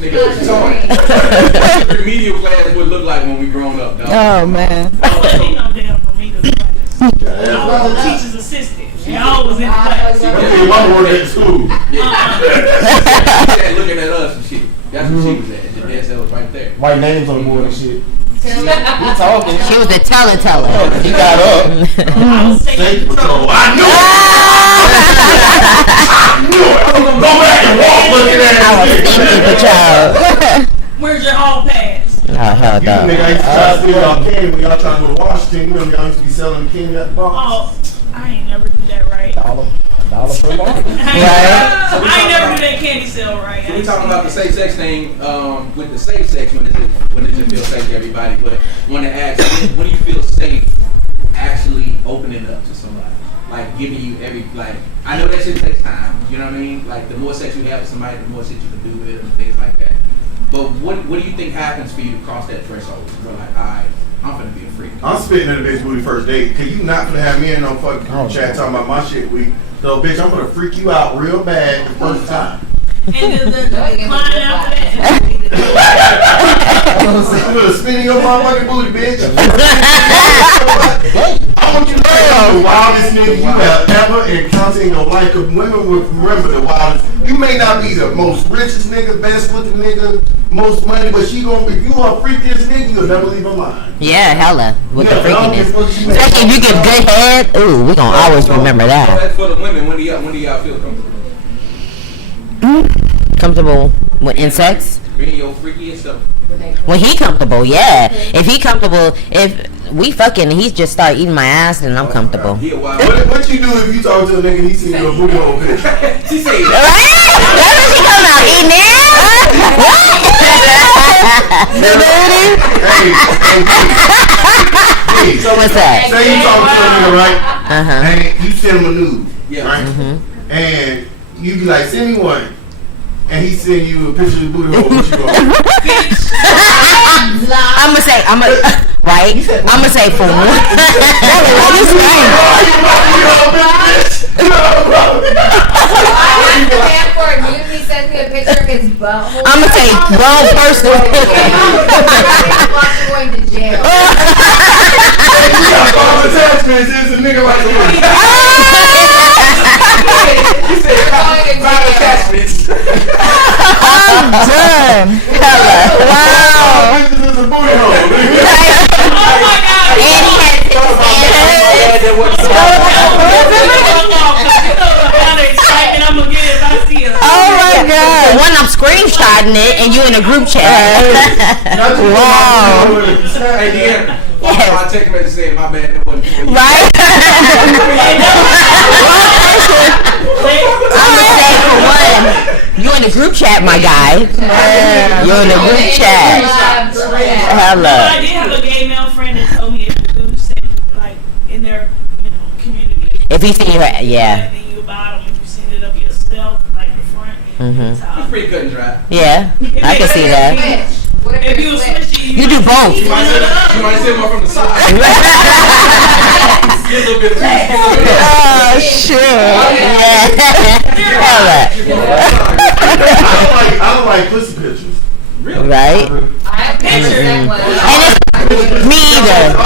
nigga, what the remedial class would look like when we grown up, dog. Oh man. Oh, ain't no damn remedial class. I was a teacher's assistant. Y'all was in the class. Okay, my work at school. Yeah, looking at us and shit. That's what she was at. The desk that was right there. White names on the board and shit. She was the teller. He got up. I was State taking patrol. I knew it. I was gonna go back and walk looking at it. I was thinking for child. Where's your hall pass? Oh hell You no. nigga, I used to try to steal y'all candy when y'all trying to go to Washington. You remember y'all used to be selling the candy at the box? Oh, I ain't never do that right. $1 per bar. I ain't never do that candy sale right. So we talking about the safe sex thing, with the safe sex, when does it feel safe to everybody, but want to ask, when do you feel safe actually opening up to somebody? Like giving you I know that shit takes time, you know what I mean? Like the more sex you have with somebody, the more shit you can do with it and things like that. But what do you think happens for you to cross that threshold? You're like, alright, I'm finna be a freak. I'm spitting at a bitch booty first date. Cause you not gonna have me in no fucking group chat talking about my shit week. So bitch, I'm gonna freak you out real bad the first time. And the decline after that. I'm gonna spin in your motherfucking booty, bitch. I want you to know the wildest nigga you have ever encountered in your life. Cause women will remember the wildest. You may not be the most richest nigga, best looking nigga, most money, but she gonna be. If you a freakiest nigga, you'll never leave her mind. Yeah, hella. With the Yeah, I don't give a fuck freakiness. she make. Especially if you get good head. Ooh, we gonna always remember that. That's for the women. When do y'all feel comfortable? Comfortable in sex? Bringing your freakiest stuff. When he comfortable, yeah. If he comfortable, if we fucking, he just start eating my ass, and I'm comfortable. He a wild. What you do if you talk to a nigga and he see your booty hole bitch? She say, Right? That's what she coming out eating Hey, So what's that? say you talk to a nigga, right? Uh-huh. And you send him a nude, yeah. right? Mm-hmm. And you be like, send me one. And he send you a picture of the booty hole. What you gonna do? I'm gonna say, right? I'm gonna say for one. What is that? For a nude, he sends me a picture of his butthole. I'm gonna say wrong person. I'm going to jail. You got all the attachments. It's a nigga like the one. I'm done. Wow. Pictures is a booty hole. Oh my God. And he has his Oh my God. When I'm screenshotting it and you in a group chat. Wow. Hey, Deanna. My text message saying, my bad, that wasn't for you. Right? I'm gonna say for one, you in a group chat, my guy. You're in a group chat. Hello. I did have a gay male friend that told me if the dude said, like, in their community, If he see you, yeah. then you about him, if you send it up yourself, like the front. Mhm. It's pretty cut and dry. Yeah, I can see that. If you switch, You do both. You might sit more from the side. Get a little bit of peace. Oh shit. Yeah. Hello. I don't like pussy pictures. Right? I have pictures that one. And it's me either. I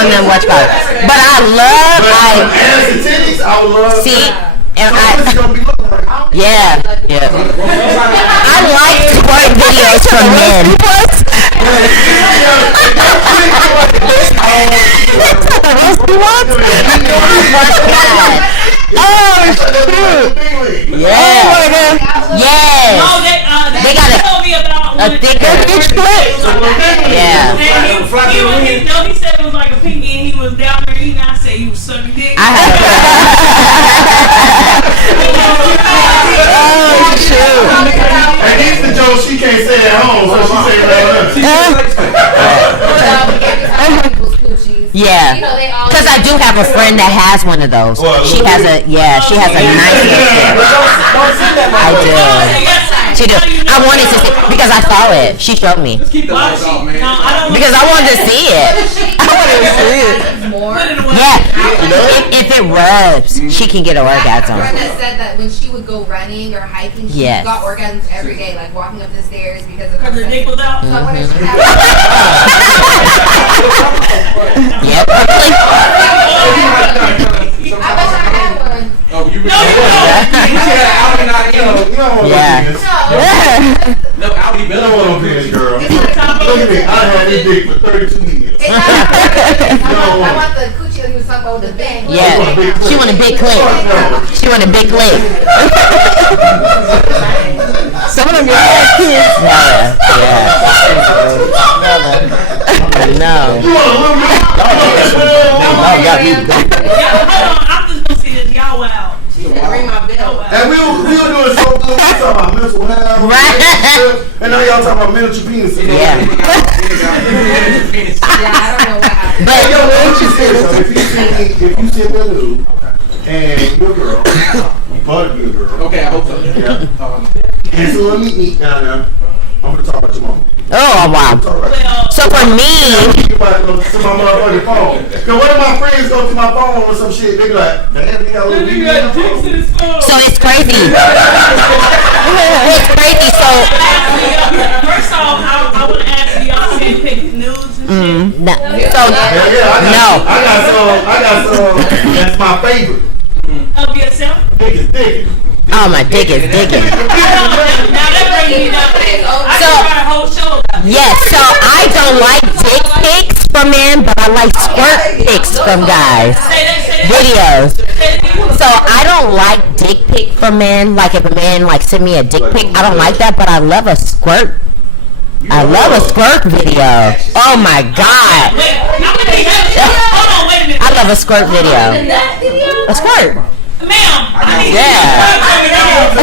don't know what you call it. But I love, Ass and titties, I would love. see, and Pussy gonna be looking like. yeah. I like twerk videos from men. Yeah. Yes. They got told me about a thicker bitch clip. Yeah. he said it was like a Pinky and he was down there eating, I said you was sucking dick. I had oh shoot. And these the jokes she can't say at home, so she say Yeah, You know, they all. because I do have a friend that has one of those. She has a she has a nice lipstick. I do. She do. I wanted to see because I saw it. She showed me Let's keep the Why lights she- off, man. no, I don't because I wanted to see it. I wanted to see it. More. Put it away. Yeah, if it rubs, she can get an I had a orgasm. friend that said that when she would go running or hiking, she Yes. got orgasms every day, like walking up the stairs because of Because the dick was out. So I wonder if she had. Yep. I bet I had one. Oh, you No, you you said Audi not You don't want Yeah. to No, Audi You don't want to be this girl. It's not Look at me. I had this dick for 32 years. It's not I want the coochie that you was talking about with the thing. Yeah. She want a big clip. She want a big clip. Some of them get like kids. No. You want a little bit? Hold on, I'm just gonna see this. Y'all wild. She said, ring my bell. And we were doing so good. We talking about mental health. Right. And now y'all talking about miniature penises. Yeah. Yeah, I don't know what happened. But So if you see me a dude and you're a girl, you bought a good girl. Okay, I hope so. Yeah. And so let me eat down there. I'm gonna talk about your mom. oh wow. Talk about Well, So for me, Think about it to my motherfucking phone. Cause one of my friends go to my phone or some shit, they be like, damn, they got a little you BB got on dicks the in his phone. so it's crazy. It's crazy. So First off, I want to ask you, y'all send pic nudes and shit. no. So I got some, that's my favorite. Of yourself? Dick is dick. oh my dick is digging. Now that brings me down. I So- can write a whole show about it. Yes, so I don't like dick pics from men, but I like squirt pics from guys. Say that. Videos. Say that again. So I don't like dick pic from men. Like if a man like send me a dick pic, I don't like that. But I love a squirt. I love a squirt video. Oh my god, Wait, I'm gonna be hold on, wait a minute. I love a squirt video. A squirt. Ma'am, I need Yeah. you to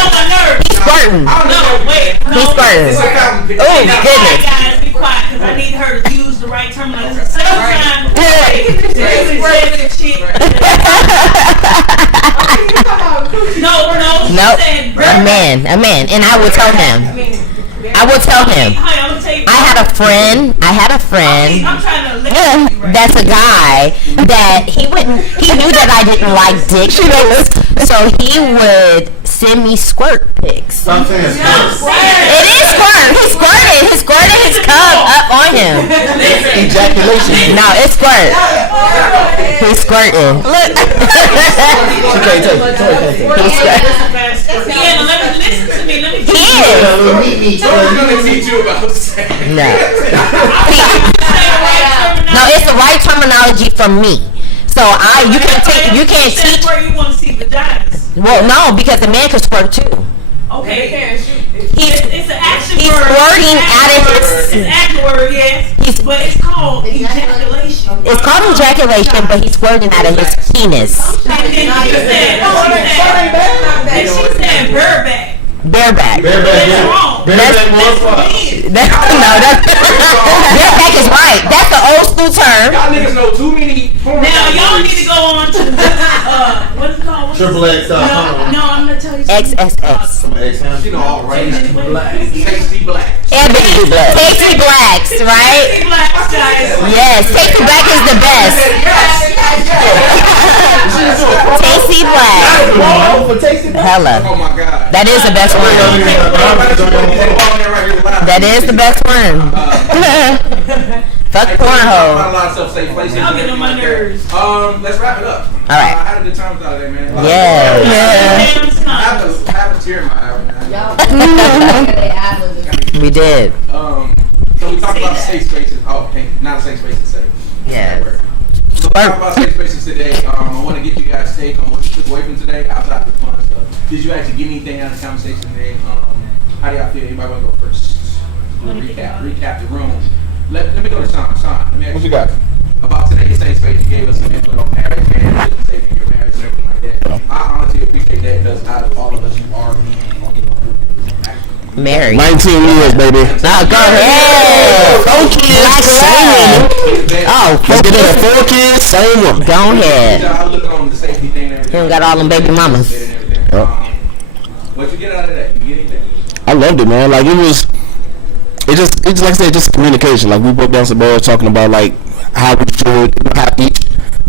on my nerves. He's squirting. No, wait, no. He's squirting. Oh Be quiet, goodness. guys, be quiet, because I need her to use the right terminology. Sometimes, shit. No, she Nope. said, A man, and I will tell him. I will tell him. Honey, I'm gonna tell you. I had a friend. I'm trying to listen to you right That's a guy that he knew that I didn't like dick pics, so he would send me squirt pics. Stop saying squirt. It is squirt. He squirted his cum up on him. Ejaculation. No, it's squirt. He's squirting. Look. He's squirting. Yeah, let me listen to me. Let me He is. Someone's gonna teach you about sex. No. No, it's the right terminology for me. So you can't teach. Where you want to see vaginas. Well, no, because the man can squirt too. Okay. He's It's an action he's word. squirting out of It's an his. action word, yes. But it's called ejaculation. It's called ejaculation, but he's squirting out of his penis. And then she said bareback. Bareback. Bareback more That's fun. Bareback is right. That's the old school term. Y'all niggas know too many porn Now y'all need to categories. go on to what is it called? XXX.com. No, I'm gonna tell you something. XSX. You know, all right. Tasty black. Ebony Black. Tasty Blacks, right? Big black guys. Yes, Tasty Black is the best. Tasty Black. Hella. Oh my god. That is the best one. That is the best one. Fuck A Pornhole. lot of stuff safe places. Y'all getting on my nerves. Let's wrap it up. All right. I had a good time with y'all today, man. Yeah. Damn I snot. have a tear in my eye right now. They ad-libbed. We did. So we talked about safe spaces. Oh, okay, not a safe space to say. Yeah. So we talked about safe spaces today. I want to get you guys' take on what you took away from today outside of the fun stuff. Did you actually get anything out of the conversation today? How do y'all feel? Anybody want to go first? Recap the room. Let me go to Sean. Sean, let me ask What you got? about today's safe space. You gave us some input on marriage, man, feeling safe in your marriage and everything like that. I honestly appreciate that because out of all of us, you are the only one. Married. 19 years, baby. Oh, go ahead. 4 kids, same woman. Oh, Let's get it. 4 kids, same woman. go ahead. I was looking on the safety thing and everything. He got all them baby mamas. What'd you get out of that? You get anything? I loved it, man. Like it's like I said, just communication. Like we broke down some barriers talking about like how we should, how each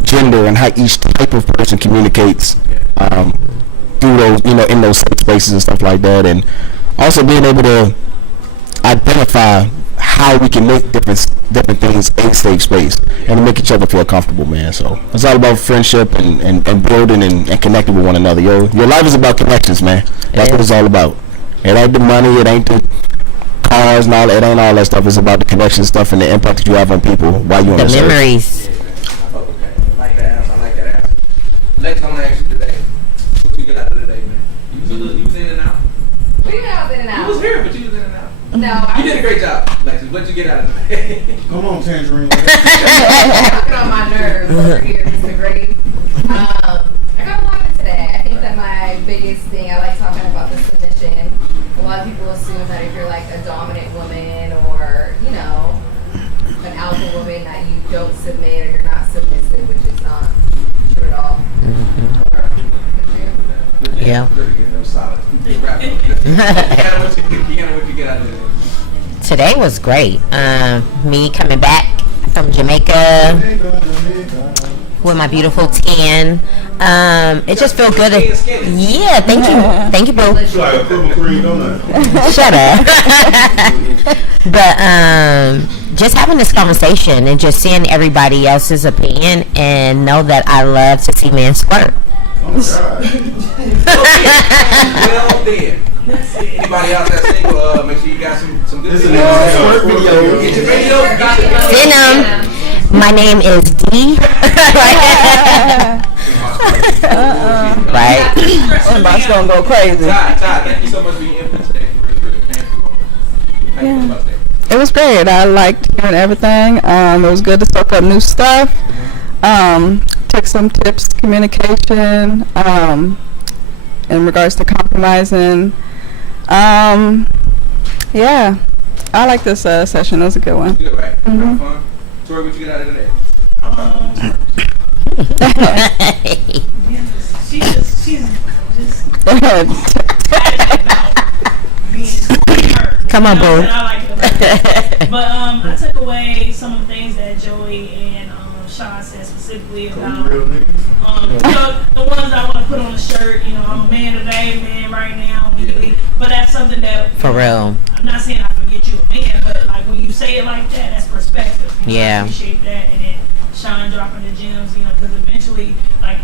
gender and how each type of person communicates through those, in those safe spaces and stuff like that, and also being able to identify how we can make different things a safe space and to make each other feel comfortable, man. So it's all about friendship and building and connecting with one another. Your life is about connections, man. That's what it's all about. It ain't the money, it ain't the cars, and all. It ain't all that stuff. It's about the connection stuff and the impact that you have on people while you're on The this earth. memories. Okay. I like that answer. Lex, I'm gonna ask you today. What you get out of today, man? You was in and out. What do you mean I was in and out? You was here, but you was in and out. No, You did a great job, Lexi. What'd you get out of today? Come on, Tangerine. Knocking on my nerves over here, Mr. Great. I got a lot of today. I think that my biggest thing, I like talking about the submission. A lot of people assume that if you're like a dominant woman or, an alpha woman, that you don't submit or you're not submissive, which is not true at all. Yeah. Very good. That was solid. Wrap it up. Deanna, what you get out of today? Today was great. Me coming back from Jamaica with my beautiful tan. It just felt good. Yeah, thank you, boo. It's like a criminal cream donut. Shut up. But just having this conversation and just seeing everybody else's opinion and know that I love to see men squirt. Oh my God. Well then. Anybody out there single, make sure you got some good This is videos. a video. Get your video. Venom. My name is D. Right. Everybody's gonna go crazy. Ty, thank you so much for your input today. Thank you. It was great. I liked hearing everything. It was good to soak up new stuff. Took some tips, communication, in regards to compromising. Yeah, I like this session. It was a good one. Good, right? Have fun. Tori, what you get out of today? She's just Passionate about being her. Come on, boo. And I like it about her. But I took away some of the things that Joey and Sean said specifically about Real niggas. the ones I want to put on the shirt. I'm a man today, man right now. When you leave. But that's something that For real. I'm not saying I forget you a man, but like when you say it like that, that's perspective. Yeah. I appreciate that, and then Sean dropping the gems, because eventually, like,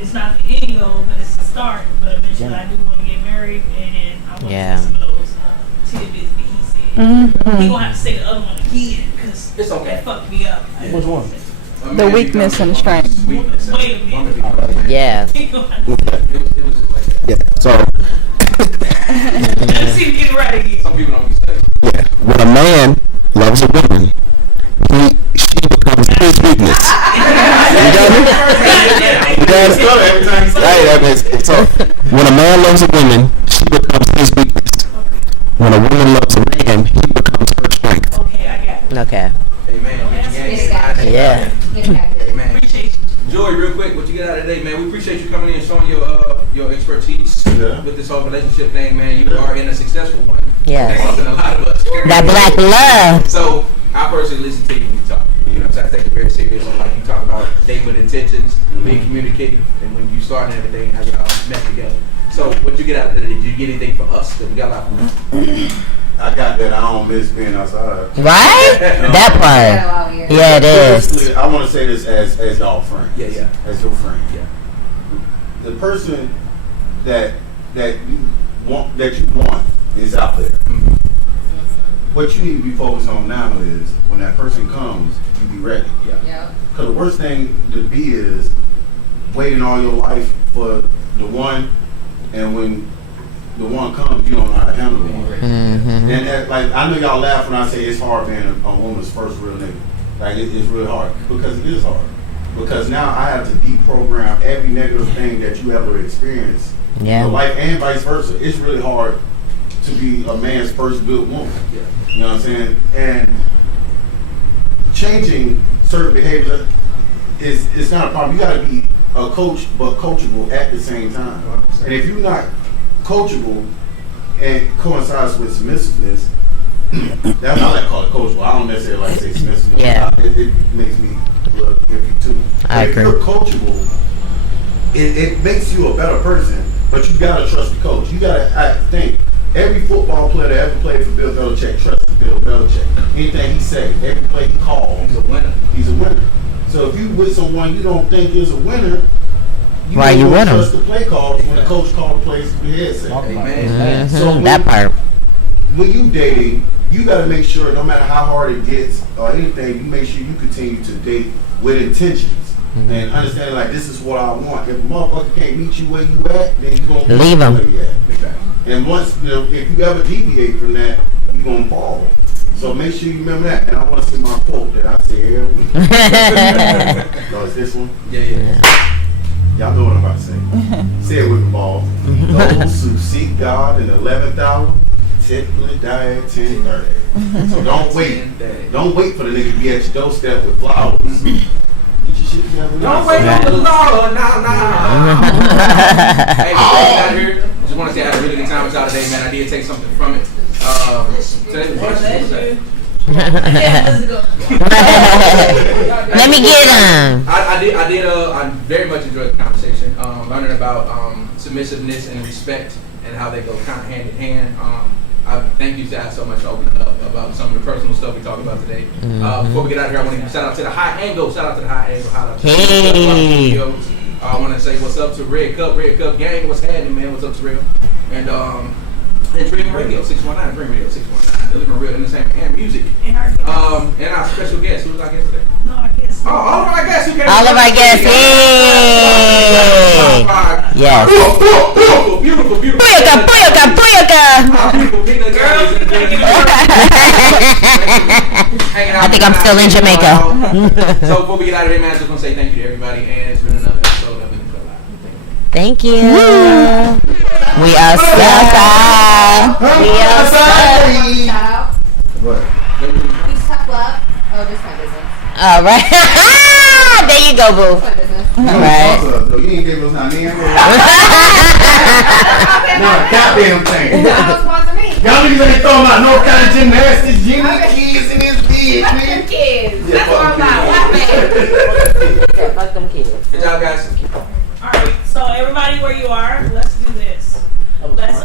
it's not the end goal, but it's the start. But eventually, I do want to get married, and then I want to get some of those tidbits that he said. He gonna have to say the other one again, because It's okay. that fucked me up. Which one? The weakness and the strength. Wait a minute. Yeah. He gonna have to It was just like that. Yeah. So let's see him get it right again. Some people don't be studying. yeah, when a man loves a woman, she becomes his weakness. You got me? You got it? Every time you say Right, so when a man loves a woman, she becomes his weakness. When a woman loves a man, he becomes her strength. Okay, I got it. Okay. Amen. Get it out. Yeah. Get it out. Amen. Appreciate you. Joy, real quick, what you get out of today, man? We appreciate you coming in and showing your expertise Yeah. with this whole relationship thing, man. You are in a successful one. Yes. More than a lot of us. That black love. So I personally listen to you when you talk. You know what I'm saying? I take it very serious. And like you talk about dating with intentions, being communicative, and when you start and everything, how y'all met together. So what you get out of today? Did you get anything for us? Because we got a lot from I got that. I don't miss being outside. Right? That part. Yeah, it is. Personally, I want to say this as y'all friends. Yeah. As your friend. Yeah. The person that you want is out there. What you need to be focused on now is when that person comes, you be ready. Yep. Because the worst thing to be is waiting all your life for the one, and when the one comes, you don't know how to handle the one. Mm-hmm. And that, like, I know y'all laugh when I say it's hard being a woman's first real nigga. Like it's really hard because it is hard. Because now I have to deprogram every negative thing that you ever experienced in Yeah. your life and vice versa. It's really hard to be a man's first good woman. You know what I'm saying? And changing certain behaviors it's not a problem. You got to be a coach but coachable at the same time. And if you're not coachable and coincides with submissiveness, that's how I call it coachable. I don't necessarily like to say submissiveness. Yeah. It makes me look iffy too. I But agree. if you're coachable, it makes you a better person, but you gotta trust the coach. You gotta think. Every football player that ever played for Bill Belichick trusts Bill Belichick. Anything he say, every play he calls, He's a winner. he's a winner. So if you with someone you don't think is a winner, Why don't you with him? trust the play calls when the coach called the plays through the headset. Amen. So when- That part. When you dating, you got to make sure no matter how hard it gets or anything, you make sure you continue to date with intentions and understand like this is what I want. If a motherfucker can't meet you where you at, then you gonna Leave him. where you at. And once if you ever deviate from that, you gonna fall. So make sure you remember that. And I want to say my quote that I say every week. So it's this one. Yeah. Y'all know what I'm about to say. Say it with the ball. Those who seek God in the 11th hour typically die at 10:30. So don't wait. Don't wait for the nigga to be at your doorstep with flowers. Get your shit together. Don't wait on the Lord. Nah. Hey, before we get out of here, just want to say I had a really good time with y'all today, man. I did take something from it. Today was Let me get him. I very much enjoyed the conversation. Learning about submissiveness and respect and how they go kind of hand in hand. I thank you, Zach, so much for opening up about some of the personal stuff we talked about today. Before we get out of here, I want to give a shout out to the High Angle. Shout out to the High Angle. Hey. I want to say what's up to Red Cup gang. What's happening, man? What's up to Real? And Dream Radio 619. Dream Radio 619. Delivering real entertainment and music. And our guests. And our special guest. Who was our guest today? No, our guests. Oh, all of our guests. Who came All of our guests. Yay. Yes. Beautiful. Booyaka. Beautiful peanut girls. I think I'm still in Jamaica. So before we get out of here, man, I just want to say thank you to everybody, and it's been another episode of Intel Live. Thank you. We outside. We outside. Shout out. What? Please tough love. Oh, just my business. All right. There you go, boo. My business. You All right. You ain't gave us our name. Not a goddamn thing. Don't sponsor me. Y'all niggas ain't throwing out no kind of gymnastics, Jimmy kids in this big, Fuck man. them kids. Yeah, That's what I'm fuck about. them What, man? Fuck them kids. Good job, guys. All right. So everybody, where you are, let's do this. Let's